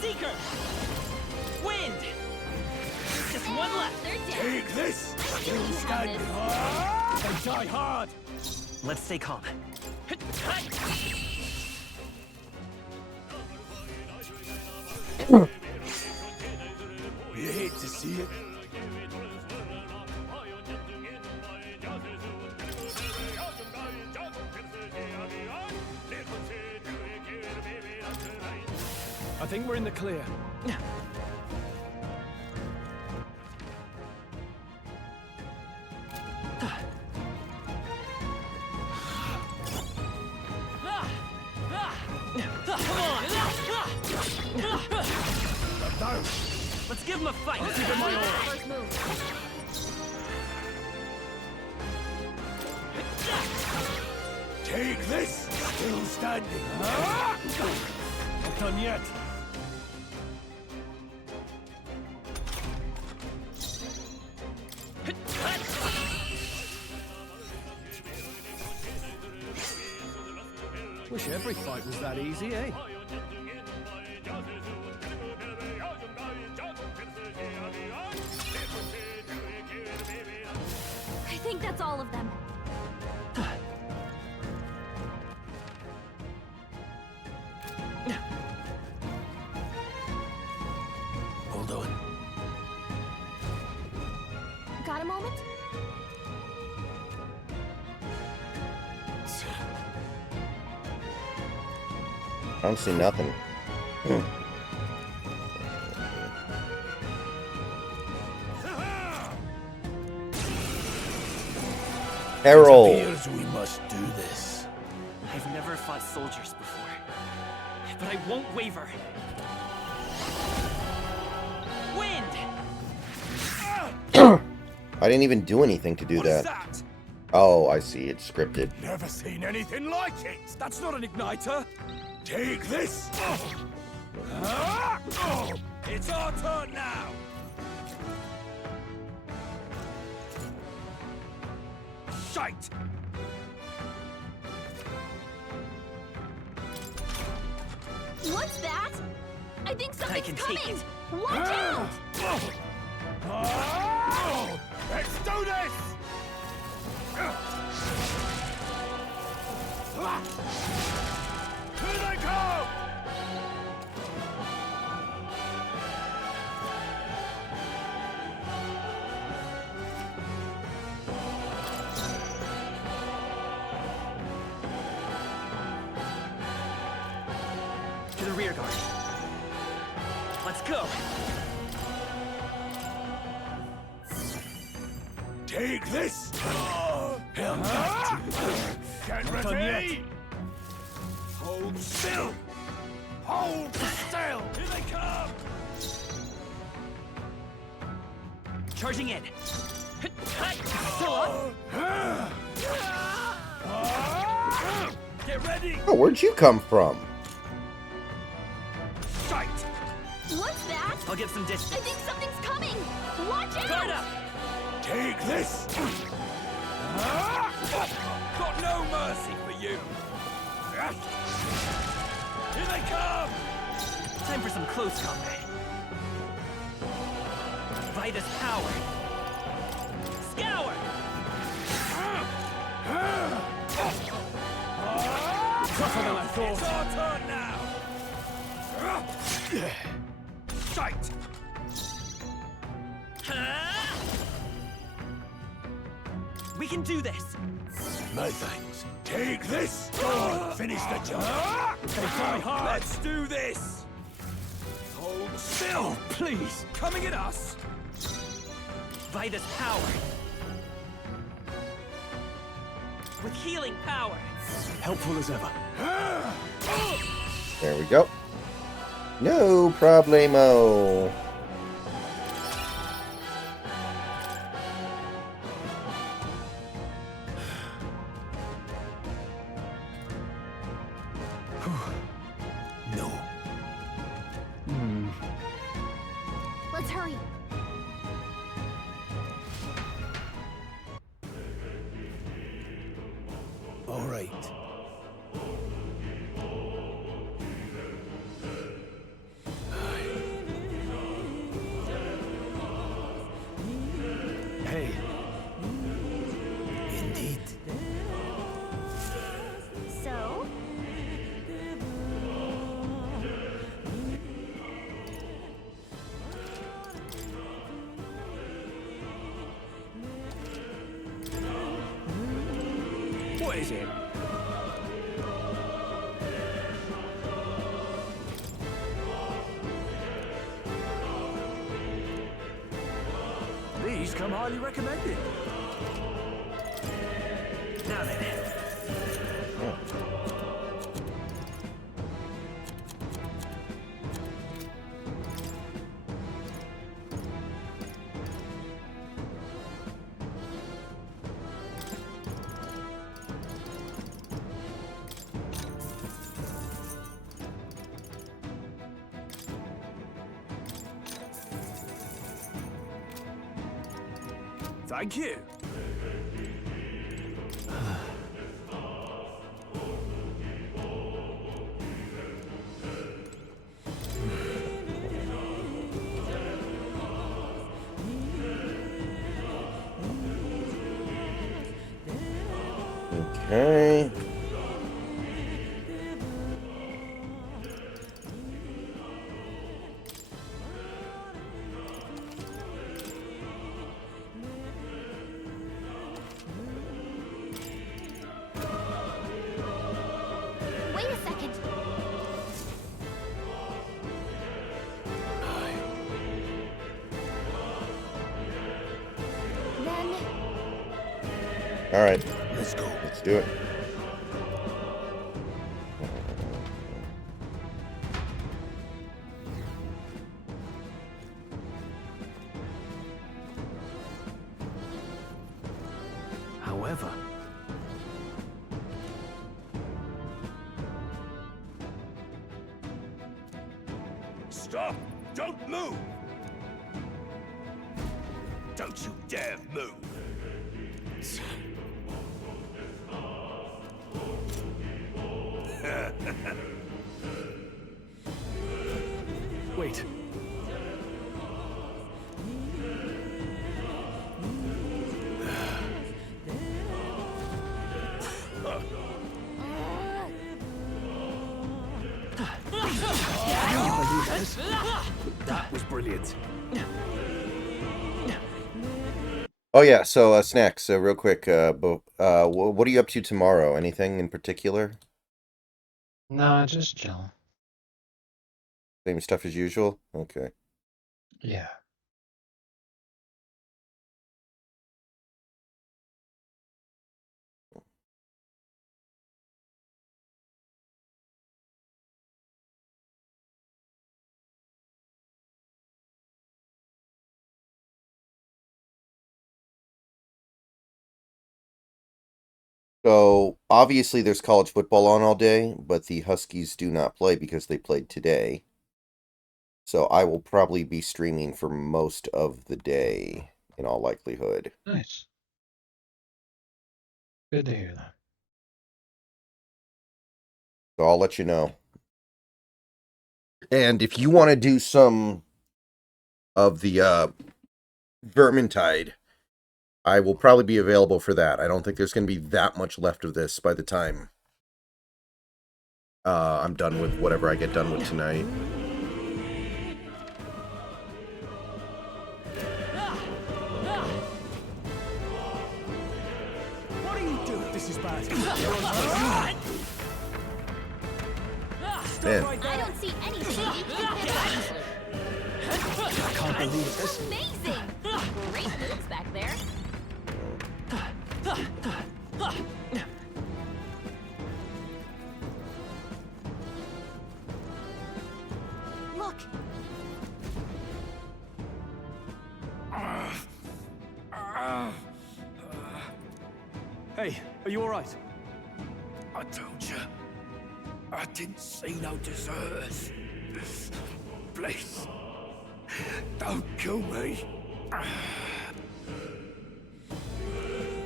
Seeker! Wind! Just one left. They're dead. Take this. Still standing. And die hard. Let's stay calm. You hate to see it. I think we're in the clear. Let's give him a fight. First move. Take this! Still standing. Not done yet. Wish every fight was that easy, eh? I think that's all of them. Hold on. Got a moment? I don't see nothing. Harold. It appears we must do this. I've never fought soldiers before, but I won't waver. Wind! I didn't even do anything to do What is that. Oh, I see. It's scripted. Never seen anything like it. That's not an igniter. Take this. It's our turn now. Shite. What's that? I think something's can take coming! it. Watch out! Let's do this. Here they come. To the rear guard. Let's go. Take this. Get ready. Hold still. Hold still. Here they come. Charging in. Still up. Get ready. Oh, where'd you come from? Shite. What's that? I'll get some I distance. think something's coming! Watch Guard out! up! Take this. Got no mercy for you. Here they come. Time for some close combat. Vitus power. Scour! Tougher than I thought. It's our turn now. Shite. We can do this. No thanks. Take this. Go on, finish the job. They try hard. Let's do this. Hold still. Oh, please. Coming at us. Vitus power. With healing power. Helpful as ever. There we go. No problemo. No. Let's hurry. All right. Hey. Indeed. So? What is it? These come highly recommended. Now then. Thank you. Okay. Wait a second. Then All right. Let's go. Let's do it. However, Stop! Don't move! Don't you dare move! Wait. That was brilliant. Oh yeah, so snacks. So real quick, what are you up to tomorrow? Anything in particular? Nah, just chilling. Same stuff as usual. Okay. Yeah. So obviously there's college football on all day, but the Huskies do not play because they played today. So I will probably be streaming for most of the day, in all likelihood. Nice. Good to hear that. So I'll let you know. And if you want to do some of the Vermintide, I will probably be available for that. I don't think there's going to be that much left of this by the time I'm done with whatever I get done with tonight. What are you doing? This is bad. Man. I don't see anything you can do. I can't believe this. Amazing! Great moves back there. Look. Hey, are you all right? I told you. I didn't see no deserters. Please. Don't kill me.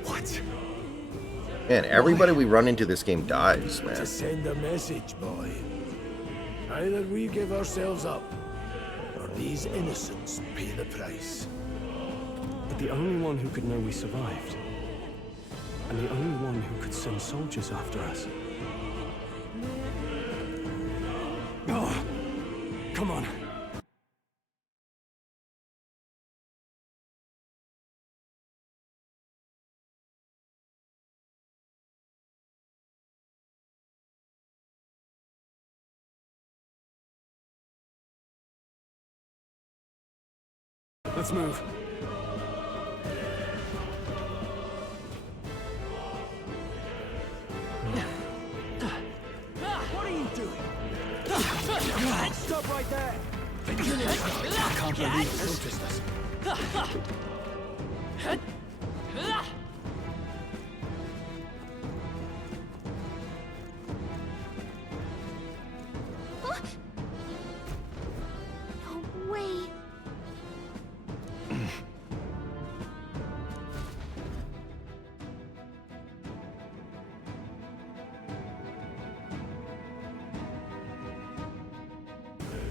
What? Man, everybody we run into this game dies, man. To send a message, boy. Either we give ourselves up, or these innocents pay the price. but the only one who could know we survived, and the only one who could send soldiers after us. Oh, come on. Let's move. What are you doing? Stop right there! I can't believe it noticed us. No way.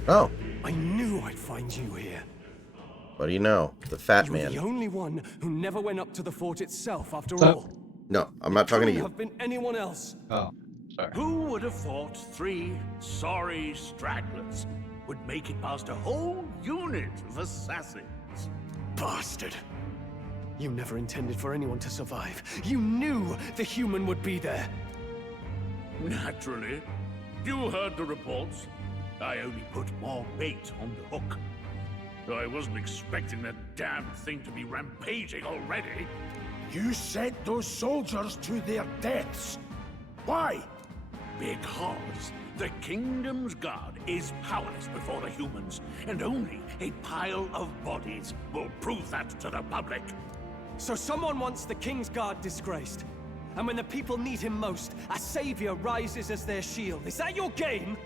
Oh. I knew I'd find you here. What do you know? The fat You're man. the only one who never went up to the fort itself after So- all. No, I'm not talking to Couldn't you. have been anyone else. Oh, sorry. Who would have thought 3 sorry stragglers would make it past a whole unit of assassins? Bastard. You never intended for anyone to survive. You knew the human would be there. Naturally. You heard the reports. I only put more bait on the hook. I wasn't expecting that damn thing to be rampaging already. You sent those soldiers to their deaths. Why? Because the Kingdom's Guard is powerless before the humans, and only a pile of bodies will prove that to the public. So someone wants the King's Guard disgraced. And when the people need him most, a savior rises as their shield. Is that your game?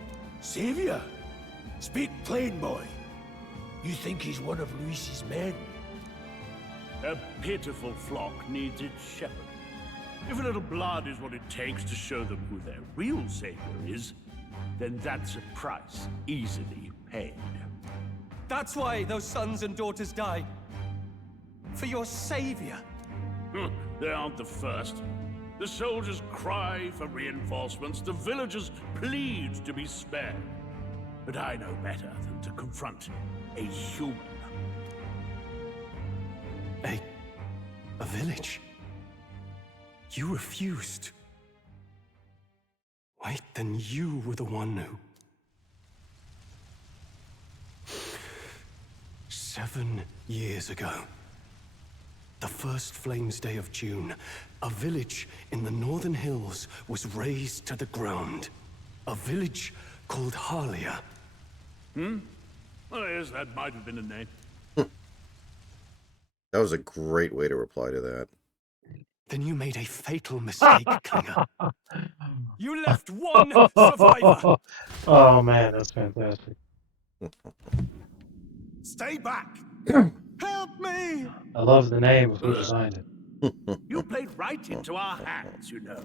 Savior? Speak plain, boy. You think he's one of Luis's men? A pitiful flock needs its shepherd. If a little blood is what it takes to show them who their real savior is, then that's a price easily paid. That's why those sons and daughters died. For your savior. They aren't the first. The soldiers cry for reinforcements, the villagers plead to be spared. But I know better than to confront a human. A village? You refused. Wait, then you were the one who... 7 years ago. The first Flames Day of June, a village in the northern hills was razed to the ground. A village called Harlia. Well, yes, that might have been a name. That was a great way to reply to that. Then you made a fatal mistake, Klinger. You left one survivor! Oh man, that's fantastic. Stay back! Help me! I love the name of who designed it. You played right into our hands, you know.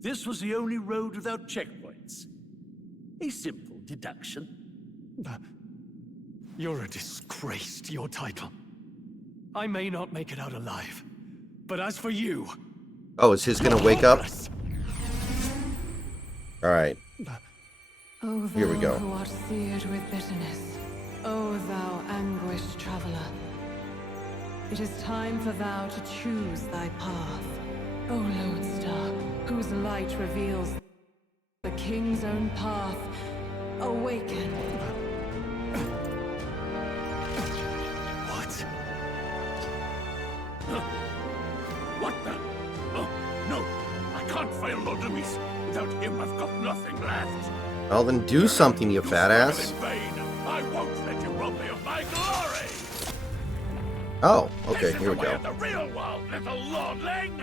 This was the only road without checkpoints. A simple deduction. You're a disgrace to your title. I may not make it out alive, but as for you... Oh, is his gonna wake up? Alright. O Here we thou go. who art seared with bitterness, O thou anguished traveler, it is time for thou to choose thy path. O lodestar, whose light reveals the king's own path, awaken. What? What the? Oh, no. I can't fail Lord Luis. Without him, I've got nothing left. Well, then do something, you fat ass. In vain. I won't let you rob me of my glory. Oh, okay, This is here we the way go. of the real world, little lordling.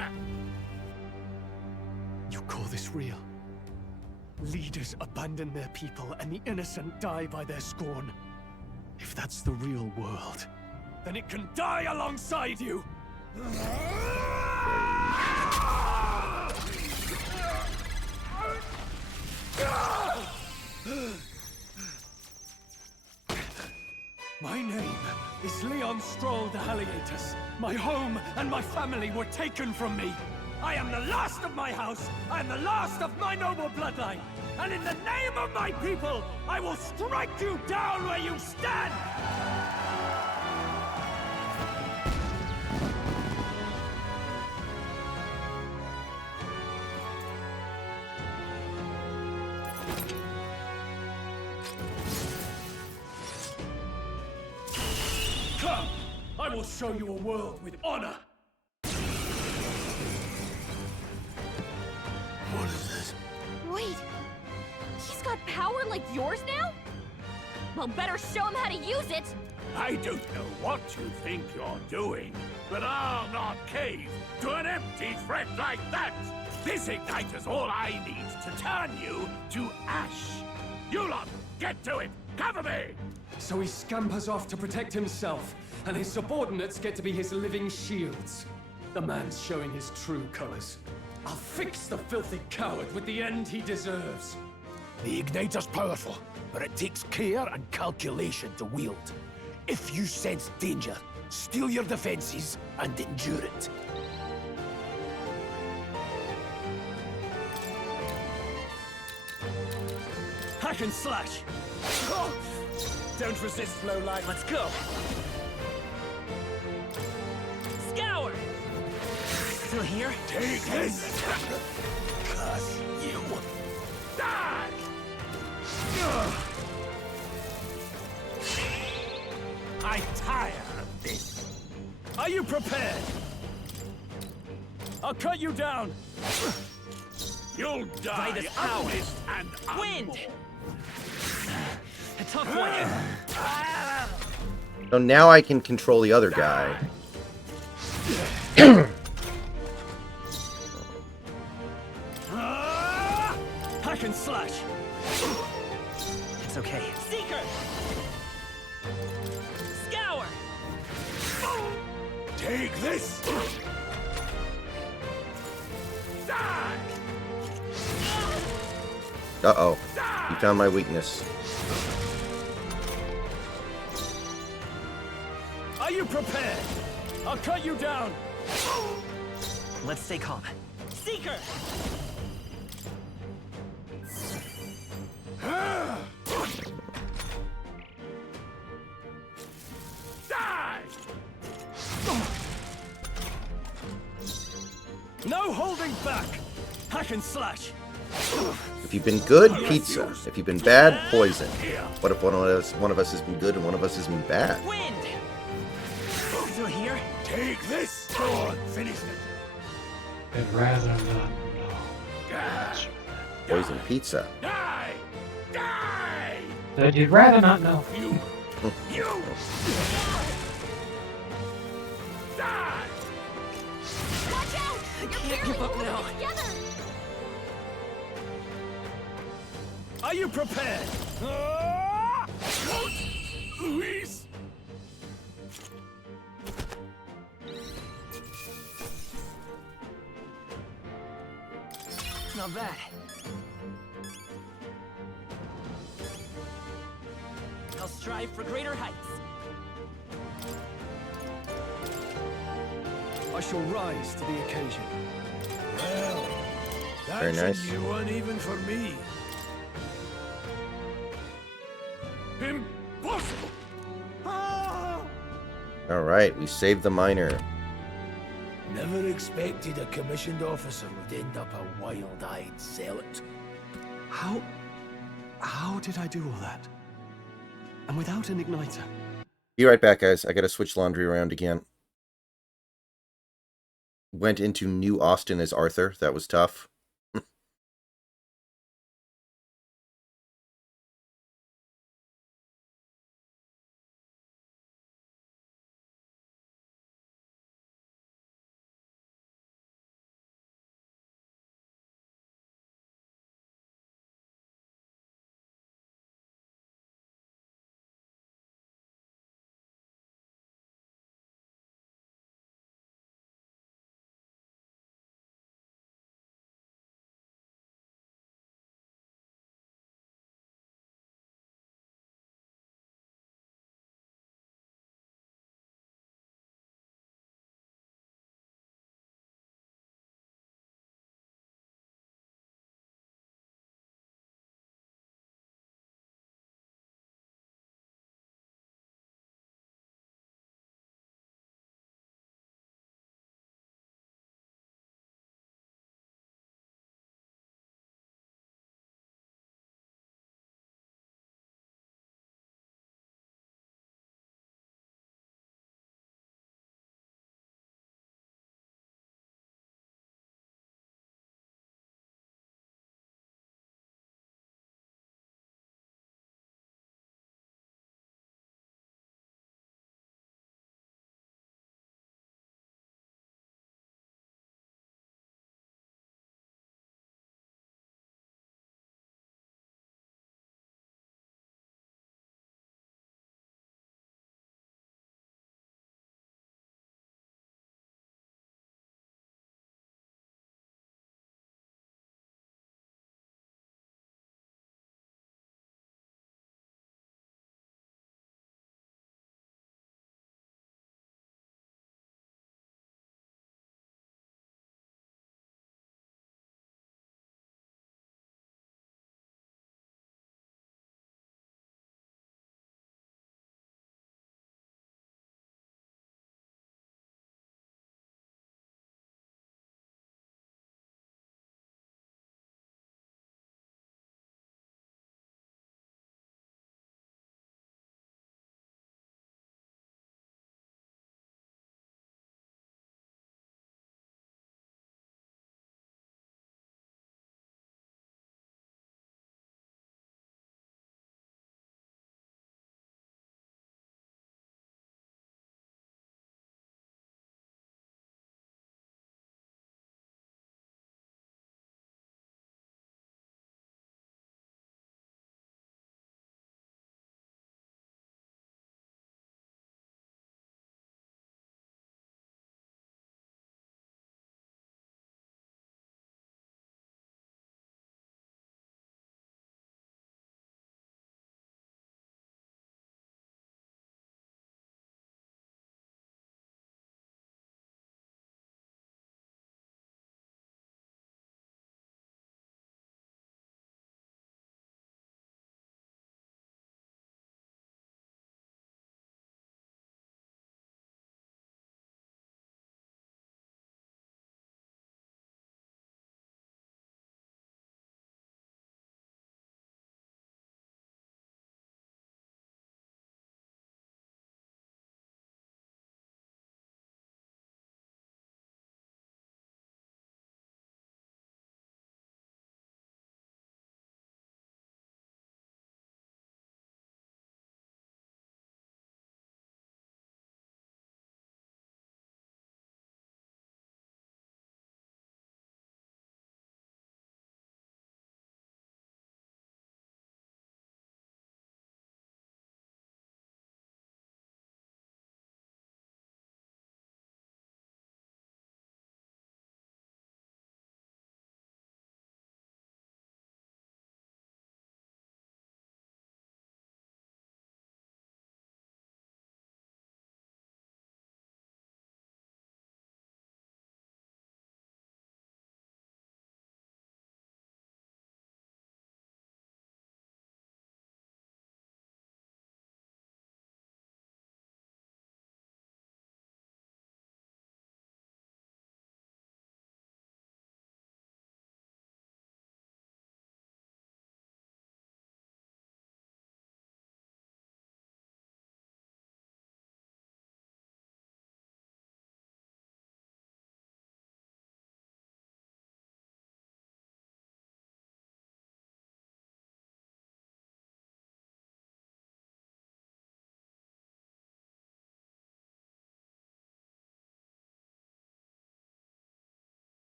You call this real? Leaders abandon their people and the innocent die by their scorn. If that's the real world, then it can die alongside you! My name is Leon Stroll de Haliatus. My home and my family were taken from me. I am the last of my house. I am the last of my noble bloodline. And in the name of my people, I will strike you down where you stand! Come! I will show you a world with honor! What is this? Wait, he's got power like yours now? Well, better show him how to use it! I don't know what you think you're doing, but I'll not cave to an empty threat like that! This igniter's all I need to turn you to ash! You lot, get to it! Cover me! So he scampers off to protect himself, and his subordinates get to be his living shields. The man's showing his true colors. I'll fix the filthy coward with the end he deserves. The Igniter's powerful, but it takes care and calculation to wield. If you sense danger, steel your defenses and endure it. Hack and slash! Don't resist, lowlife. Let's go! Scour! Still here? Take this! Curse you! Die! I tire of this. Are you prepared? I'll cut you down. You'll die By this power. honest and Wind! A tough one. So now I can control the other guy. Hack and slash. It's okay. Seeker! Scour! Take this! Die! Uh-oh. You found my weakness. Are you prepared? I'll cut you down. Let's stay calm. Seeker! Die! No holding back! Hack and slash! If you've been good, pizza. If you've been bad, poison. What if one of us has been good and one of us has been bad? Wind! Still here? Take this! Go on, finish it! I'd rather not know. Poison pizza. Die! Die! Said you'd rather not know. You! Die! Watch out! You're Can't give up now. together! Are you prepared? Luis! Not bad. I'll strive for greater heights. I shall rise to the occasion. Well, Very that's nice. a new one even for me. Impossible! Alright, we saved the miner. Never expected a commissioned officer would end up a wild-eyed zealot. How did I do all that? And without an igniter? Be right back, guys. I gotta switch laundry around again. Went into New Austin as Arthur. That was tough.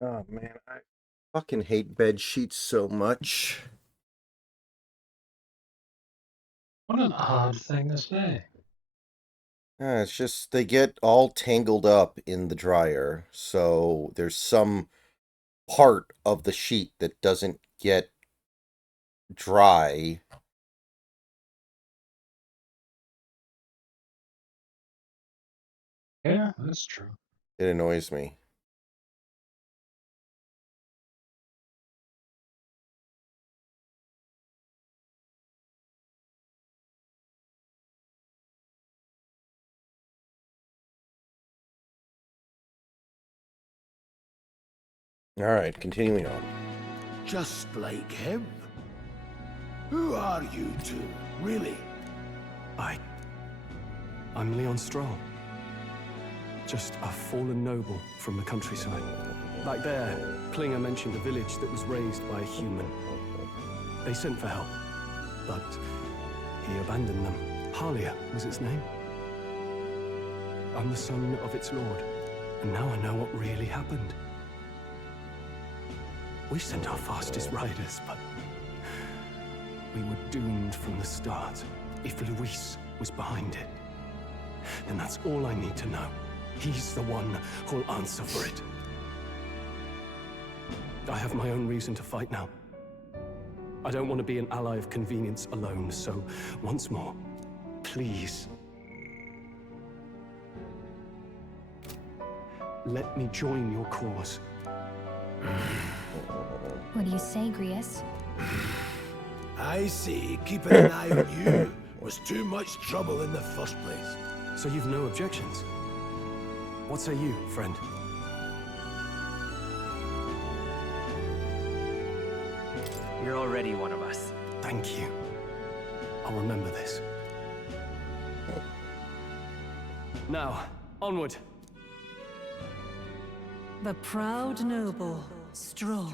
Oh man, I fucking hate bed sheets so much. What an odd thing to say. It's just they get all tangled up in the dryer, so there's some part of the sheet that doesn't get dry. Yeah, that's true. It annoys me. Alright, continuing on. Just like him. Who are you two, really? I'm Leon Stroll. Just a fallen noble from the countryside. Back there, Klinger mentioned a village that was raised by a human. They sent for help, but he abandoned them. Halia was its name. I'm the son of its lord, and now I know what really happened. We sent our fastest riders, but we were doomed from the start. If Luis was behind it, then that's all I need to know. He's the one who'll answer for it. I have my own reason to fight now. I don't want to be an ally of convenience alone, so once more, please, let me join your cause. What do you say, Grius? I see. Keeping an eye on you was too much trouble in the first place. So you've no objections? What say you, friend? You're already one of us. Thank you. I'll remember this. Now, onward. The proud noble, Stroll.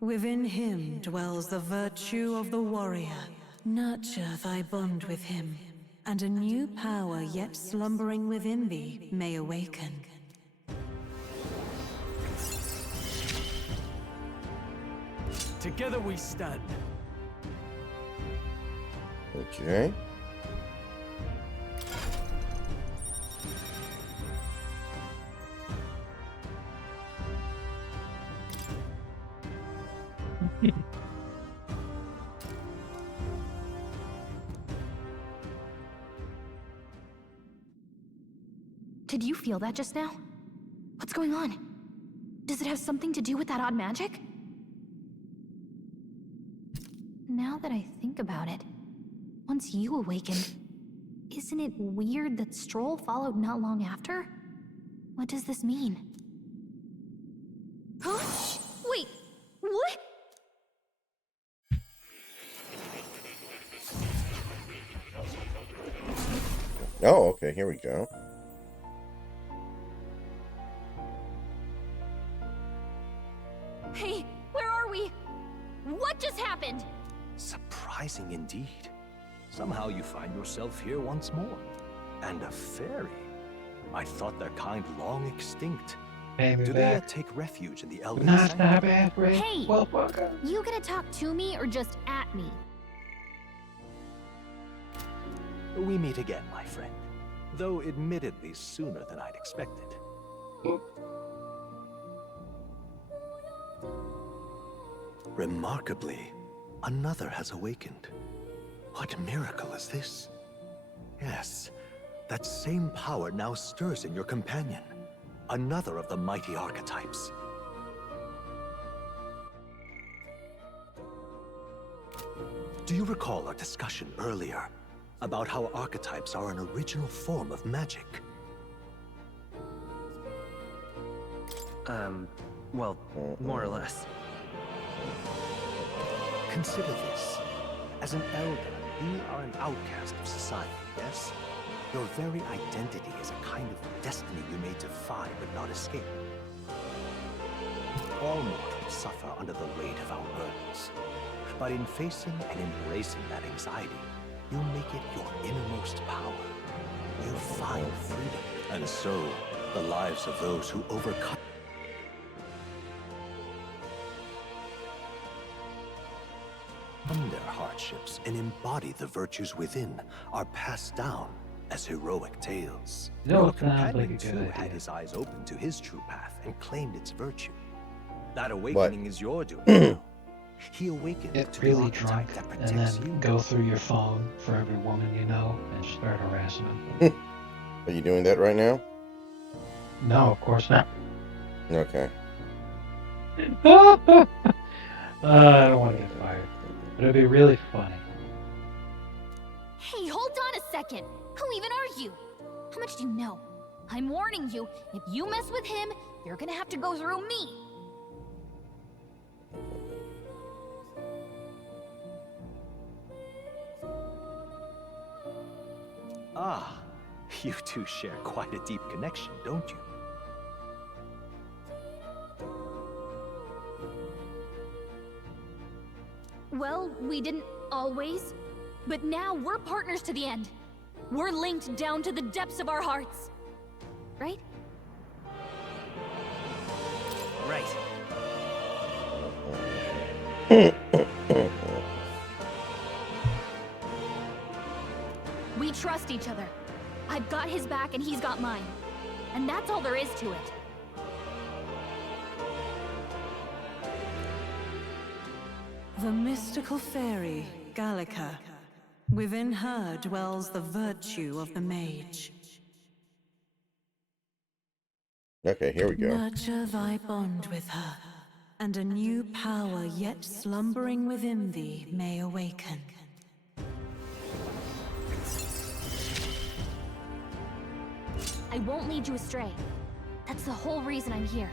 Within him dwells the virtue of the warrior. Nurture thy bond with him, and a new power yet slumbering within thee may awaken. Together we stand. Okay. Did you feel that just now? What's going on? Does it have something to do with that odd magic? Now that I think about it, once you awakened, isn't it weird that Stroll followed not long after? What does this mean? Huh? Wait, what? Oh, okay, here we go. Hey, where are we? What just happened? Surprising indeed. Somehow you find yourself here once more. And a fairy. I thought their kind long extinct. Maybe Do they back. Take refuge in the elven Not sanctuary? that bad, Ray. Hey, Well, fucker. you gonna talk to me or just at me? We meet again, my friend. Though admittedly sooner than I'd expected. Remarkably, another has awakened. What miracle is this? Yes, that same power now stirs in your companion. Another of the mighty archetypes. Do you recall our discussion earlier about how archetypes are an original form of magic? Well, more or less. Consider this. As an elder, you are an outcast of society, yes? Your very identity is a kind of destiny you may defy but not escape. All mortals suffer under the weight of our burdens. But in facing and embracing that anxiety, you make it your innermost power. You find freedom. And so, the lives of those who overcome overcome their hardships and embody the virtues within are passed down as heroic tales. You know, Your it sounds like a companion good too idea. had his eyes open to his true path and claimed its virtue. That awakening is your doing now. He awakened Get to really the drunk archetype that and protects then you. go through your phone for every woman you know and start harassing them. Are you doing that right now? No, of course not. Okay. I don't want to get fired. But it'd be really funny. Hey, hold on a second. Who even are you? How much do you know? I'm warning you, if you mess with him, you're gonna have to go through me. Ah, you two share quite a deep connection, don't you? Well, we didn't always, but now we're partners to the end. We're linked down to the depths of our hearts. Right? Right. We trust each other. I've got his back and he's got mine. And that's all there is to it. The mystical fairy, Gallica. Within her dwells the virtue of the mage. Okay, here we go. Nurture thy bond with her, and a new power yet slumbering within thee may awaken. I won't lead you astray. That's the whole reason I'm here.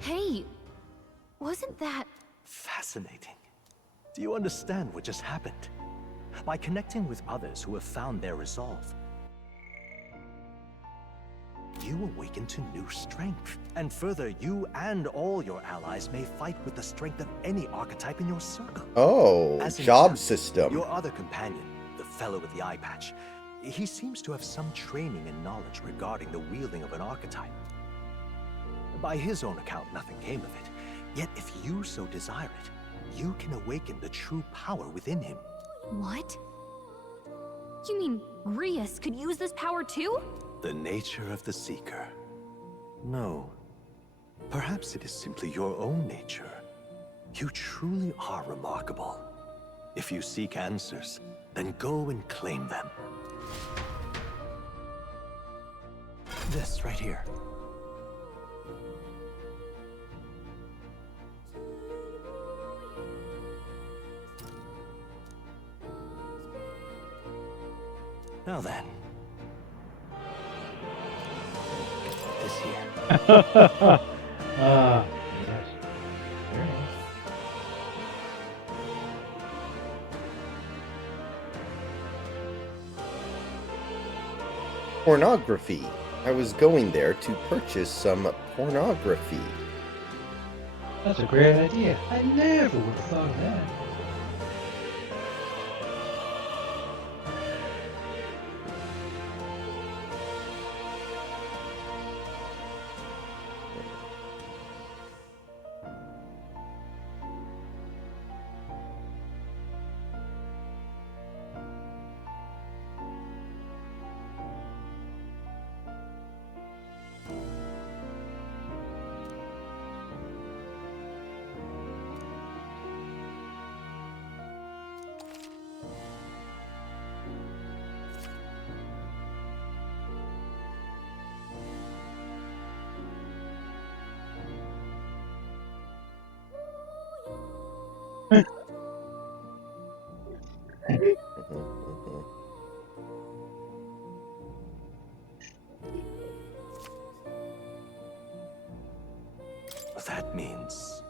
Hey, wasn't that... Fascinating. Do you understand what just happened? By connecting with others who have found their resolve, you awaken to new strength. And further, you and all your allies may fight with the strength of any archetype in your circle. Oh, As an job example, system. Your other companion, the fellow with the eye patch, he seems to have some training and knowledge regarding the wielding of an archetype. By his own account, nothing came of it. Yet if you so desire it, you can awaken the true power within him. What? You mean Grius could use this power too? The nature of the Seeker. No. Perhaps it is simply your own nature. You truly are remarkable. If you seek answers, then go and claim them. This right here. Now then. This here. Yes. Pornography. I was going there to purchase some pornography. That's a great idea. I never would have thought of that. That means...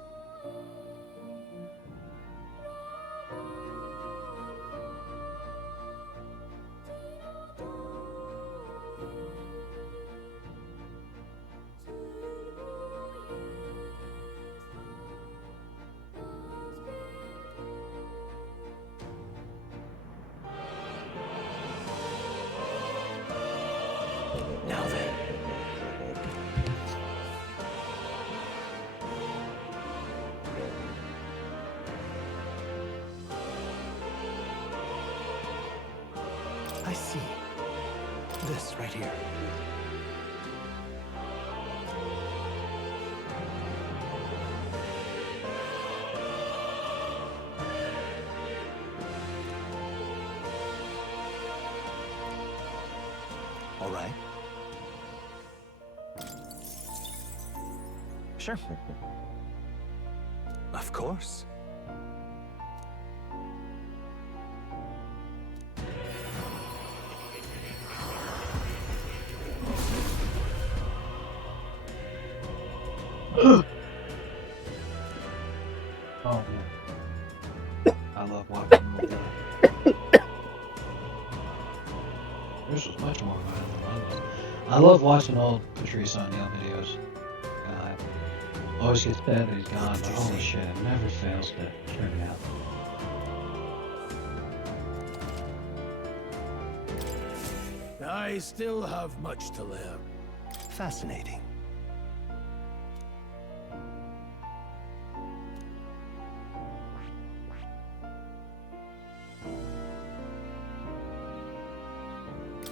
right here. All right. Sure. Of course. Oh man, I love watching all that. This was much more violent than mine was. I love watching old Patrice O'Neill videos. God, always gets bad that he's gone, but holy shit, it never fails to turn me out. I still have much to learn. Fascinating.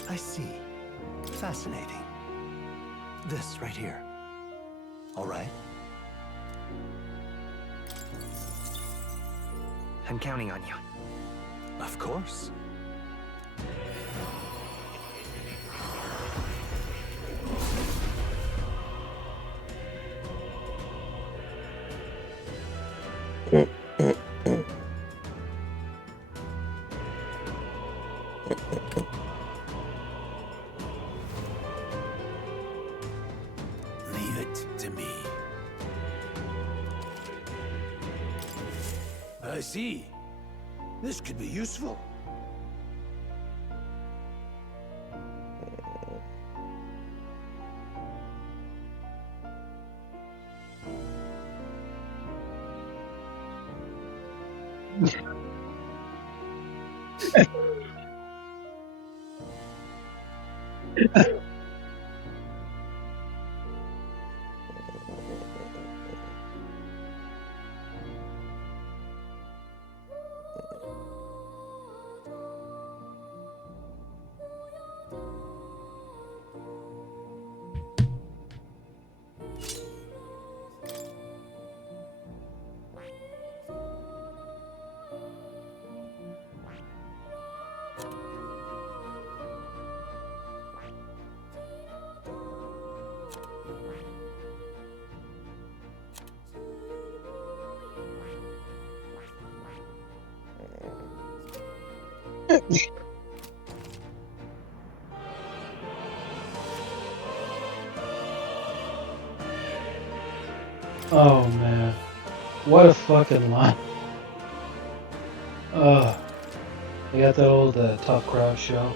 I see. Fascinating. This right here. All right. I'm counting on you. Of course. Leave it to me. I see. This could be useful. Oh man, what a fucking line. They got that old Tough Crowd show,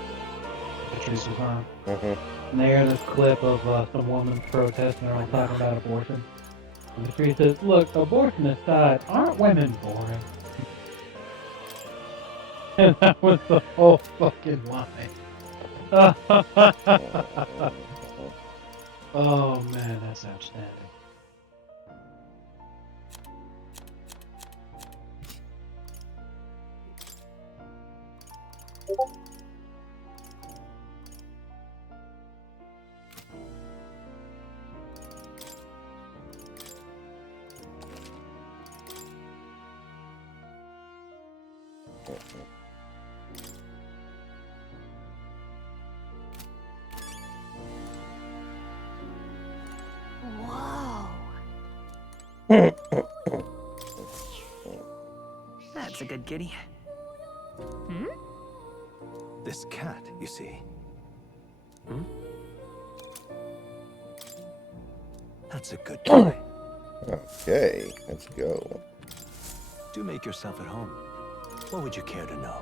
Patrice was on. And they hear this clip of some woman protesting or talking about abortion. And Patrice says, look, abortion aside, aren't women boring? And that was the whole fucking line. Oh man, that's outstanding. Whoa. That's a good kitty. Hmm? This cat, you see. That's a good boy. Okay, let's go. Do make yourself at home. What would you care to know?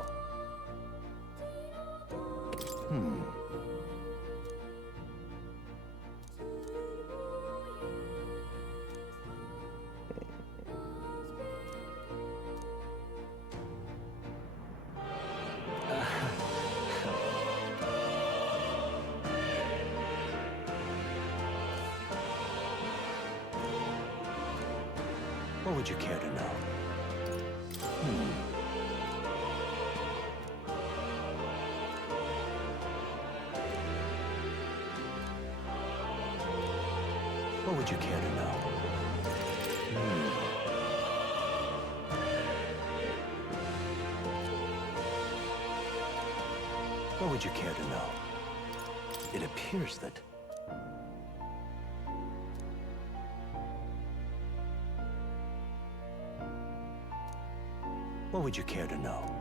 What would you care to know? What would you care to know? What would you care to know? It appears that... What would you care to know?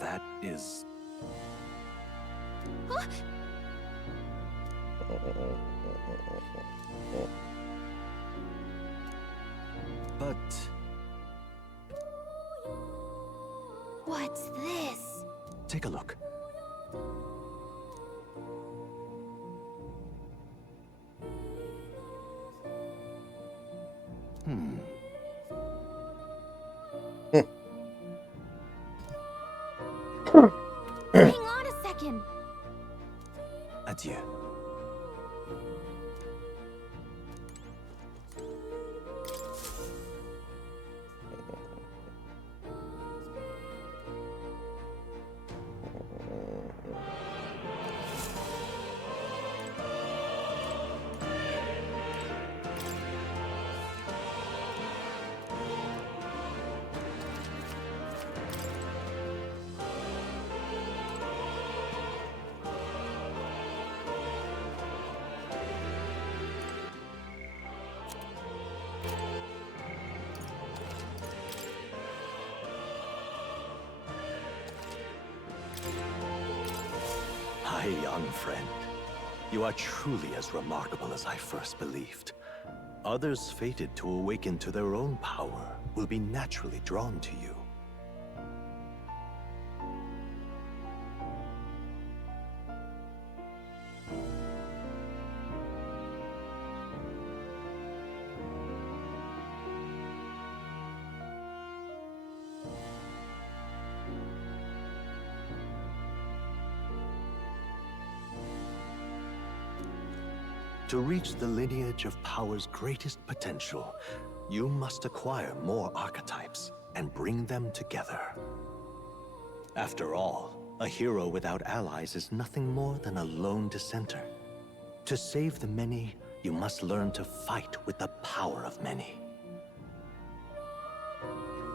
That is... Huh? But... What's this? Take a look. Hang on a second. Adieu. My young friend, you are truly as remarkable as I first believed. Others fated to awaken to their own power will be naturally drawn to you. To reach the lineage of power's greatest potential, you must acquire more archetypes and bring them together. After all, a hero without allies is nothing more than a lone dissenter. To save the many, you must learn to fight with the power of many.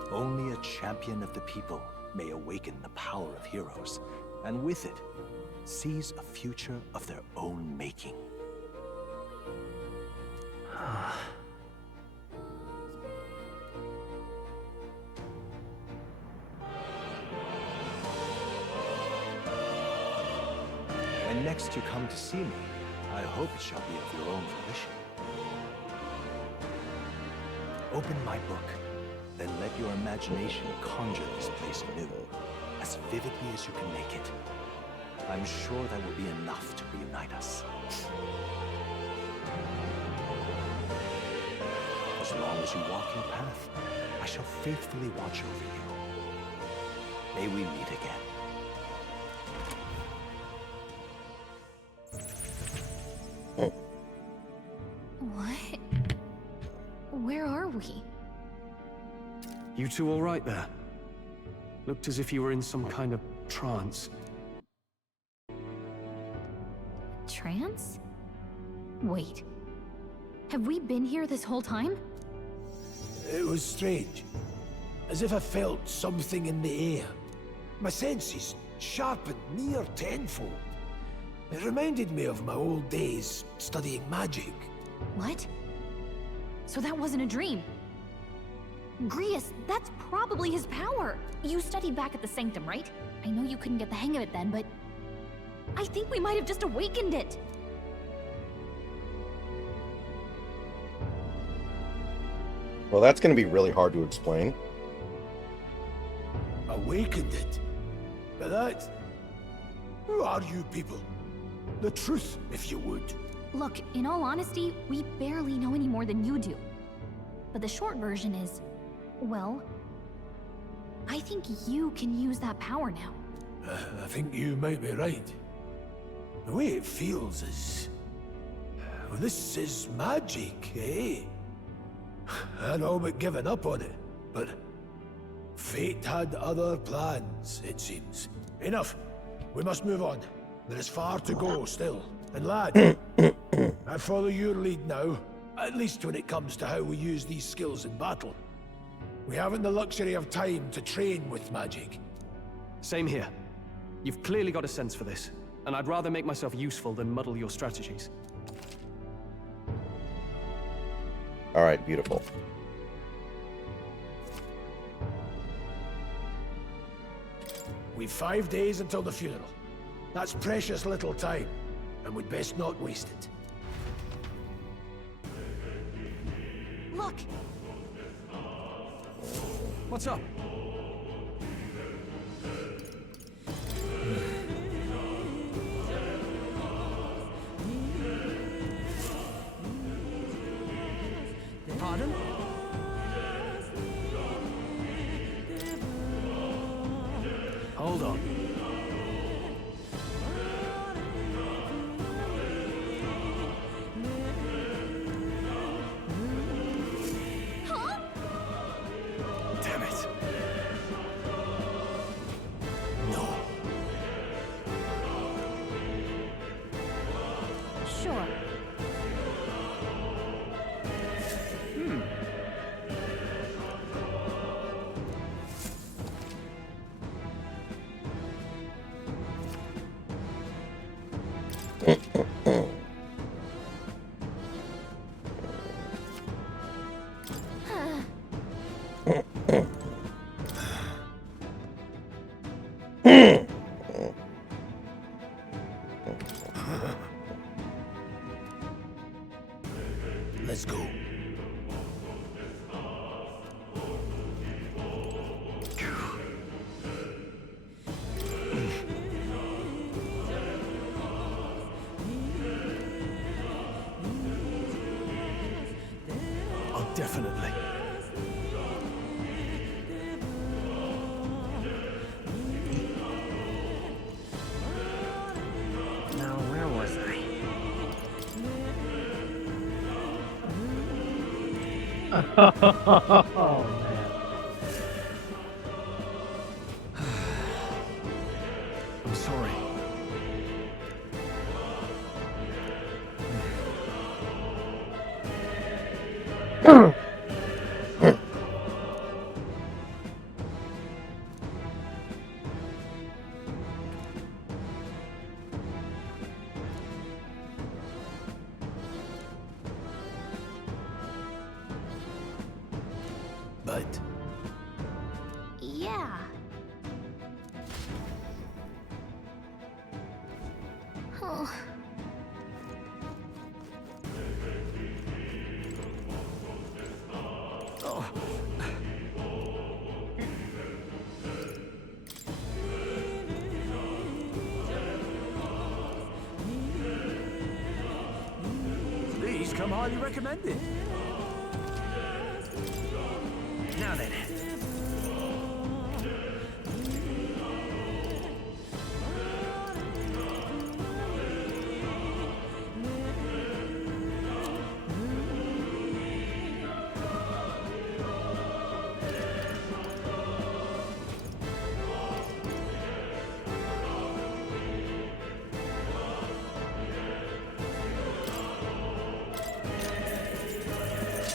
Only a champion of the people may awaken the power of heroes, and with it, seize a future of their own making. When next you come to see me, I hope it shall be of your own volition. Open my book, then let your imagination conjure this place anew, as vividly as you can make it. I'm sure that will be enough to reunite us. As long as you walk your path, I shall faithfully watch over you. May we meet again. What? Where are we? You two all right there? Looked as if you were in some kind of trance. Trance? Wait. Have we been here this whole time? It was strange. As if I felt something in the air. My senses sharpened near tenfold. It reminded me of my old days studying magic. What? So that wasn't a dream. Grius, that's probably his power. You studied back at the Sanctum, right? I know you couldn't get the hang of it then, but I think we might have just awakened it. Well, that's going to be really hard to explain. Awakened it? But that... Who are you people? The truth, if you would. Look, in all honesty, we barely know any more than you do. But the short version is, well, I think you can use that power now. I think you might be right. The way it feels is... Well, this is magic, eh? I'd all but given up on it, but Fate had other plans, it seems. Enough. We must move on. There is far to go still. And lad, I follow your lead now, at least when it comes to how we use these skills in battle. We haven't the luxury of time to train with magic. Same here. You've clearly got a sense for this, and I'd rather make myself useful than muddle your strategies. All right, beautiful. We've 5 days until the funeral. That's precious little time, and we'd best not waste it. Look! What's up? Pardon? Hold on. Damn it. No. Sure. Let's go. Oh, definitely. Now, where was I? Oh, man. I'm sorry. But Yeah. Oh. These come highly recommended. Now then.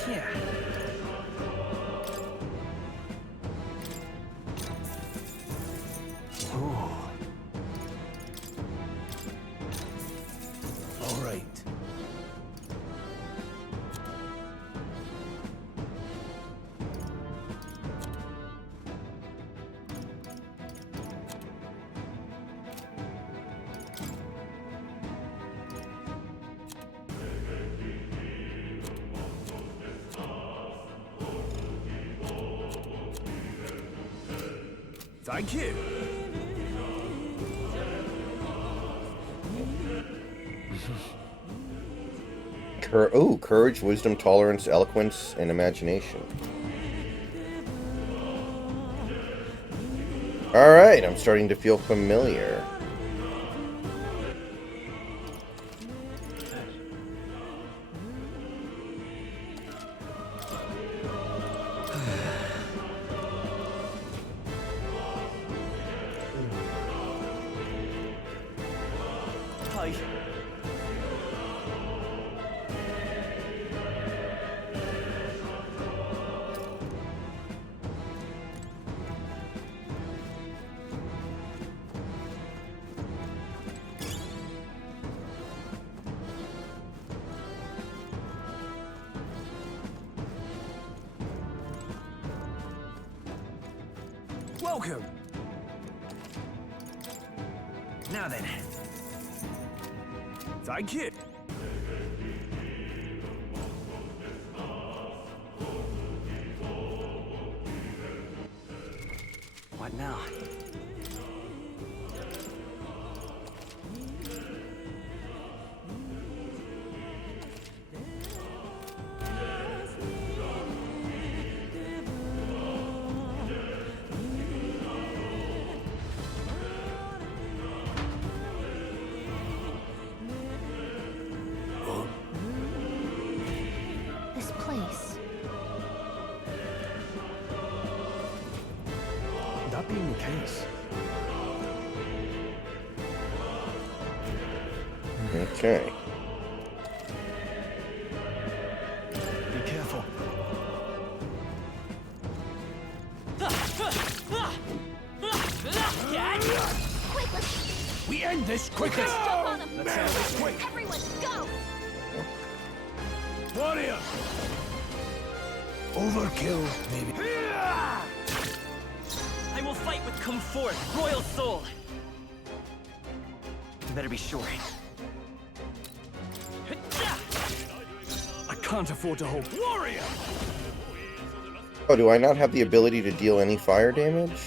Yeah. all right. Thank you. Courage, wisdom, tolerance, eloquence, and imagination. Alright, I'm starting to feel familiar. die. Welcome. Now then. Thank you. What now? This place. That being the case, Okay. be careful. Quick, let's We end this quickly. jump on them. Let's end this quick. Everyone, go! Warrior. Overkill, maybe. I will fight with come forth, royal soul. You better be sure. I can't afford to hold. Warrior. Oh, do I not have the ability to deal any fire damage?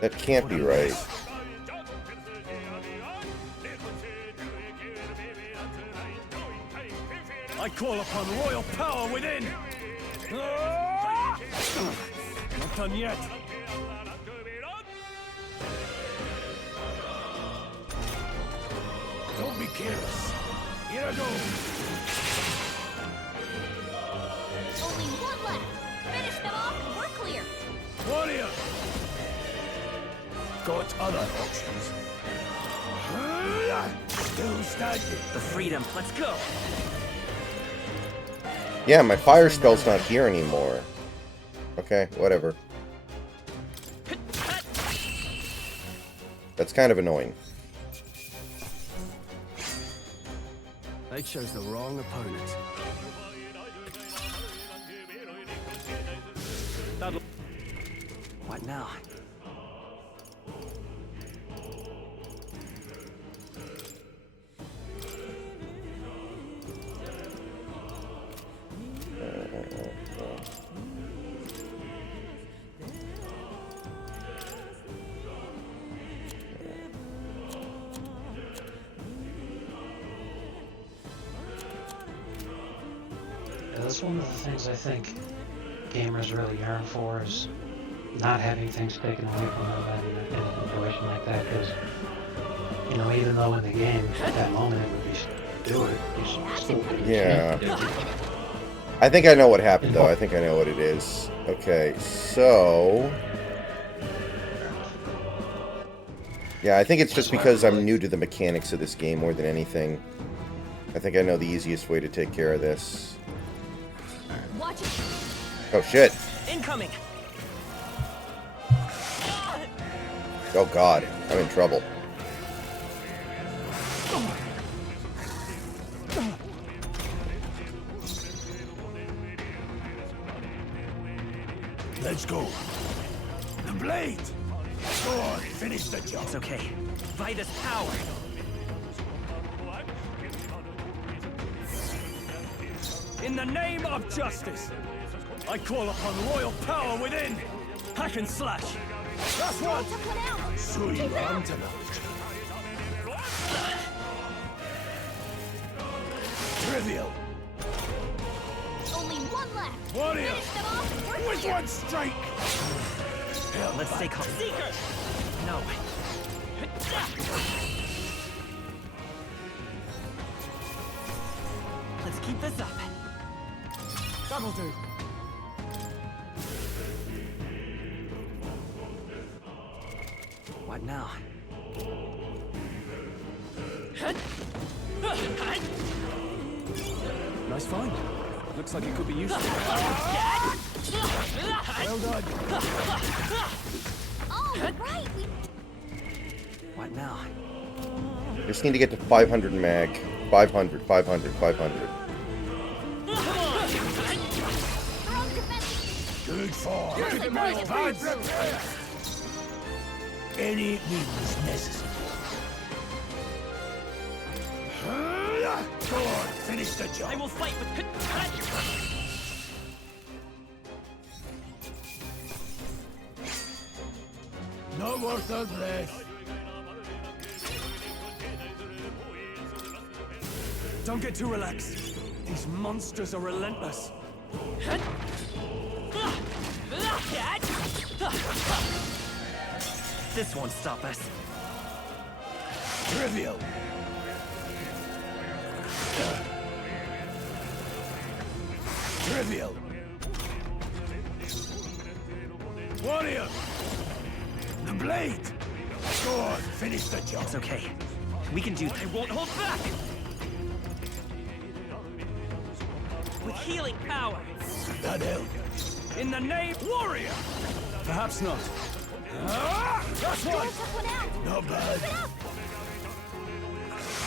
That can't be right. I call upon royal power within. Not done yet. Don't be careless. Here I go. Only one left. Finish them off and we're clear. Warrior. Got other options. Still standing. The freedom, let's go. Yeah, my fire spell's not here anymore. Okay, whatever. That's kind of annoying. They chose the wrong opponent. What now? That's one of the things I think gamers really yearn for is not having things taken away from them in a situation like that. Because, you know, even though in the game at that moment it would be do it, you still Yeah. I think I know what happened though. I think I know what it is. Okay, so yeah, I think it's just because I'm new to the mechanics of this game more than anything. I think I know the easiest way to take care of this. Watch it. Oh shit. Incoming. Oh god, I'm in trouble. Let's go. The blade. Go on, finish the job. It's okay. Vitus power. In the name of justice, I call upon royal power within. Hack and slash. That's one. So you run tonight. Trivial. Only one left. Warrior. Finish them off and we're With clear. one strike. Let's stay calm. Seeker. No. Let's keep this up. That'll do. What now? Nice find. Looks like it could be useful. Well done. Oh, right. What now? Just need to get to 500 mag. 500, 500, 500. Good form. Any means necessary. Go on, finish the job. I will fight with... Not worth our breath. Don't get too relaxed. These monsters are relentless. This won't stop us. Trivial. Trivial. Warrior! The blade! Go on, finish the job. It's okay. We can do... I won't hold back! With healing power! That help. In the name... Warrior! Perhaps not. That's one! Not bad.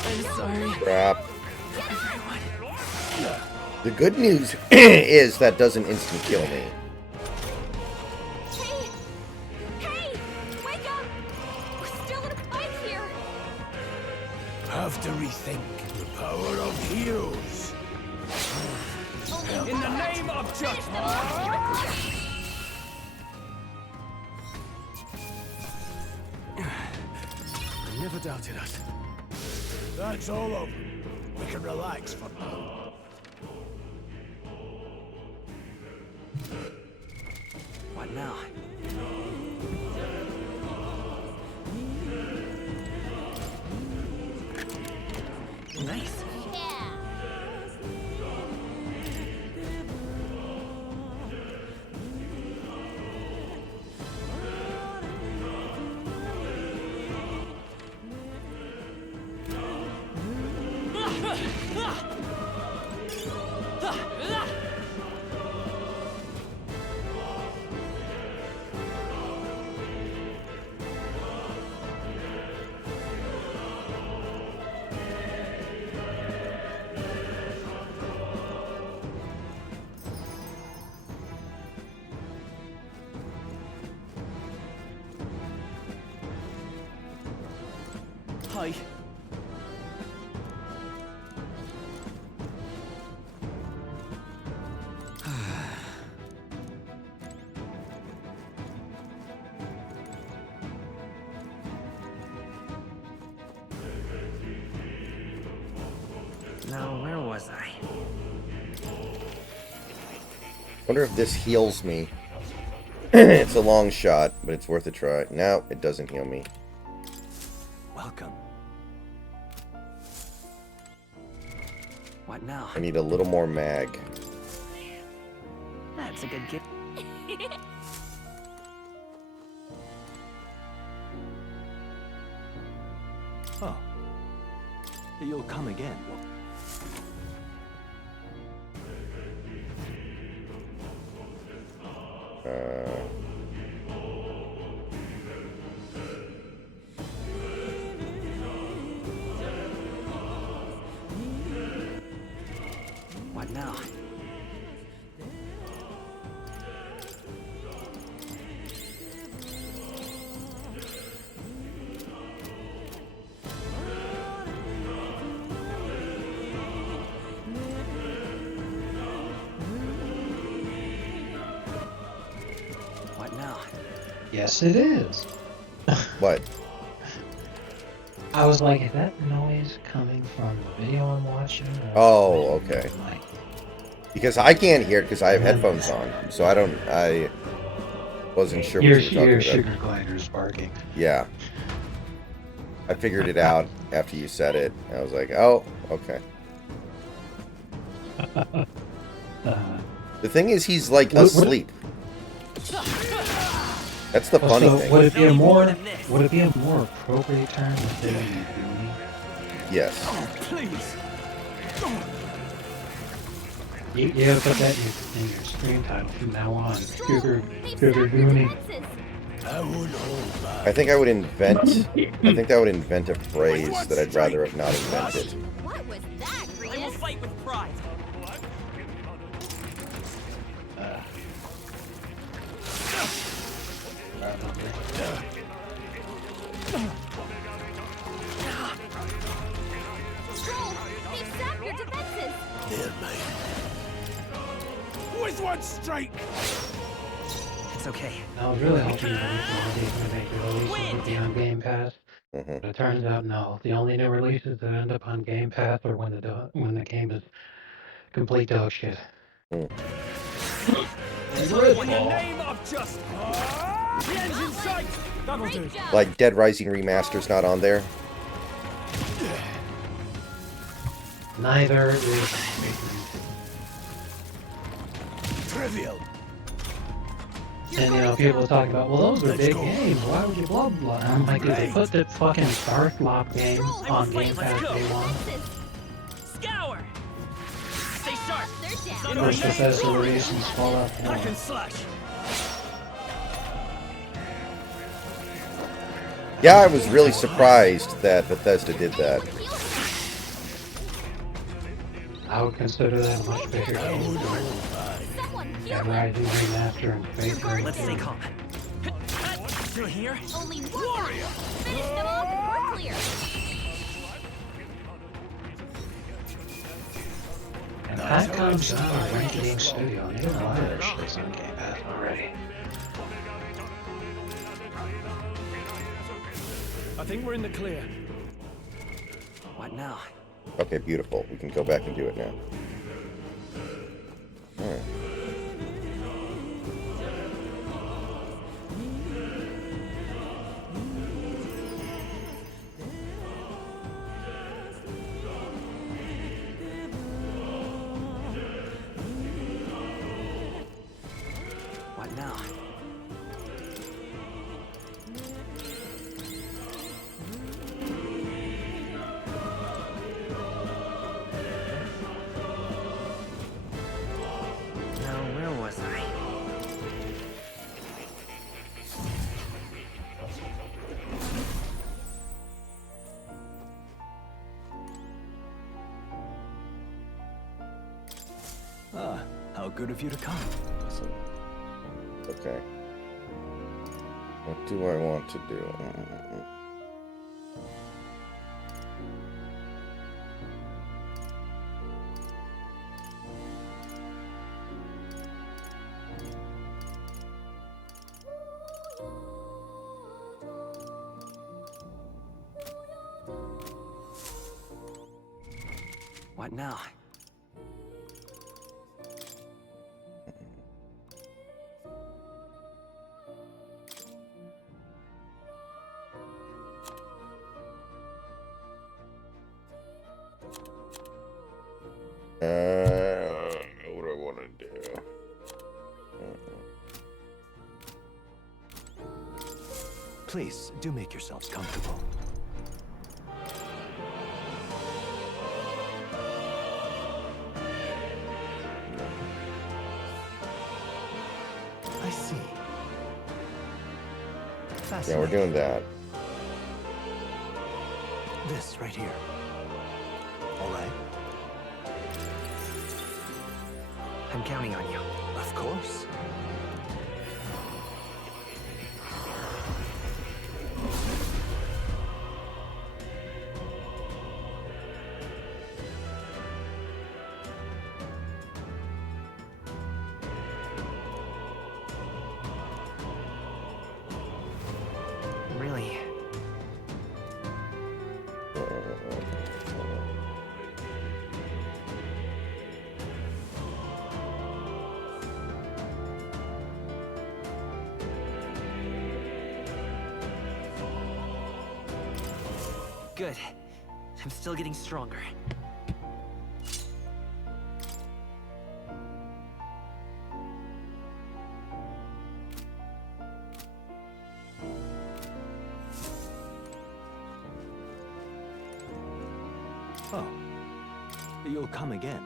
I'm sorry. Crap. The good news is that doesn't instant kill me. Hey! Wake up! We're still in a fight here! Have to rethink the power of heroes. In the name of justice! I never doubted us. That's all over. We can relax for now. What now? Nice. Hi. Now, where was I? Wonder if this heals me. It's a long shot, but it's worth a try. No, it doesn't heal me. Welcome. What now? I need a little more mag. That's a good gift. Oh. You'll come again. What now? What now? Yes, it is. What? I was like, is that noise coming from the video I'm watching? Oh, okay. Because I can't hear it because I have headphones on, so I wasn't sure what you were talking Your about. sugar glider's barking. Yeah. I figured it out after you said it. I was like, oh, okay. The thing is, he's like asleep. That's the funny So thing. would it be a more appropriate term to say Yes. Oh, please. You gotta put that in your stream title from now on. Cougar Goonie. I think I would invent. I think that would invent a phrase that I'd rather have not invented. What was that, Grievous? I will fight with pride. Stroll, they've sapped your defenses. With one strike! It's okay. I was really hoping that these would make releases would be on Game Pass. But it turns out no. The only new releases that end up on Game Pass are when the game is complete dog shit. In the name of justice. The end's in sight. That'll do. Like Dead Rising Remaster's not on there. Neither is Trivial. And you know, people talk about, well, those are big games. Why would you blah blah? And I'm like, if they put the fucking Starflop game on Game Pass day one. Scour. Stay sharp. First Bethesda release and Fallout 4. Hack and slash. Yeah, I was really surprised that Bethesda did that. I would consider that a much bigger game. Dead Rising Remaster and Faith Ring. Let's stay calm. Still here? Only one guy. Finish them off and we're clear. And that comes out of Ranking Studio, and even a lot of their shit's on Game Pass already. I think we're in the clear. What now? Okay, beautiful. We can go back and do it now. Alright. What now? Now, where was I? Ah, how good of you to come. Okay. What do I want to do? What now? What do I want to do? Please, do make yourselves comfortable. I see. Yeah, we're doing that. This right here. All right? I'm counting on you. Of course. Really? Good. I'm still getting stronger. Oh. You'll come again.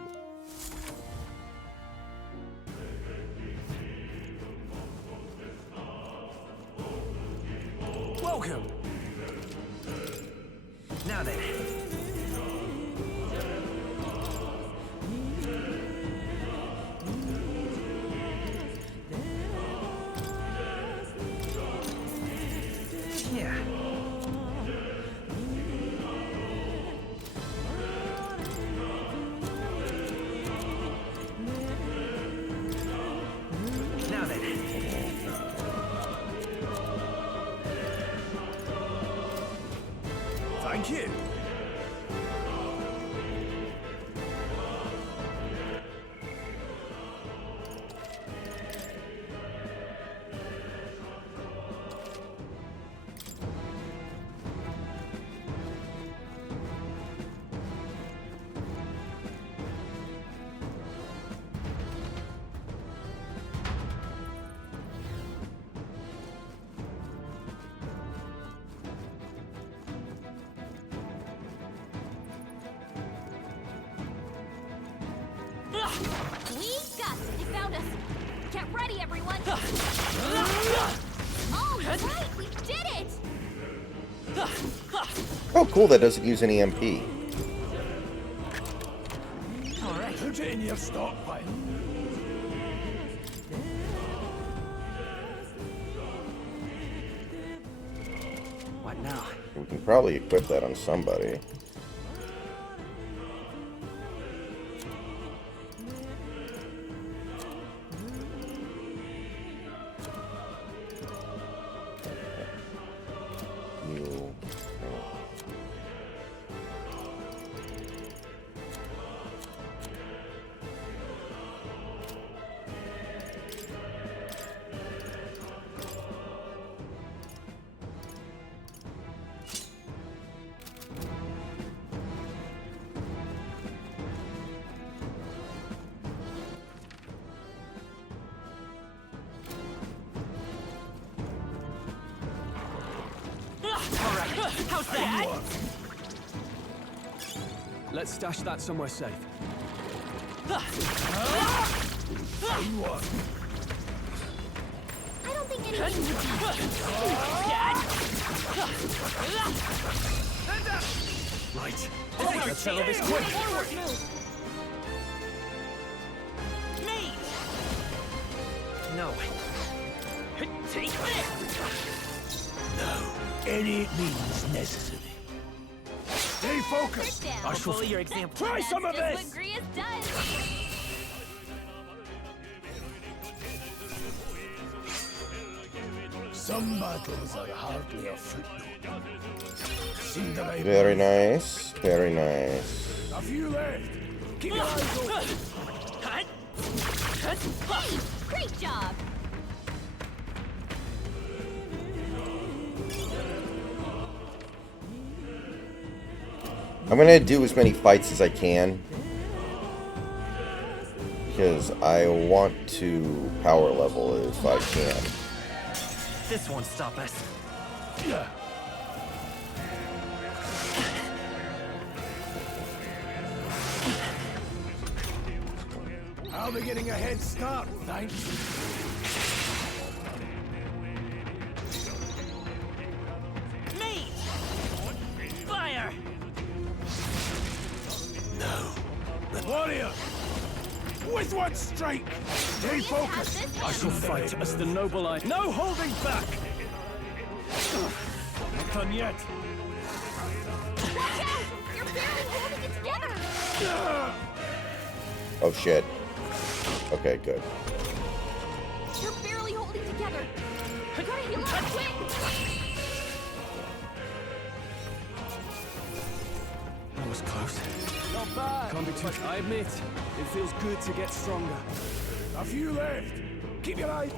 Welcome! Now then. Yeah. Now then. Thank you. We got it! They found us! Get ready, everyone! Oh, right! We did it! Oh, cool, that doesn't use any MP. Alright, put it in your stockpile. What now? We can probably equip that on somebody. How's that? Let's stash that somewhere safe. I don't think anything would be. Right. Let's settle this quick. Me! No. Take No. Any means necessary. Stay focused! I shall follow your example. Try some of That's this! what Grius does! Some battles are hardly a footnote. Cinderella. Very nice, very nice. A few left. Keep your eyes open. Hey, great job! I'm gonna do as many fights as I can, because I want to power level if I can. This won't stop us. Yeah. I'll be getting a head start, thanks. Me! Fire! No. Warrior! With one strike! Stay focused! I shall fight as the noble I... No holding back! Not done yet. Watch out! You're barely holding it together! Oh shit. Okay, good. You're barely holding together! I gotta heal up quick! That was close. Not bad. Can't be too... I admit, it feels good to get stronger. A few left. Keep your eye.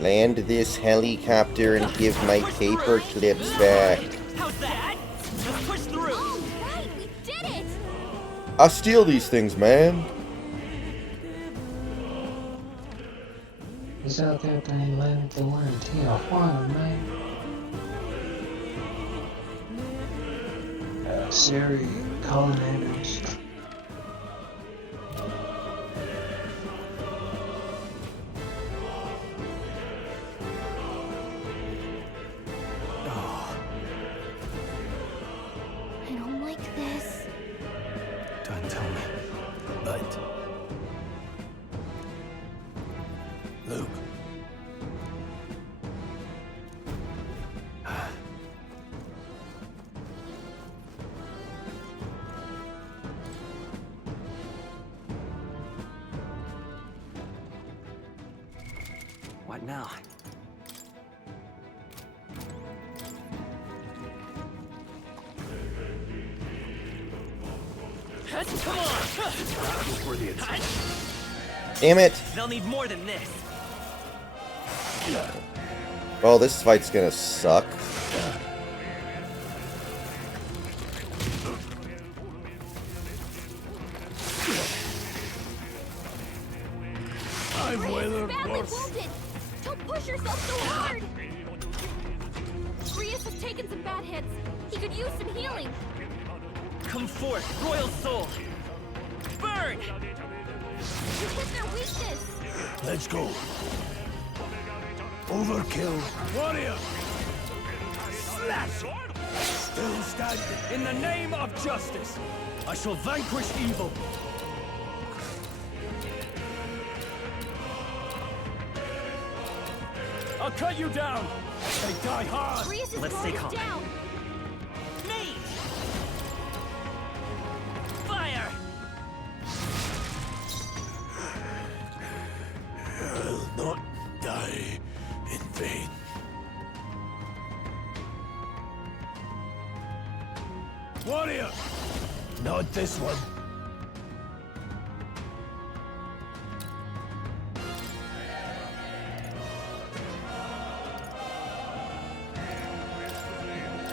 Land this helicopter and give my paper clips back. How's that? Let's push through. Oh, right! We did it! I steal these things, man. He's out there at the Atlantic to learn Tijuana, man. Siri, colonators. I don't like this. Don't tell me. But... Luke. What now? Come on! That was worthy of... Damn it! They'll need more than this. Oh, this fight's gonna suck. I've weathered Badly worse. wounded! Don't push yourself so hard! Rias has taken some bad hits. He could use some healing. Come forth, royal soul! Burn! You hit their weakness! Let's go. Overkill. Warrior! Slash! Still standing. In the name of justice, I shall vanquish evil. I'll cut you down. They die hard. Rias is Let's stay going calm. down. Mate! Fire! I'll not die in vain. Warrior! Not this one.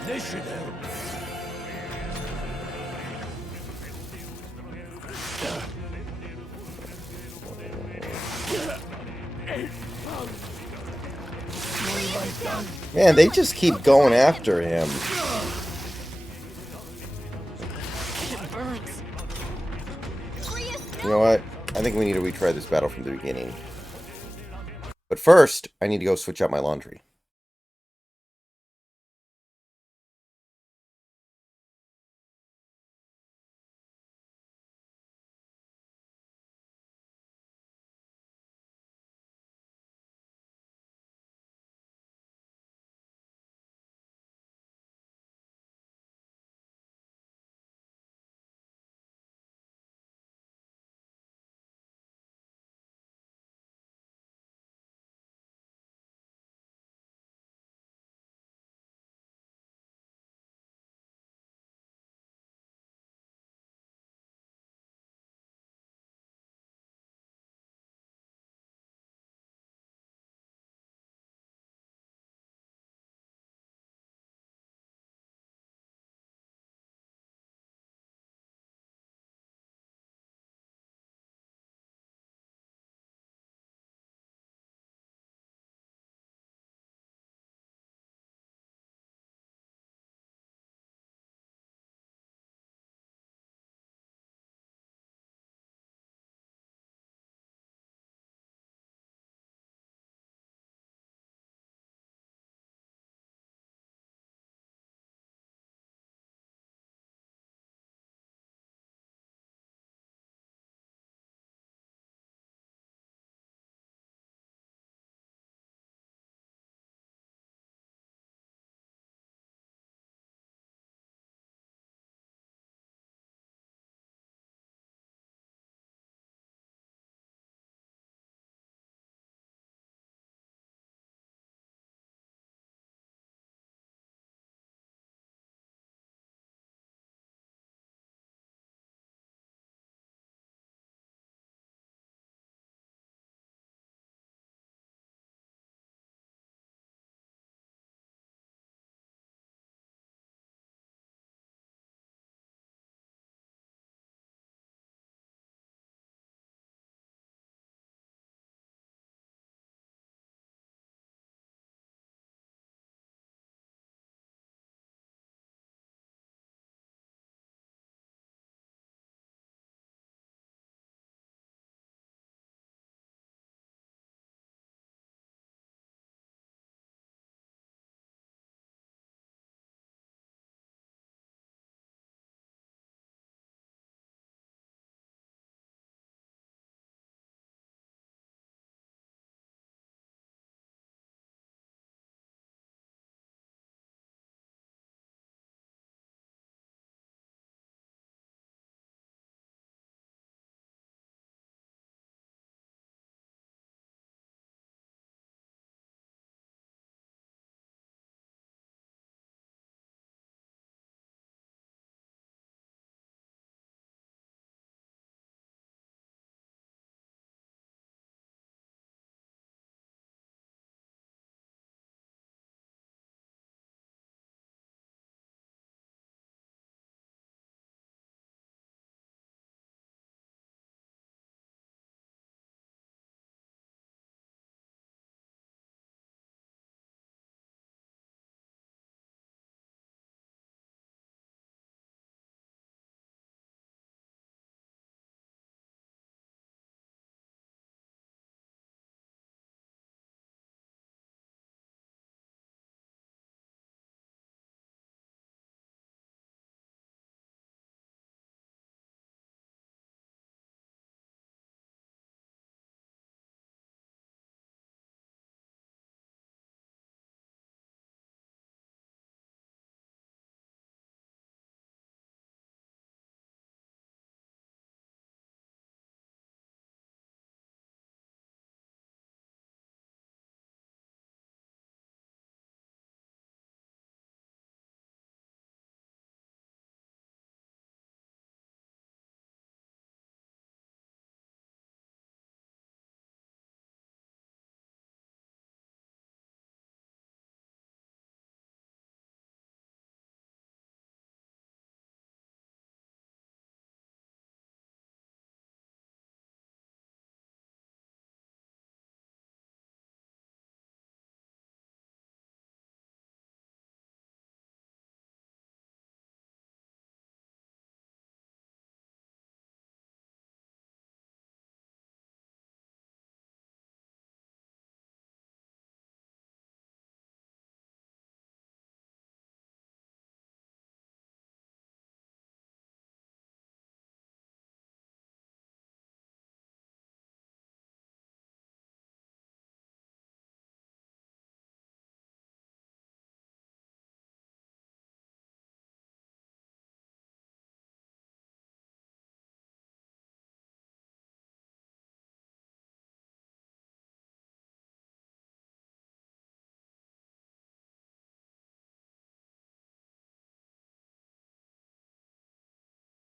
This should help. Man, they just keep going after him. It burns. You know what? I think we need to retry this battle from the beginning. But first, I need to go switch out my laundry.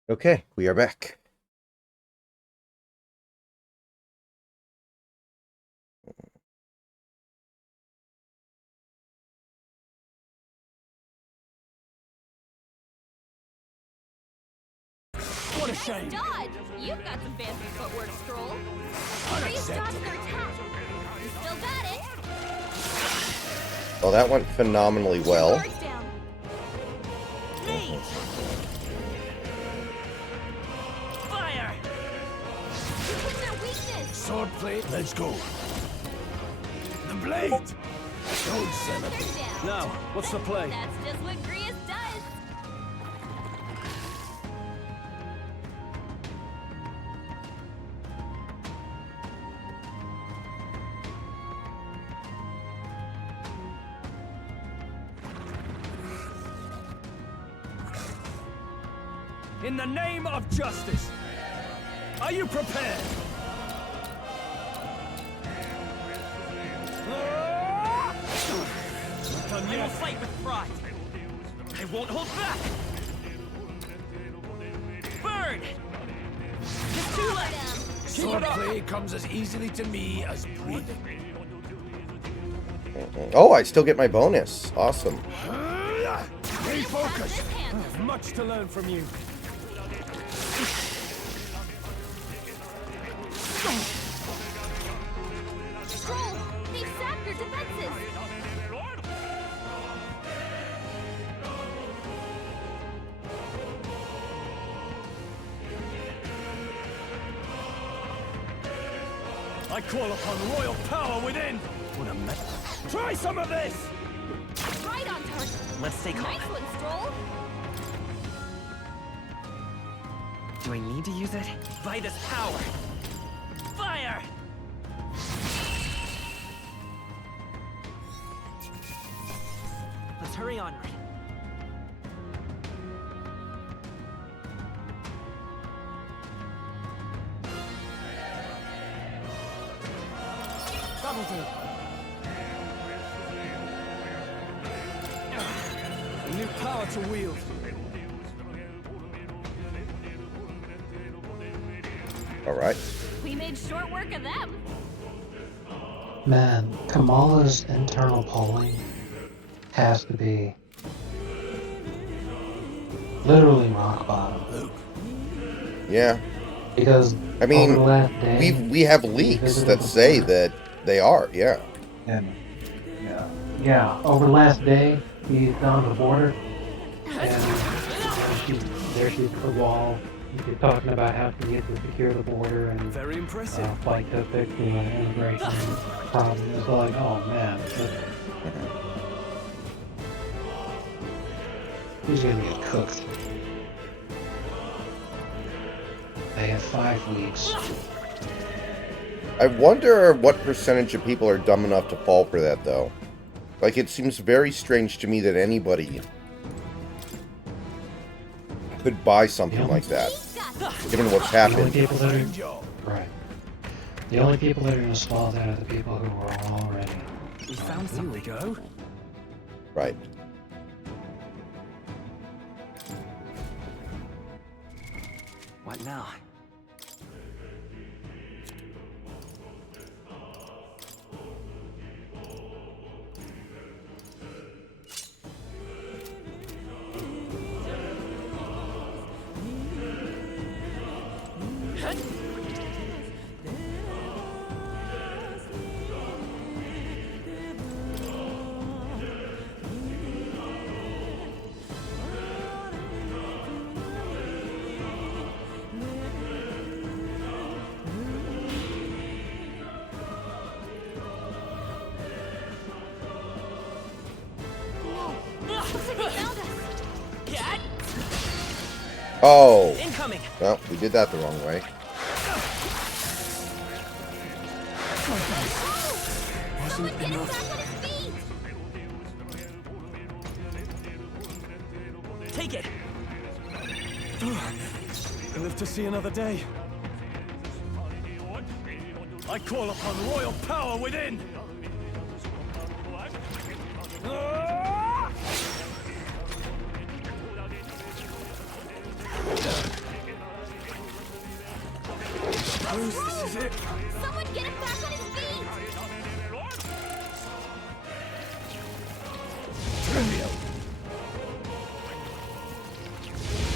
Okay, we are back. What a shame. Dodge! You've got some fancy footwork, Stroll. Freeze dodge their attack. You still got it. Well, that went phenomenally well. Guards down. Fire! You took their weakness. Sword plate, let's go. The blade! Don't celebrate. Now, what's the play? That's just what Grius does. In the name of justice, are you prepared? I will fight with pride. I won't hold back. Burn! Just two left. Sword play comes as easily to me as breathing. Oh, I still get my bonus. Awesome. Refocus. I have much to learn from you. Stroll, they've sapped your defenses. I call upon royal power within. What a mess. Try some of this. Right on target. Let's stay calm. Nice one, Stroll. Do I need to use it? By this power. Fire! Let's hurry onward. Double do. A new power to wield. All right. We made short work of them. Man, Kamala's internal polling has to be literally rock bottom. Yeah. Because I mean, over the last day, we have leaks that say that they are. Yeah. Yeah, over the last day, he's gone to the border, and she's at the wall. She's talking about how she needs to secure the border and Very impressive. fight to fix the immigration problem. It's like, oh man, he's gonna get cooked. They have 5 weeks. I wonder what percentage of people are dumb enough to fall for that, though. Like, it seems very strange to me that anybody could buy something like that, given what's The only happened. people that are, right. The only people that are gonna swallow that are the people who are already. We found something. Here we go. Right. What now? Oh. Incoming. Well, we did that the wrong way. Wasn't enough. Take it. I live to see another day. I call upon royal power within. Suppose this is it. Someone get him back on his feet! Trivial.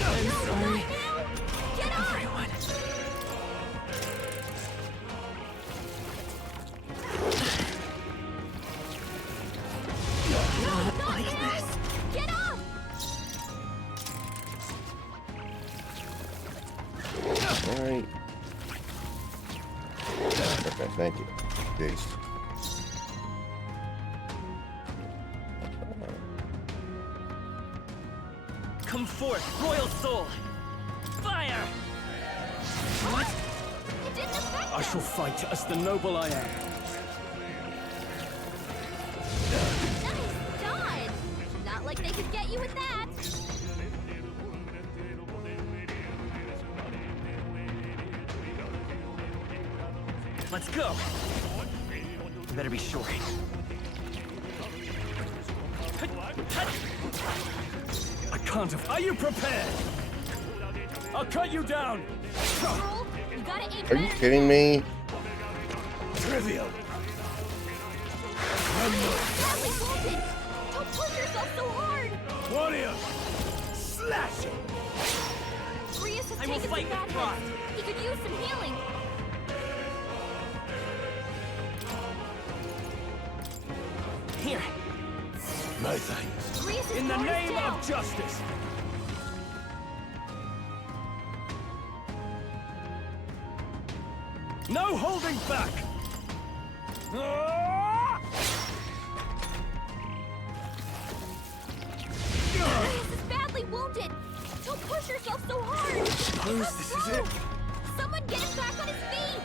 I'm sorry. Get up! Everyone. Not like this! Get up! Alright. Okay, thank you. Jeez. Come forth, royal soul! Fire! What? It didn't affect I shall fight as the noble I am. Nice dodge! Not like they could get you with that! Let's go! Better be sure. I can't have. Are you prepared? I'll cut you down! You gotta aim Are you kidding me? Trivial. Badly bolted! Don't push yourself so hard! Warrior. Slash it. Grius has I will taken fight some with bad pride. hits. He could use some healing. Here. No thanks. Grius is In the going name down. of justice! No holding back! Grius is badly wounded! Don't push yourself so hard! Suppose this is it. Someone get him back on his feet!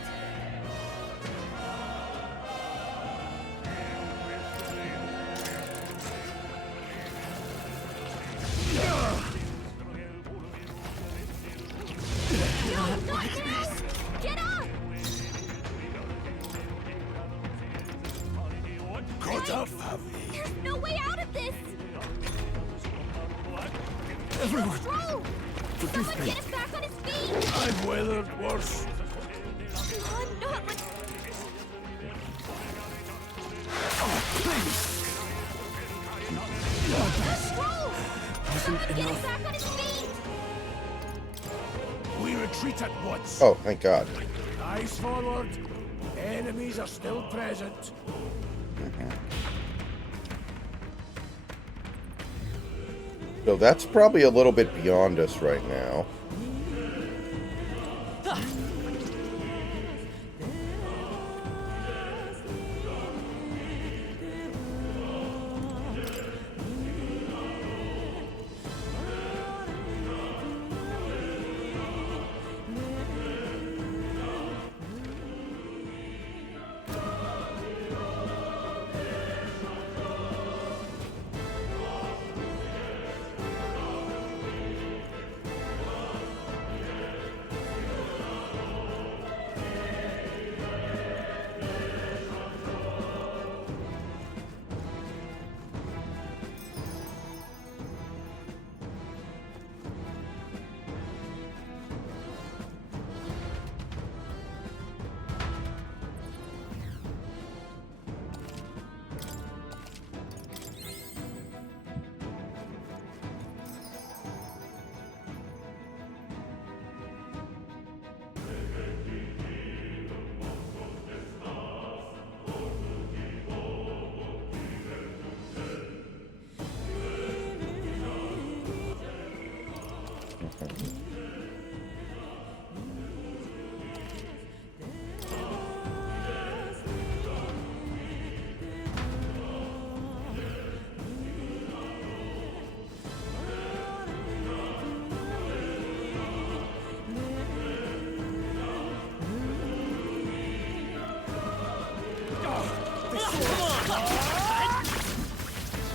Not like this. Get up! Caught up, have we? There's no way out of this! Everyone, Stroll! forgive Someone me. get him back on his feet! I've weathered worse. I'm not like... Oh, please. Stroll! Wasn't Someone get him enough. back on his feet! We retreat at once. Oh, thank God. Eyes forward. Enemies are still present. So that's probably a little bit beyond us right now.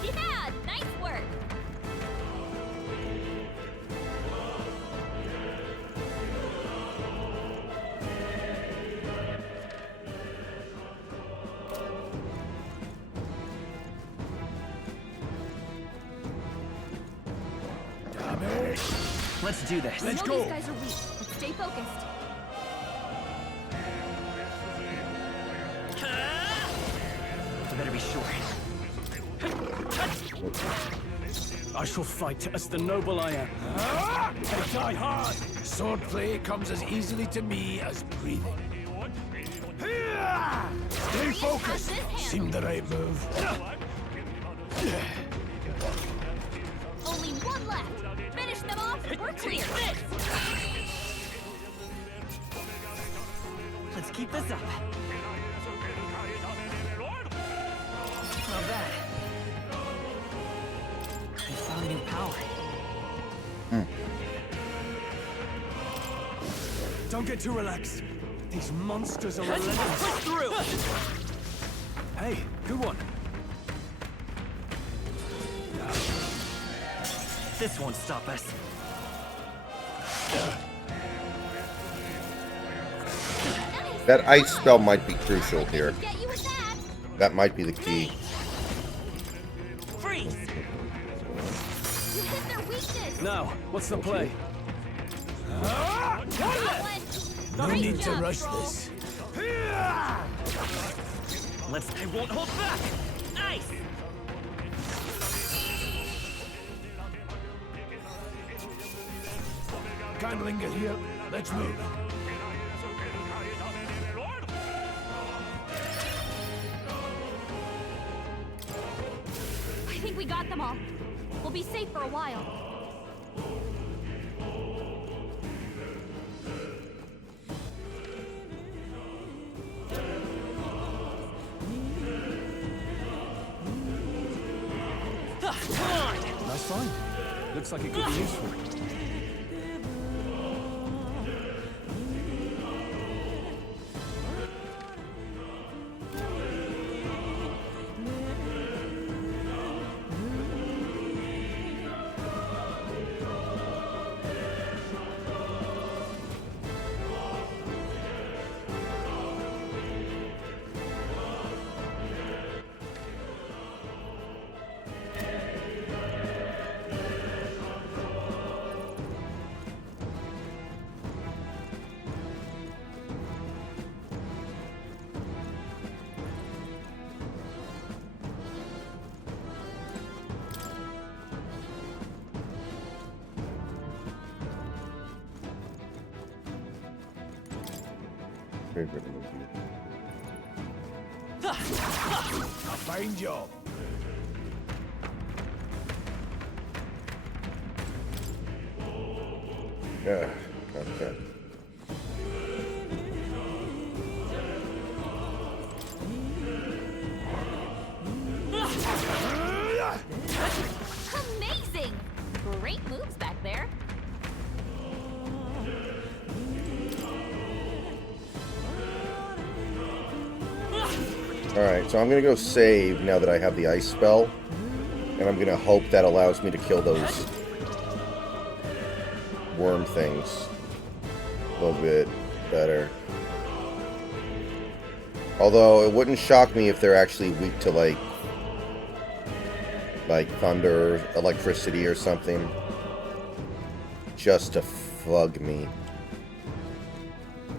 Yeah, nice work! Let's do this. I know these guys are weak, but stay focused. be sure. I shall fight as the noble I am. I die hard. Swordplay comes as easily to me as breathing. Stay focused. Seem the right move. Only one left. Finish them off. We're clear. Let's keep this up. Not bad. I found new power. Don't get too relaxed. These monsters are Let's relentless. push through. Hey, good one. This won't stop us. That ice spell might be crucial here. That might be the key. Freeze. You hit their weakness. Now, what's the play? No Great need to job, rush Troll. this. I won't hold back. Nice. Can't linger here. Let's move. I think we got them all. We'll be safe for a while. Come on. Nice find. Looks like it could be useful. A fine job. Yeah, okay. Amazing! Great moves back there. Alright, so I'm gonna go save now that I have the ice spell. And I'm gonna hope that allows me to kill those worm things a little bit better. Although it wouldn't shock me if they're actually weak to like thunder or electricity or something. Just to flug me.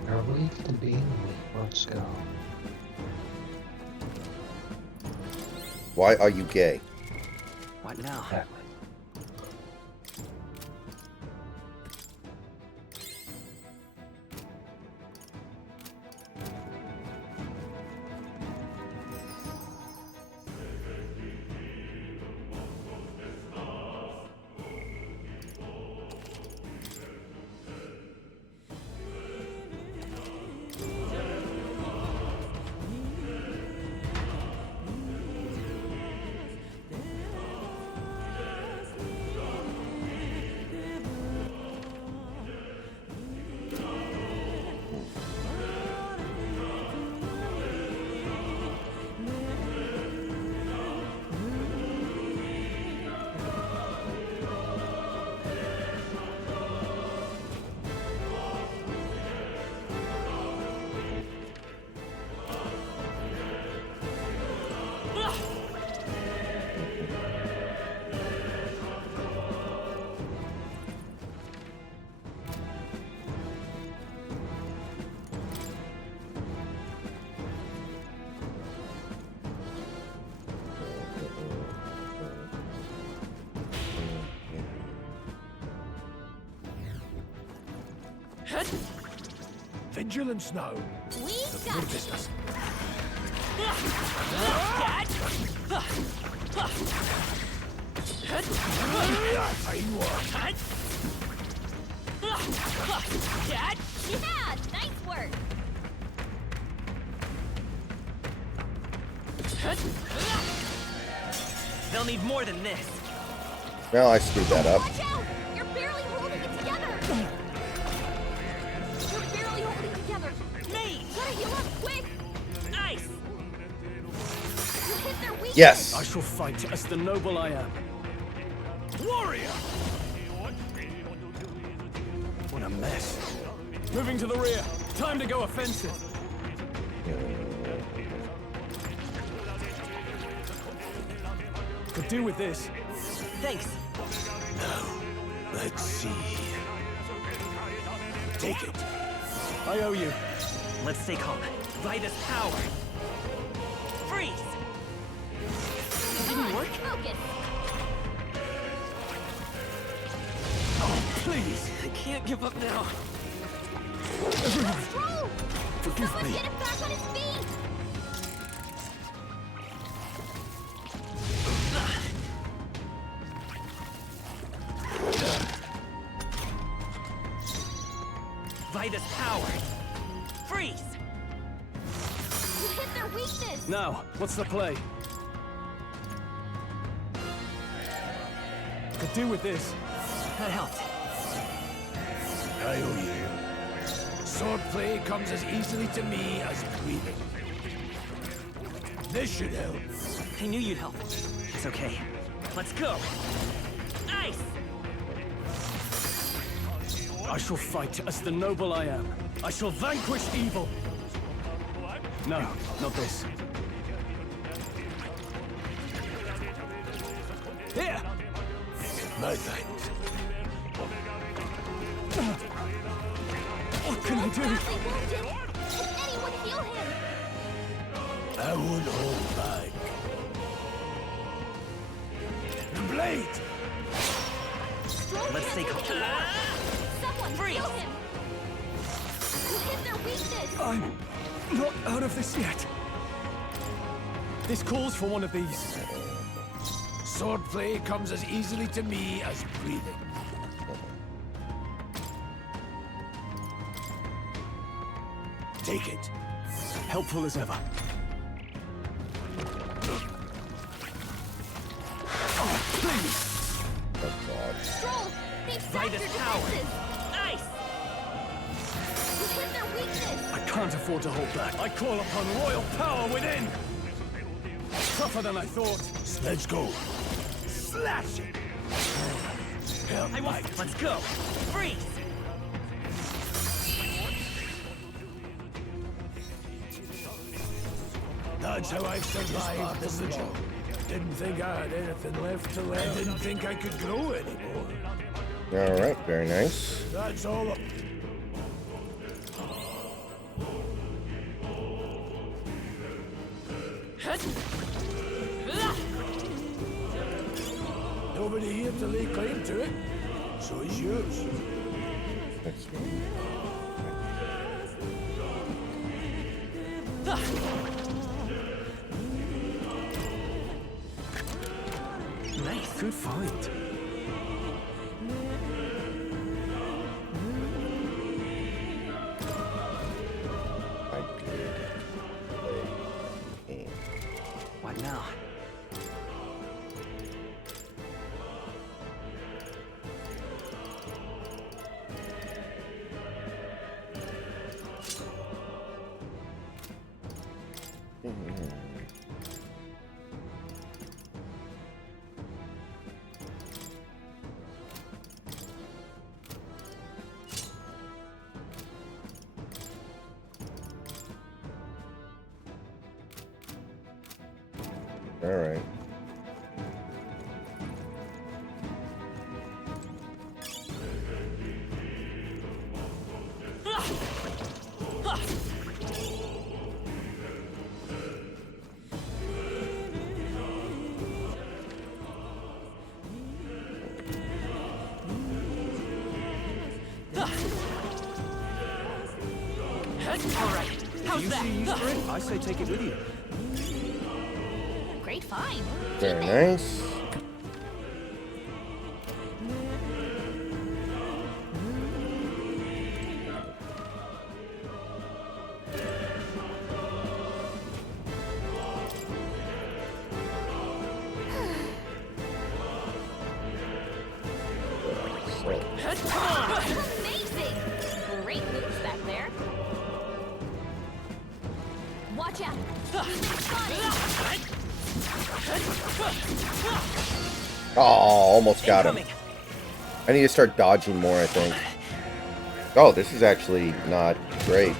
Are weak to being weak. Let's go. Why are you gay? What now? Exactly. Vigilance now. We The got good it. business. Fine work. Yeah, nice work. They'll need more than this. Well, I screwed that up. Watch out! You're barely holding it together. You're barely holding together. Me! Gotta heal up quick. Nice! You hit their weakness. Yes. I shall fight as the noble I am. Warrior! What a mess. Moving to the rear. Time to go offensive. Could do with this. Thanks. Now, let's see. Take it. I owe you. Let's stay calm. Vitus power. Freeze! Didn't work. Focus. Oh, please. I can't give up now. Stroll! Forgive Someone me. get him back on his feet. Vitus power. Freeze! You hit their weakness. Now, what's the play? Could do with this. That helped. I owe you. Swordplay comes as easily to me as breathing. This should help. I knew you'd help. It's okay. Let's go. Nice! I shall fight as the noble I am. I shall vanquish evil. No, not this. Here! My thanks. What can I do? Badly wounded. Can anyone heal him? I won't hold back. The blade! Stroll Let's can't stay do calm. anymore. Someone Freeze! heal him. You hit their weakness. I'm not out of this yet. This calls for one of these. Swordplay comes as easily to me as breathing. Take it. Helpful as ever. Oh, please! Oh, God. Stroll, they've sapped Vitus your power. defenses. Nice! You hit their weakness. I can't afford to hold back. I call upon royal power within! Tougher than I thought. Let's go. Slash it. Help I Mike. won't. Let's go. Freeze! That's how I've survived the vigil. Didn't think I had anything left to learn. Didn't think I could grow anymore. All right, very nice. That's all. Nobody here to lay claim to it. So it's yours. That's Nice. Good fight. What now? All right. you see use for it, I say take it with you. Great find. Very nice. Amazing! Great moves back there. Watch out. Oh, almost got him. I need to start dodging more, I think. Oh, this is actually not great.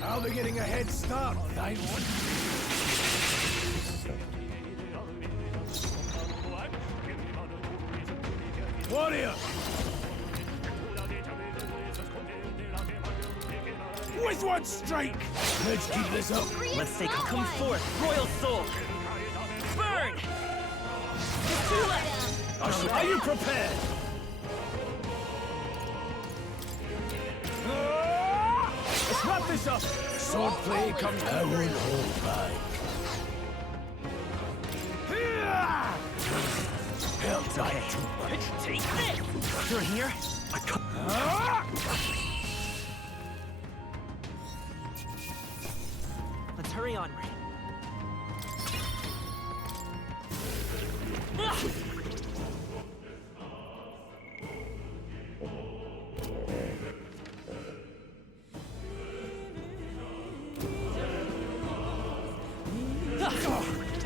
How are they getting a head start? They want. What here? With one streak! Let's keep this up. Let's take come forth, royal soul. Burn! Are you prepared? Let's wrap this up. Swordplay comes. I won't hold back. It's okay. Take this! You're here? Let's hurry onward.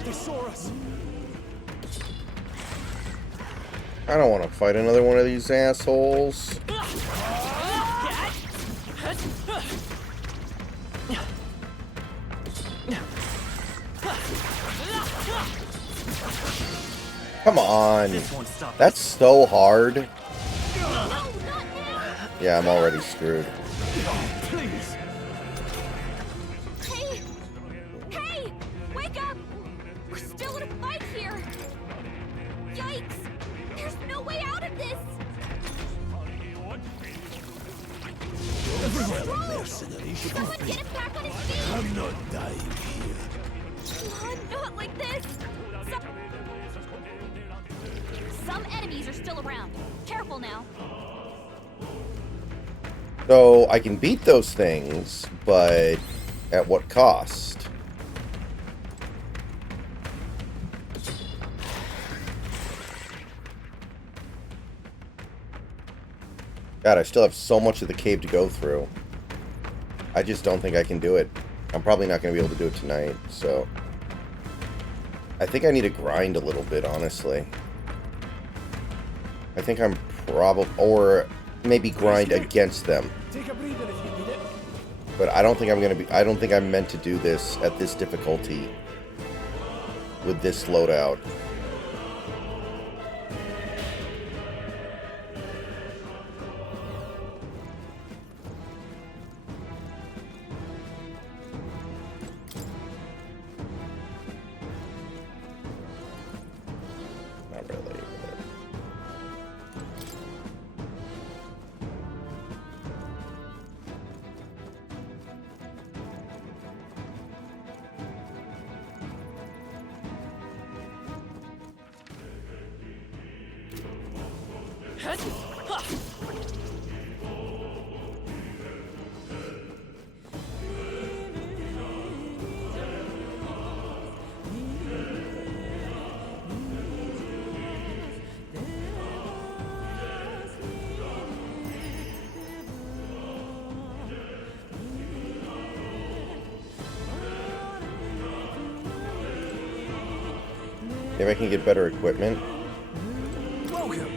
They saw us. I don't want to fight another one of these assholes. Come on. That's so hard. Yeah, I'm already screwed. Please. Hey! Hey! Wake up! We're still in a fight here! Yikes! There's no way out of this! Someone get him back on his feet! I'm not dying here. Not like this! Some enemies are still around. Careful now. So I can beat those things, but at what cost? God, I still have so much of the cave to go through. I just don't think I can do it. I'm probably not going to be able to do it tonight, so... I think I need to grind a little bit, honestly. I think I'm probably... Or maybe grind against them. Take a breather if you need it. But I don't think I'm going to be... I don't think I'm meant to do this at this difficulty. With this loadout. Not really. Maybe I can get better equipment. Welcome.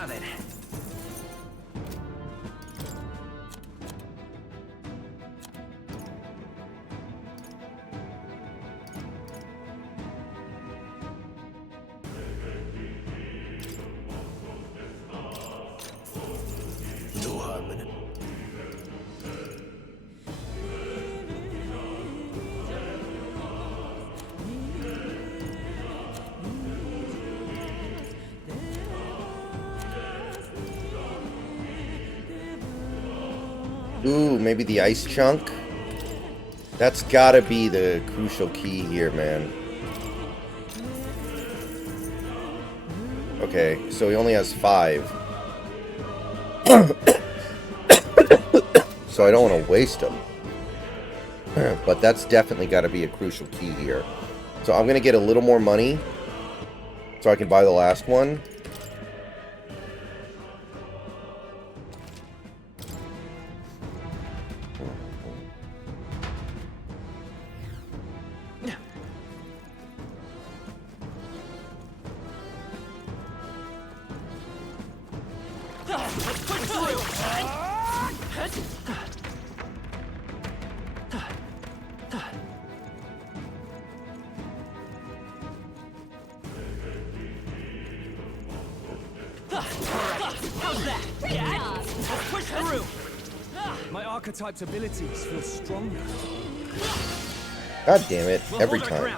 Now then. No harm in it. Ooh, maybe the ice chunk? That's gotta be the crucial key here, man. Okay, so he only has 5. So I don't want to waste them. But that's definitely got to be a crucial key here. So I'm going to get a little more money so I can buy the last one. How's that? Yeah. Let's push through. My archetype's abilities feel stronger. God damn it, every time.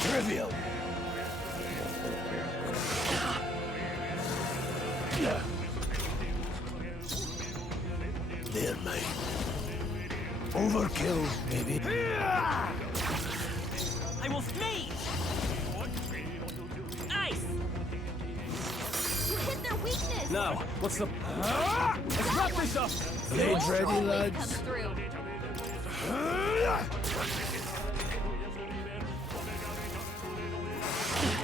Trivial. There, mate. Overkill, maybe. I will sneeze. Ice. You hit their weakness! Now, what's the... Let's wrap this up! Blades ready, Always lads. comes through.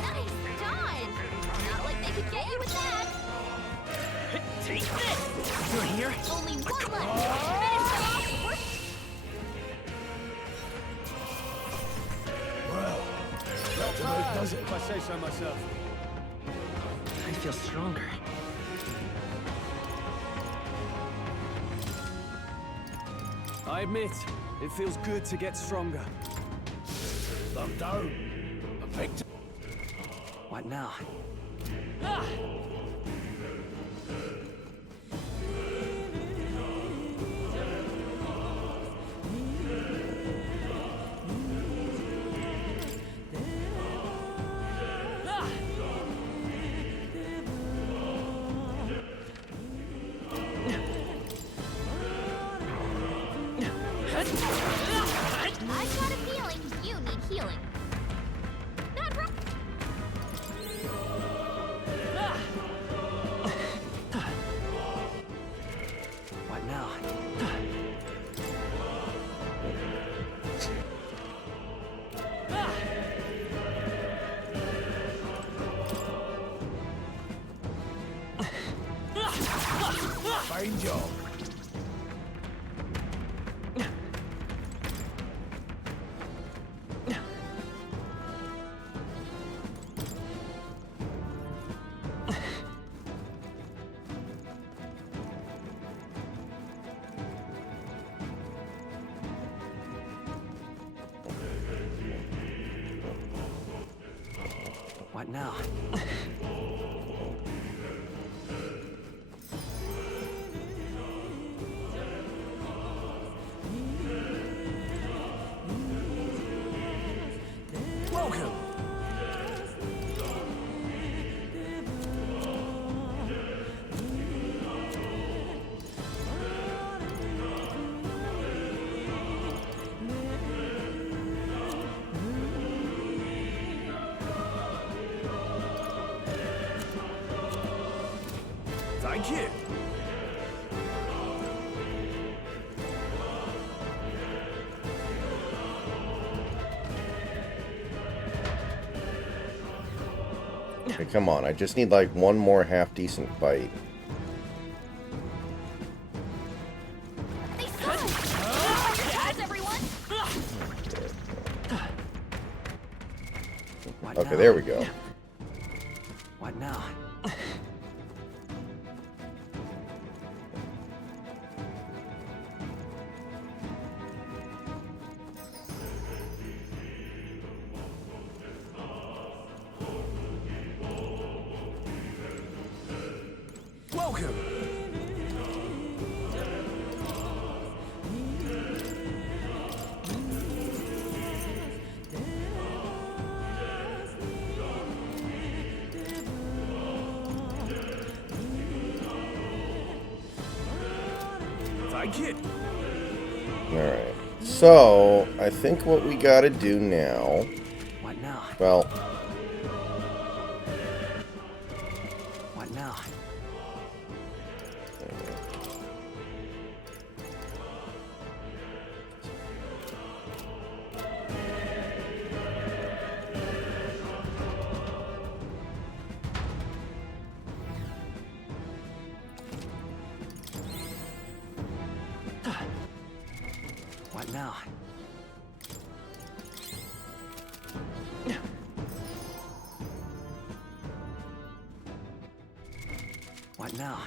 Nice done! Not like they could get you with that! Take this. You're here. Only one left! Finish them off! Well, that about does it. If I say so myself. I feel stronger. I admit, it feels good to get stronger. Thumb down. A victim. What now? Ah. I've got a feeling you need healing. Not right. What now? Fine job. What now? Welcome! Thank you. Okay, come on, I just need like one more half-decent fight. They saw us! Surprise, everyone! What Okay, now? there we go. What now? Welcome! Thank you. Alright. So, I think what we gotta do now... What now? Well... What now? What now? What now?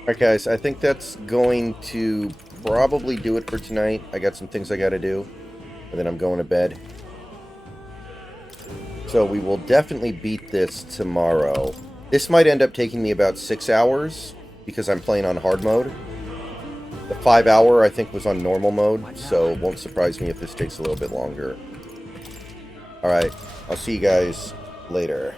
Alright guys, I think that's going to probably do it for tonight. I got some things I gotta do, and then I'm going to bed. So we will definitely beat this tomorrow. This might end up taking me about 6 hours, because I'm playing on hard mode. The 5 hour, I think, was on normal mode, so it won't surprise me if this takes a little bit longer. Alright, I'll see you guys later.